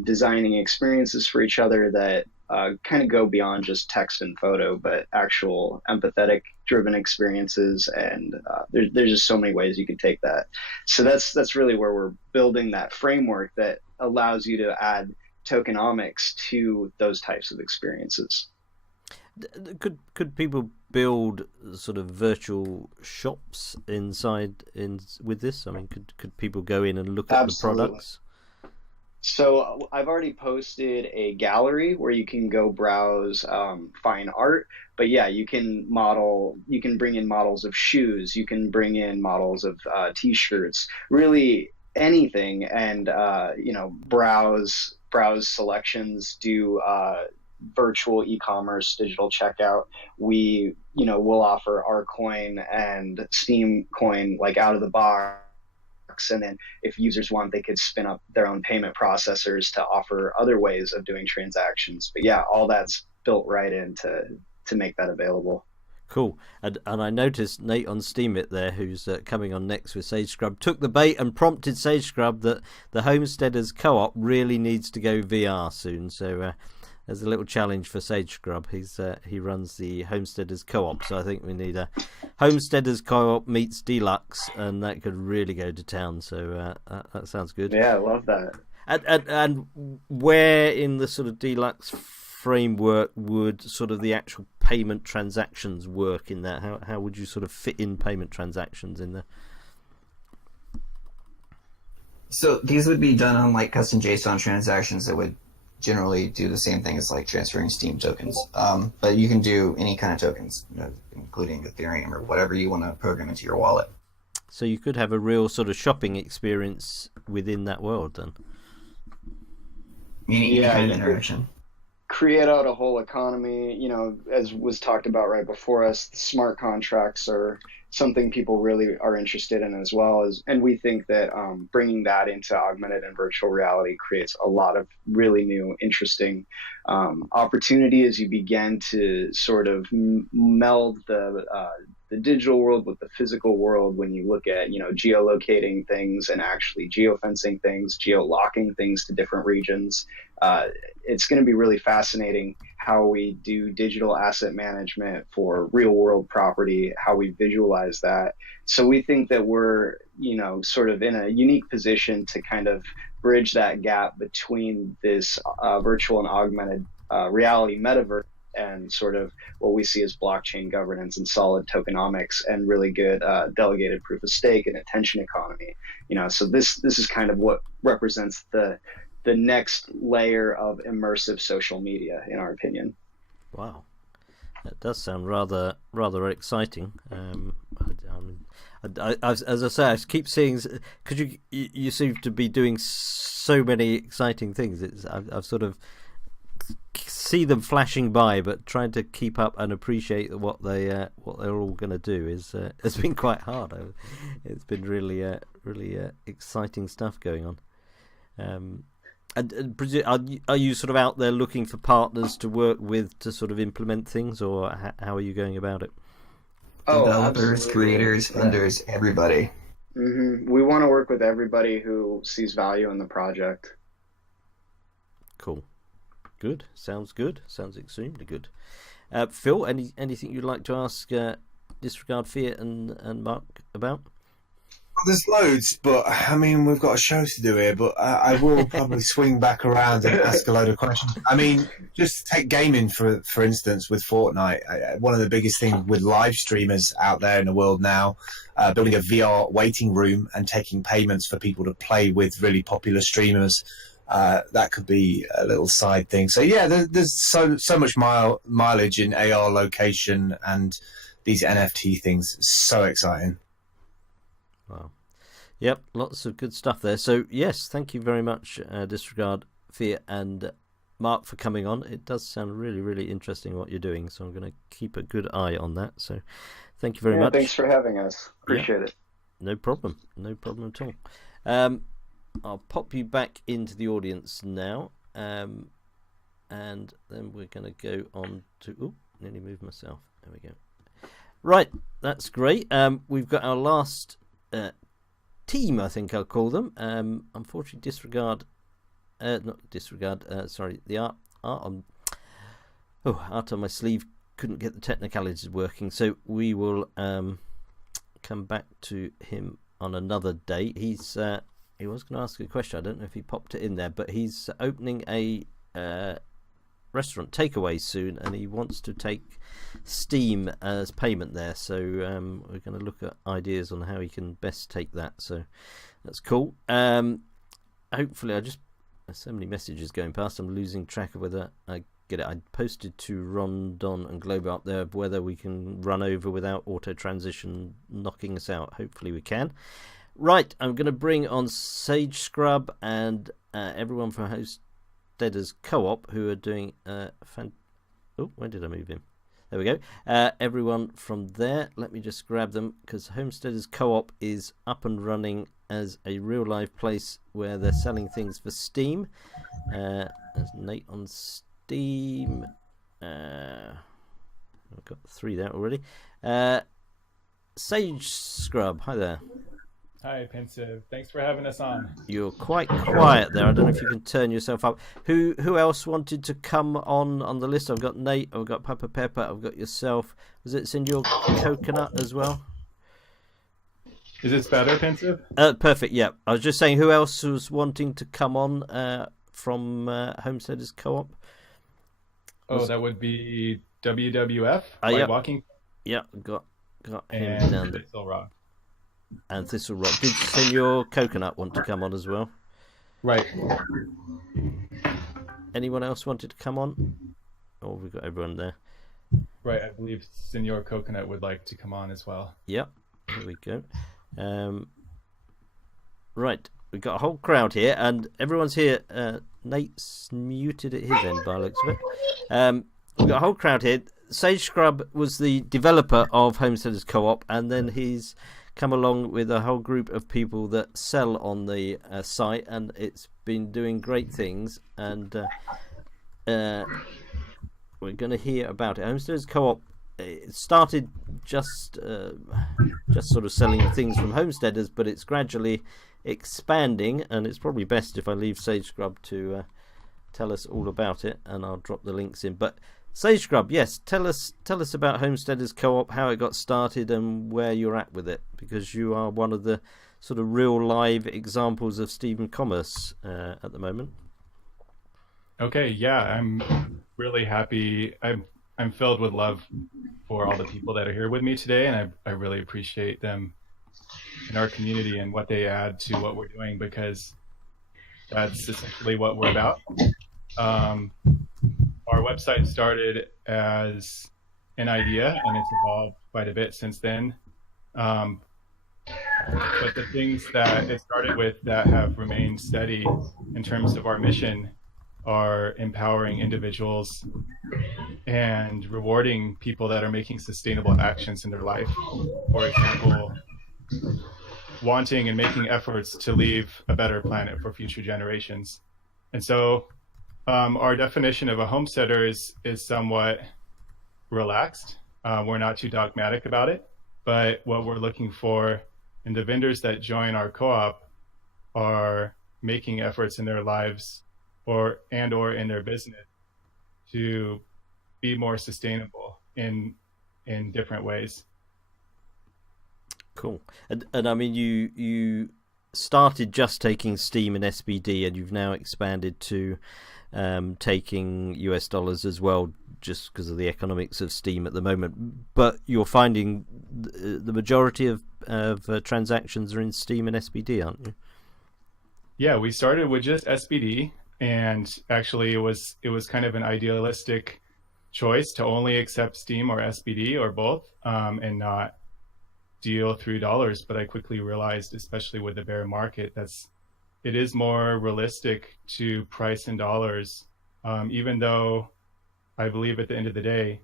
designing experiences for each other that kind of go beyond just text and photo, but actual empathetic driven experiences. And there's just so many ways you can take that. So that's really where we're building that framework that allows you to add tokenomics to those types of experiences. Could people build sort of virtual shops with this? I mean, could people go in and look at the products? So I've already posted a gallery where you can go browse fine art. But yeah, you can bring in models of shoes, you can bring in models of t-shirts, really anything, and browse selections, do virtual e-commerce, digital checkout. We'll offer our coin and Steem coin out of the box. And then if users want, they could spin up their own payment processors to offer other ways of doing transactions. But yeah, all that's built right in to make that available. Cool. And I noticed Nate on Steam It there, who's coming on next with Sage Scrub, took the bait and prompted Sage Scrub that the Homesteaders Co-op really needs to go VR soon. So there's a little challenge for Sage Scrub. He runs the Homesteaders Co-op, so I think we need a Homesteaders Co-op meets Deluxe, and that could really go to town. So that sounds good. Yeah, I love that. And where in the sort of Deluxe framework would sort of the actual payment transactions work in that? How would you sort of fit in payment transactions in there? So these would be done on custom JSON transactions that would generally do the same thing as transferring Steem tokens, but you can do any kind of tokens, including Ethereum or whatever you want to program into your wallet. So you could have a real sort of shopping experience within that world then. Any kind of interaction. Create out a whole economy, as was talked about right before us. The smart contracts are something people really are interested in as well, and we think that bringing that into augmented and virtual reality creates a lot of really new, interesting opportunity as you begin to sort of meld the digital world with the physical world. When you look at geolocating things and actually geofencing things, geolocking things to different regions, it's going to be really fascinating how we do digital asset management for real world property, how we visualize that. So we think that we're, sort of in a unique position to kind of bridge that gap between this virtual and augmented reality metaverse and sort of what we see as blockchain governance and solid tokenomics and really good delegated proof of stake and attention economy. So this is kind of what represents the next layer of immersive social media, in our opinion. Wow, that does sound rather exciting. As I say, I keep seeing, because you seem to be doing so many exciting things. I've sort of see them flashing by, but trying to keep up and appreciate what they're all going to do has been quite hard. It's been really exciting stuff going on. And are you sort of out there looking for partners to work with to sort of implement things, or how are you going about it? Developers, Absolutely. creators, vendors, everybody. We want to work with everybody who sees value in the project. Cool. Good. Sounds good. Sounds extremely good. Phil, anything you'd like to ask Disregard Fiat and Mark about? There's loads, but I mean, we've got a show to do here, but I will probably swing back around and ask a load of questions. I mean, just take gaming, for instance, with Fortnite. One of the biggest things with live streamers out there in the world now, building a VR waiting room and taking payments for people to play with really popular streamers. That could be a little side thing. So yeah, there's so much mileage in AR location and these NFT things. So exciting. Wow. Yep, lots of good stuff there. So yes, thank you very much, Disregard Fiat and Mark, for coming on. It does sound really interesting what you're doing, so I'm going to keep a good eye on that. So thank you very much. Thanks for having us. Appreciate it. No problem at all. I'll pop you back into the audience now, and then we're going to go on to... nearly moved myself. There we go. Right, that's great. We've got our last team, I think I'll call them. Unfortunately, the art on my sleeve couldn't get the technicalities working, so we will come back to him on another day. He was going to ask a question. I don't know if he popped it in there, but he's opening a restaurant takeaway soon, and he wants to take Steem as payment there. So we're going to look at ideas on how he can best take that. So that's cool. Hopefully, there's so many messages going past, I'm losing track of whether I get it. I posted to Ron, Don, and Globe up there whether we can run over without auto transition knocking us out. Hopefully, we can. Right, I'm going to bring on Sage Scrub and everyone from Homesteaders Co-op who are doing where did I move him? There we go. Everyone from there, let me just grab them, because Homesteaders Co-op is up and running as a real live place where they're selling things for Steem. There's Nate on Steem. I've got 3 there already. Sage Scrub, hi there. Hi, Pensive. Thanks for having us on. You're quite quiet there. I don't know if you can turn yourself up. Who else wanted to come on the list? I've got Nate, I've got Papa Pepper, I've got yourself. Was it Senor Coconut as well? Is this better, Pensive? Perfect, yeah. I was just saying, who else was wanting to come on from Homesteaders Co-op? That would be WWF, White Walking. Yeah, got him down there. Thistle Rock. And Thistle Rock. Did Senor Coconut want to come on as well? Right. Anyone else wanted to come on? Oh, we've got everyone there. Right, I believe Senor Coconut would like to come on as well. Yep, here we go. Right, we've got a whole crowd here, and everyone's here. Nate's muted at his end by the looks of it. We've got a whole crowd here. Sage Scrub was the developer of Homesteaders Co-op, and then he's come along with a whole group of people that sell on the site, and it's been doing great things, and we're going to hear about it. Homesteaders Co-op, it started just sort of selling things from homesteaders, but it's gradually expanding, and it's probably best if I leave Sage Scrub to tell us all about it, and I'll drop the links in. But Sage Scrub, yes, tell us about Homesteaders Co-op, how it got started, and where you're at with it, because you are one of the sort of real live examples of Steem Commerce at the moment. Okay, yeah, I'm really happy. I'm filled with love for all the people that are here with me today, and I really appreciate them in our community and what they add to what we're doing, because that's essentially what we're about. Our website started as an idea, and it's evolved quite a bit since then. But the things that it started with that have remained steady in terms of our mission are empowering individuals and rewarding people that are making sustainable actions in their life. For example, wanting and making efforts to leave a better planet for future generations. And so our definition of a homesteader is somewhat relaxed. We're not too dogmatic about it, but what we're looking for in the vendors that join our co-op are making efforts in their lives or in their business to be more sustainable in different ways. Cool. And I mean, you started just taking Steem and SBD, and you've now expanded to taking US dollars as well, just because of the economics of Steem at the moment. But you're finding the majority of transactions are in Steem and SBD, aren't you? Yeah, we started with just SBD, and actually it was kind of an idealistic choice to only accept Steem or SBD or both, and not deal through dollars. But I quickly realized, especially with the bear market, it is more realistic to price in dollars, even though I believe at the end of the day,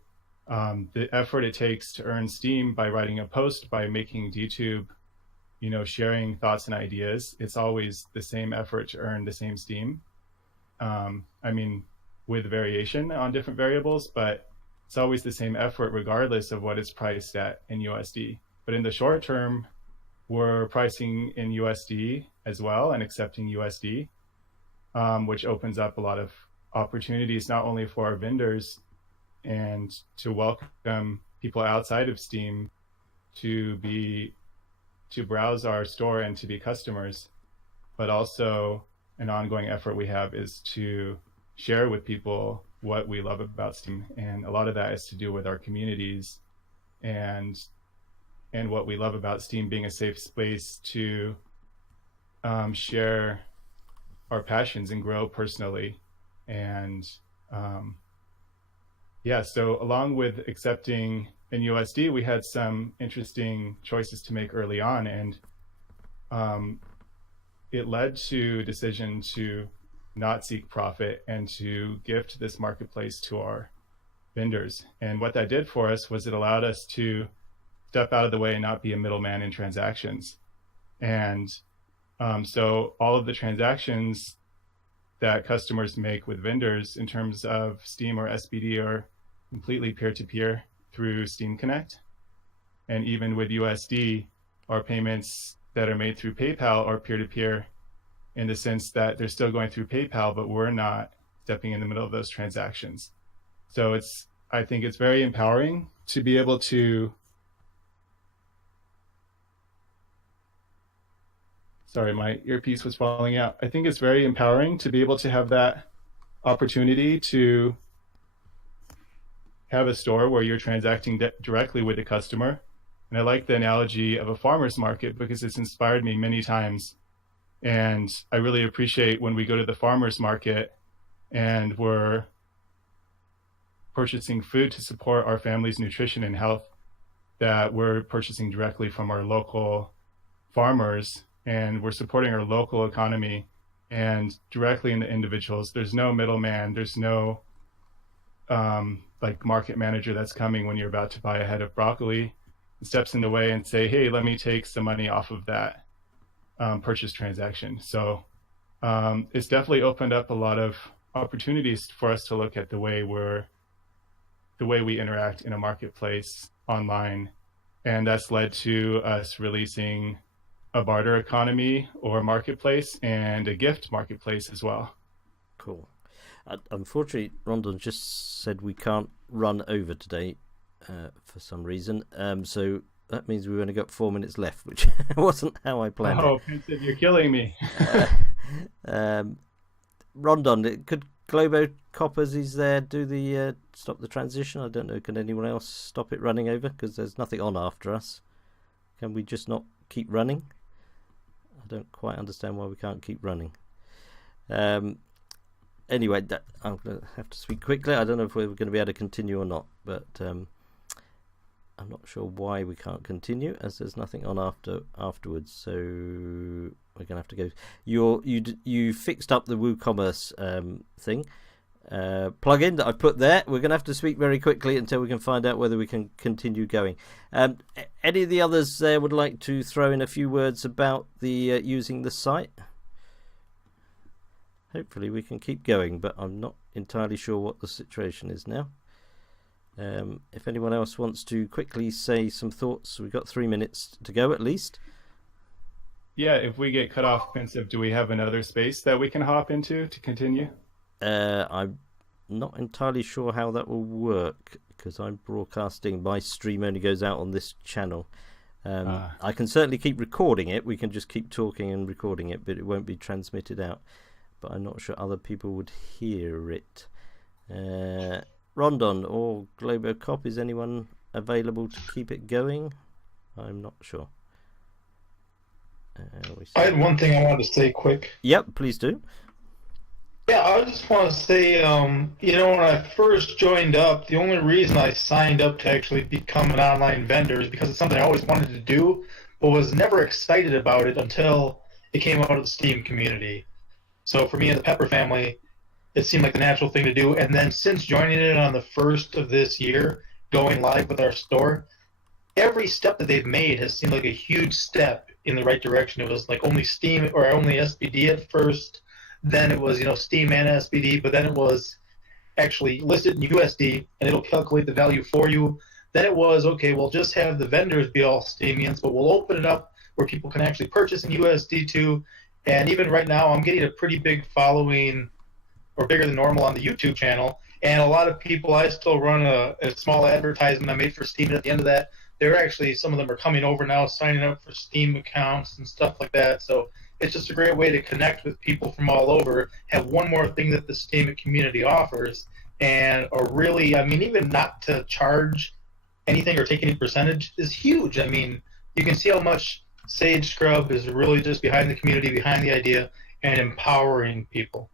the effort it takes to earn Steem by writing a post, by making DTube, sharing thoughts and ideas, it's always the same effort to earn the same Steem. I mean, with variation on different variables, but it's always the same effort regardless of what it's priced at in USD. But in the short term, we're pricing in USD as well and accepting USD, which opens up a lot of opportunities, not only for our vendors and to welcome people outside of Steem to browse our store and to be customers, but also an ongoing effort we have is to share with people what we love about Steem. And a lot of that is to do with our communities and what we love about Steem being a safe space to share our passions and grow personally. And so along with accepting in USD, we had some interesting choices to make early on, and it led to a decision to not seek profit and to gift this marketplace to our vendors. And what that did for us was it allowed us to step out of the way and not be a middleman in transactions. And so all of the transactions that customers make with vendors in terms of Steem or SBD are completely peer-to-peer through Steem Connect. And even with USD, our payments that are made through PayPal are peer-to-peer in the sense that they're still going through PayPal, but we're not stepping in the middle of those transactions. So I think it's very empowering to be able to Sorry, my earpiece was falling out. I think it's very empowering to be able to have that opportunity to have a store where you're transacting directly with the customer. And I like the analogy of a farmer's market because it's inspired me many times. And I really appreciate when we go to the farmer's market and we're purchasing food to support our family's nutrition and health, that we're purchasing directly from our local farmers and we're supporting our local economy and directly in the individuals. There's no middleman. There's no like market manager that's coming when you're about to buy a head of broccoli and steps in the way and say, hey, let me take some money off of that purchase transaction. So it's definitely opened up a lot of opportunities for us to look at the way we interact in a marketplace online. And that's led to us releasing a barter economy or marketplace and a gift marketplace as well. Cool. Unfortunately, Rondon just said we can't run over today for some reason. So that means we've only got 4 minutes left, which wasn't how I planned Oh, Pensive, you're killing me. Rondon, could Globo Coppers, he's there, do the stop the transition? I don't know, can anyone else stop it running over? Because there's nothing on after us. Can we just not keep running? I don't quite understand why we can't keep running. Anyway, I'm going to have to speak quickly. I don't know if we're going to be able to continue or not, but I'm not sure why we can't continue, as there's nothing on afterwards. So we're going to have to go. You fixed up the WooCommerce thing plugin that I put there. We're going to have to speak very quickly until we can find out whether we can continue going. Any of the others there would like to throw in a few words about the using the site? Hopefully we can keep going, but I'm not entirely sure what the situation is now. If anyone else wants to quickly say some thoughts, we've got 3 minutes to go at least. Yeah, if we get cut off, Pensive, do we have another space that we can hop into to continue? I'm not entirely sure how that will work, because I'm broadcasting. My stream only goes out on this channel. I can certainly keep recording it. We can just keep talking and recording it, but it won't be transmitted out. But I'm not sure other people would hear it. Rondon or Globocop, is anyone available to keep it going? I'm not sure. I had one thing I wanted to say quick. Yep, please do. Yeah, I just want to say, when I first joined up, the only reason I signed up to actually become an online vendor is because it's something I always wanted to do, but was never excited about it until it came out of the Steem community. So for me and the Pepper family, it seemed like the natural thing to do. And then since joining it on the 1st of this year, going live with our store, every step that they've made has seemed like a huge step in the right direction. It was like only Steem or only SBD at first. Then it was, Steem and SBD, but then it was actually listed in USD and it'll calculate the value for you. Then it was, okay, we'll just have the vendors be all Steemians, but we'll open it up where people can actually purchase in USD too. And even right now, I'm getting a pretty big following, or bigger than normal, on the YouTube channel. And a lot of people, I still run a small advertisement I made for Steem. And at the end of that, some of them are coming over now, signing up for Steem accounts and stuff like that. So it's just a great way to connect with people from all over, have one more thing that the Steem community offers, and even not to charge anything or take any percentage is huge. I mean, you can see how much Sage Scrub is really just behind the community, behind the idea, and empowering people.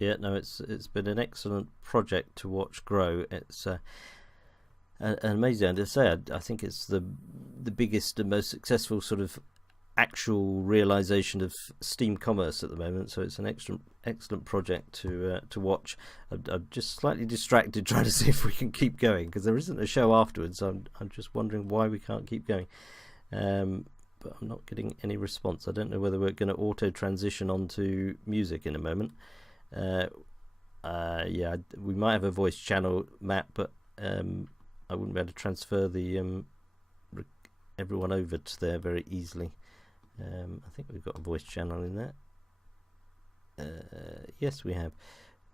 Yeah, no, it's been an excellent project to watch grow. It's amazing. And to say, I think it's the biggest and most successful sort of actual realization of Steem Commerce at the moment. So it's an excellent project to watch. I'm just slightly distracted trying to see if we can keep going, because there isn't a show afterwards. I'm just wondering why we can't keep going. But I'm not getting any response. I don't know whether we're going to auto transition onto music in a moment. We might have a voice channel, Matt, but I wouldn't be able to transfer the everyone over to there very easily. I think we've got a voice channel in there. Yes, we have.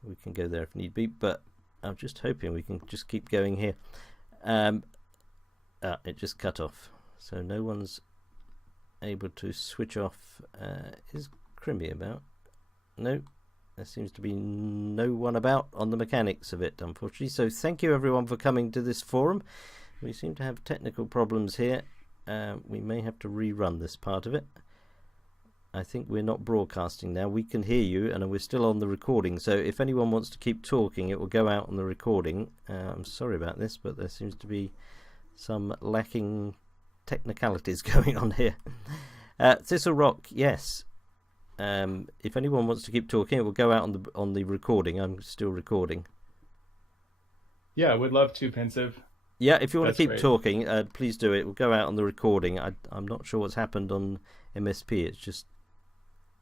We can go there if need be, but I'm just hoping we can just keep going here. It just cut off. So no one's able to switch off. Is Crimmy about? No, there seems to be no one about on the mechanics of it, unfortunately. So thank you everyone for coming to this forum. We seem to have technical problems here. We may have to rerun this part of it. I think we're not broadcasting now. We can hear you and we're still on the recording. So if anyone wants to keep talking, it will go out on the recording. I'm sorry about this, but there seems to be some lacking technicalities going on here. Thistle Rock, yes. If anyone wants to keep talking, it will go out on the recording. I'm still recording. Yeah, we'd love to, Pensive. Yeah, if you want That's to keep great. talking, please do. It will go out on the recording. I'm not sure what's happened on MSP. It's just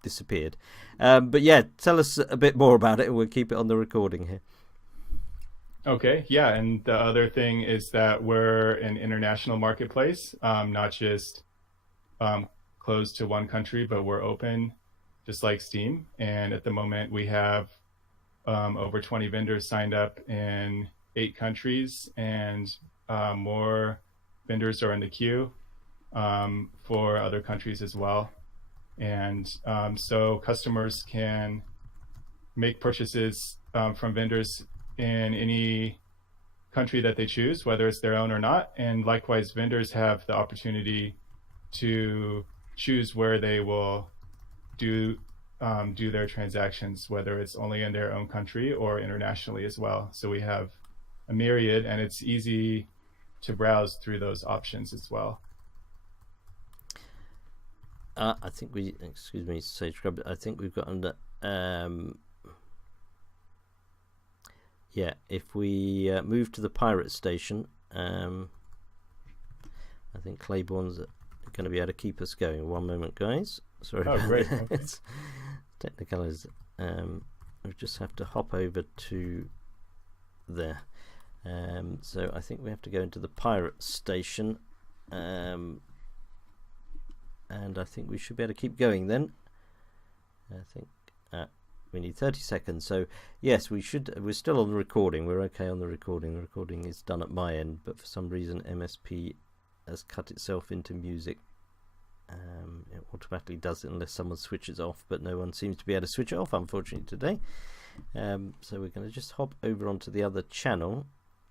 disappeared. But yeah, tell us a bit more about it and we'll keep it on the recording here. Okay, yeah, and the other thing is that we're an international marketplace, not just closed to one country, but we're open, just like Steem. And at the moment, we have over 20 vendors signed up in 8 countries, and more vendors are in the queue for other countries as well. And so customers can make purchases from vendors in any country that they choose, whether it's their own or not. And likewise, vendors have the opportunity to choose where they will do their transactions, whether it's only in their own country or internationally as well. So we have a myriad, and it's easy to browse through those options as well. I think we, excuse me, Sage Scrub, I think we've got under, yeah, if we move to the pirate station, I think Claiborne's going to be able to keep us going. One moment, guys. Sorry. Oh, great. Okay. Technicalities. We just have to hop over to there. So I think we have to go into the pirate station. And I think we should be able to keep going then. I think we need 30 seconds. So yes, we're still on the recording. We're okay on the recording. The recording is done at my end, but for some reason MSP has cut itself into music. It automatically does it unless someone switches off, but no one seems to be able to switch it off, unfortunately, today. So we're going to just hop over onto the other channel.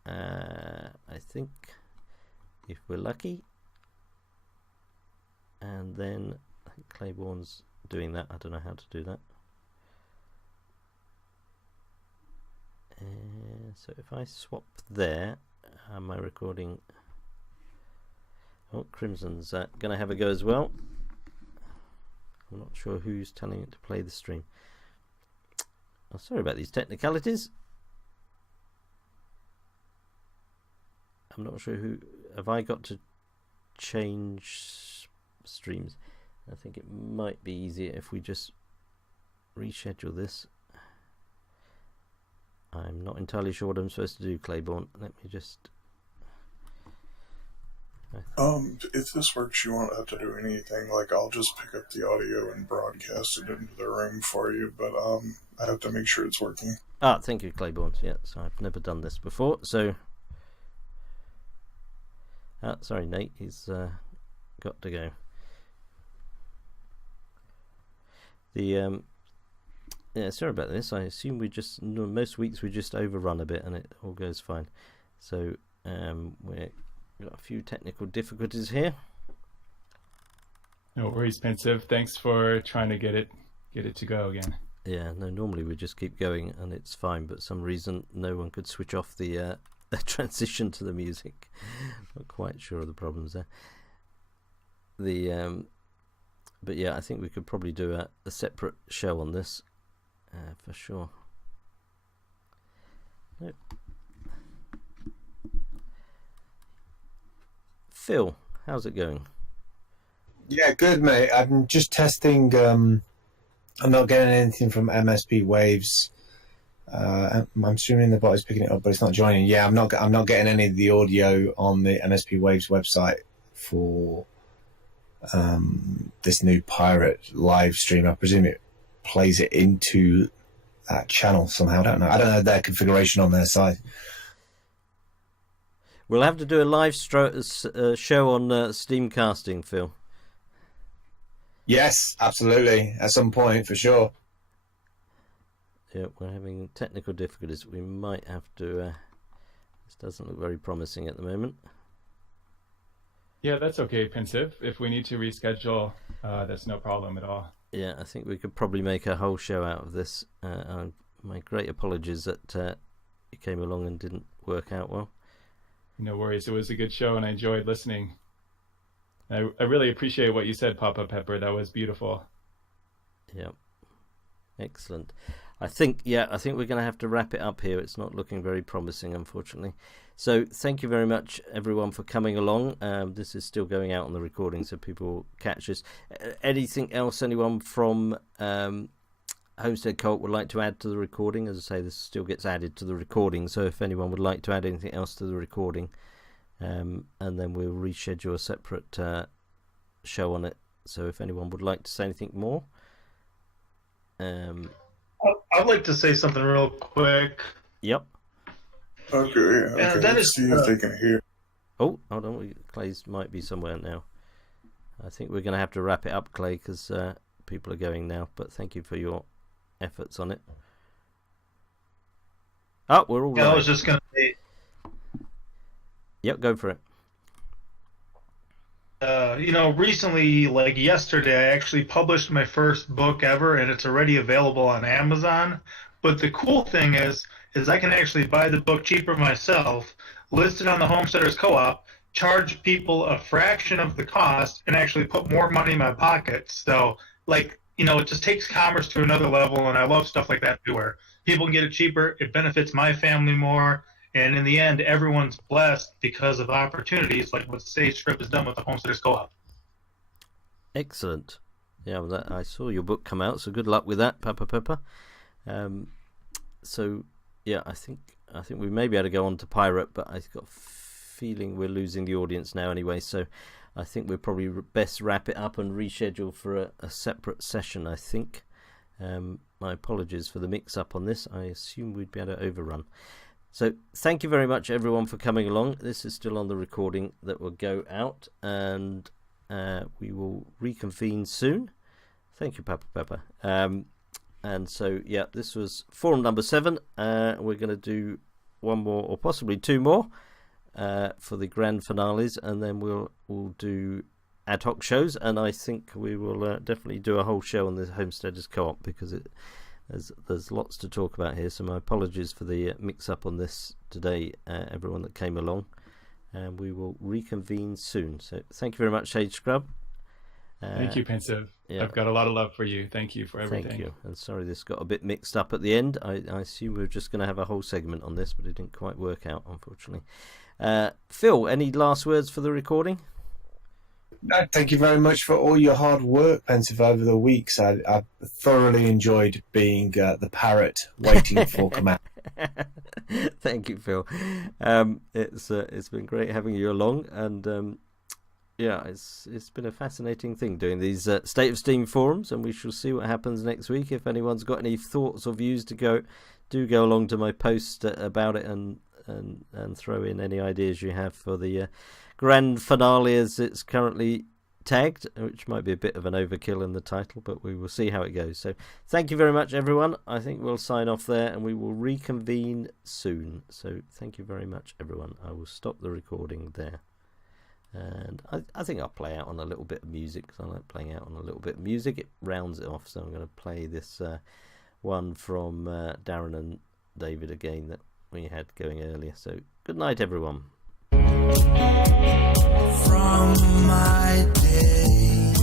I think, if we're lucky. And then I think Claiborne's doing that. I don't know how to do that. So if I swap there, my recording. Oh, Crimson's going to have a go as well. I'm not sure who's telling it to play the stream. Oh, sorry about these technicalities. I'm not sure who. Have I got to change streams? I think it might be easier if we just reschedule this. I'm not entirely sure what I'm supposed to do, Claiborne. Let me just. If this works, you won't have to do anything. Like, I'll just pick up the audio and broadcast it into the room for you, but I have to make sure it's working. Ah, thank you, Claiborne. Yeah, so I've never done this before, so. Sorry, Nate. He's got to go. The yeah, sorry about this. I assume most weeks we just overrun a bit and it all goes fine. So we've got a few technical difficulties here. No worries, Pensive. Thanks for trying to get it to go again. Yeah, no, normally we just keep going and it's fine, but for some reason no one could switch off the transition to the music. Not quite sure of the problems there. But yeah, I think we could probably do a separate show on this for sure. Nope. Phil, how's it going? Yeah, good, mate. I'm just testing. I'm not getting anything from MSP Waves. I'm assuming the bot is picking it up, but it's not joining. Yeah, I'm not getting any of the audio on the MSP Waves website for this new pirate live stream. I presume it plays it into that channel somehow. I don't know their configuration on their side. We'll have to do a live show on Steam casting, Phil. Yes, absolutely. At some point, for sure. Yeah, we're having technical difficulties. We might have to. This doesn't look very promising at the moment. Yeah, that's okay, Pensive. If we need to reschedule, that's no problem at all. Yeah, I think we could probably make a whole show out of this. My great apologies that it came along and didn't work out well. No worries. It was a good show and I enjoyed listening. I really appreciate what you said, Papa Pepper. That was beautiful. Yeah. Excellent. I think we're going to have to wrap it up here. It's not looking very promising, unfortunately. So thank you very much, everyone, for coming along. This is still going out on the recording, so people will catch this. Anything else anyone from Homestead Cult would like to add to the recording? As I say, this still gets added to the recording, so if anyone would like to add anything else to the recording, and then we'll reschedule a separate show on it. So if anyone would like to say anything more, I'd like to say something real quick. Yep. Okay. that Let's is, see if they can hear. Oh, hold on. Clay's might be somewhere now. I think we're going to have to wrap it up, Clay, because people are going now. But thank you for your efforts on it. Oh, we're all right. I was just going to say. Yep, go for it. Recently, like yesterday, I actually published my first book ever, and it's already available on Amazon. But the cool thing is I can actually buy the book cheaper myself, list it on the Homesteaders Co-op, charge people a fraction of the cost, and actually put more money in my pocket. So, it just takes commerce to another level, and I love stuff like that too, where people can get it cheaper, it benefits my family more, and in the end, everyone's blessed because of opportunities like what Sage Script has done with the Homesteaders Co-op. Excellent. Yeah, well, I saw your book come out, so good luck with that, Pepper. So, yeah, I think we may be able to go on to Pirate, but I've got a feeling we're losing the audience now anyway, so I think we'll probably best wrap it up and reschedule for a separate session, I think. My apologies for the mix-up on this. I assume we'd be able to overrun. So thank you very much, everyone, for coming along. This is still on the recording that will go out, and we will reconvene soon. Thank you, Pepper. And so, yeah, this was forum number 7. We're going to do one more, or possibly 2 more, for the grand finales, and then we'll do ad hoc shows. And I think we will definitely do a whole show on the Homesteaders Co-op, because there's lots to talk about here. So my apologies for the mix-up on this today, everyone that came along. And we will reconvene soon. So thank you very much, Sage Scrub. Thank you, Pensive. Yeah. I've got a lot of love for you. Thank you for everything. Thank you. And sorry this got a bit mixed up at the end. I assume we were just going to have a whole segment on this, but it didn't quite work out, unfortunately. Phil, any last words for the recording? No, thank you very much for all your hard work, Pensive, over the weeks. I thoroughly enjoyed being the parrot waiting for command. Thank you, Phil. It's been great having you along, and yeah, it's been a fascinating thing doing these State of Steem forums, and we shall see what happens next week. If anyone's got any thoughts or views to go along to my post about it and throw in any ideas you have for the grand finale as it's currently tagged, which might be a bit of an overkill in the title, but we will see how it goes. So thank you very much, everyone. I think we'll sign off there, and we will reconvene soon. So thank you very much, everyone. I will stop the recording there. And I think I'll play out on a little bit of music, because I like playing out on a little bit of music. It rounds it off, so I'm going to play this one from Darren and David again that we had going earlier. So good night, everyone. From my day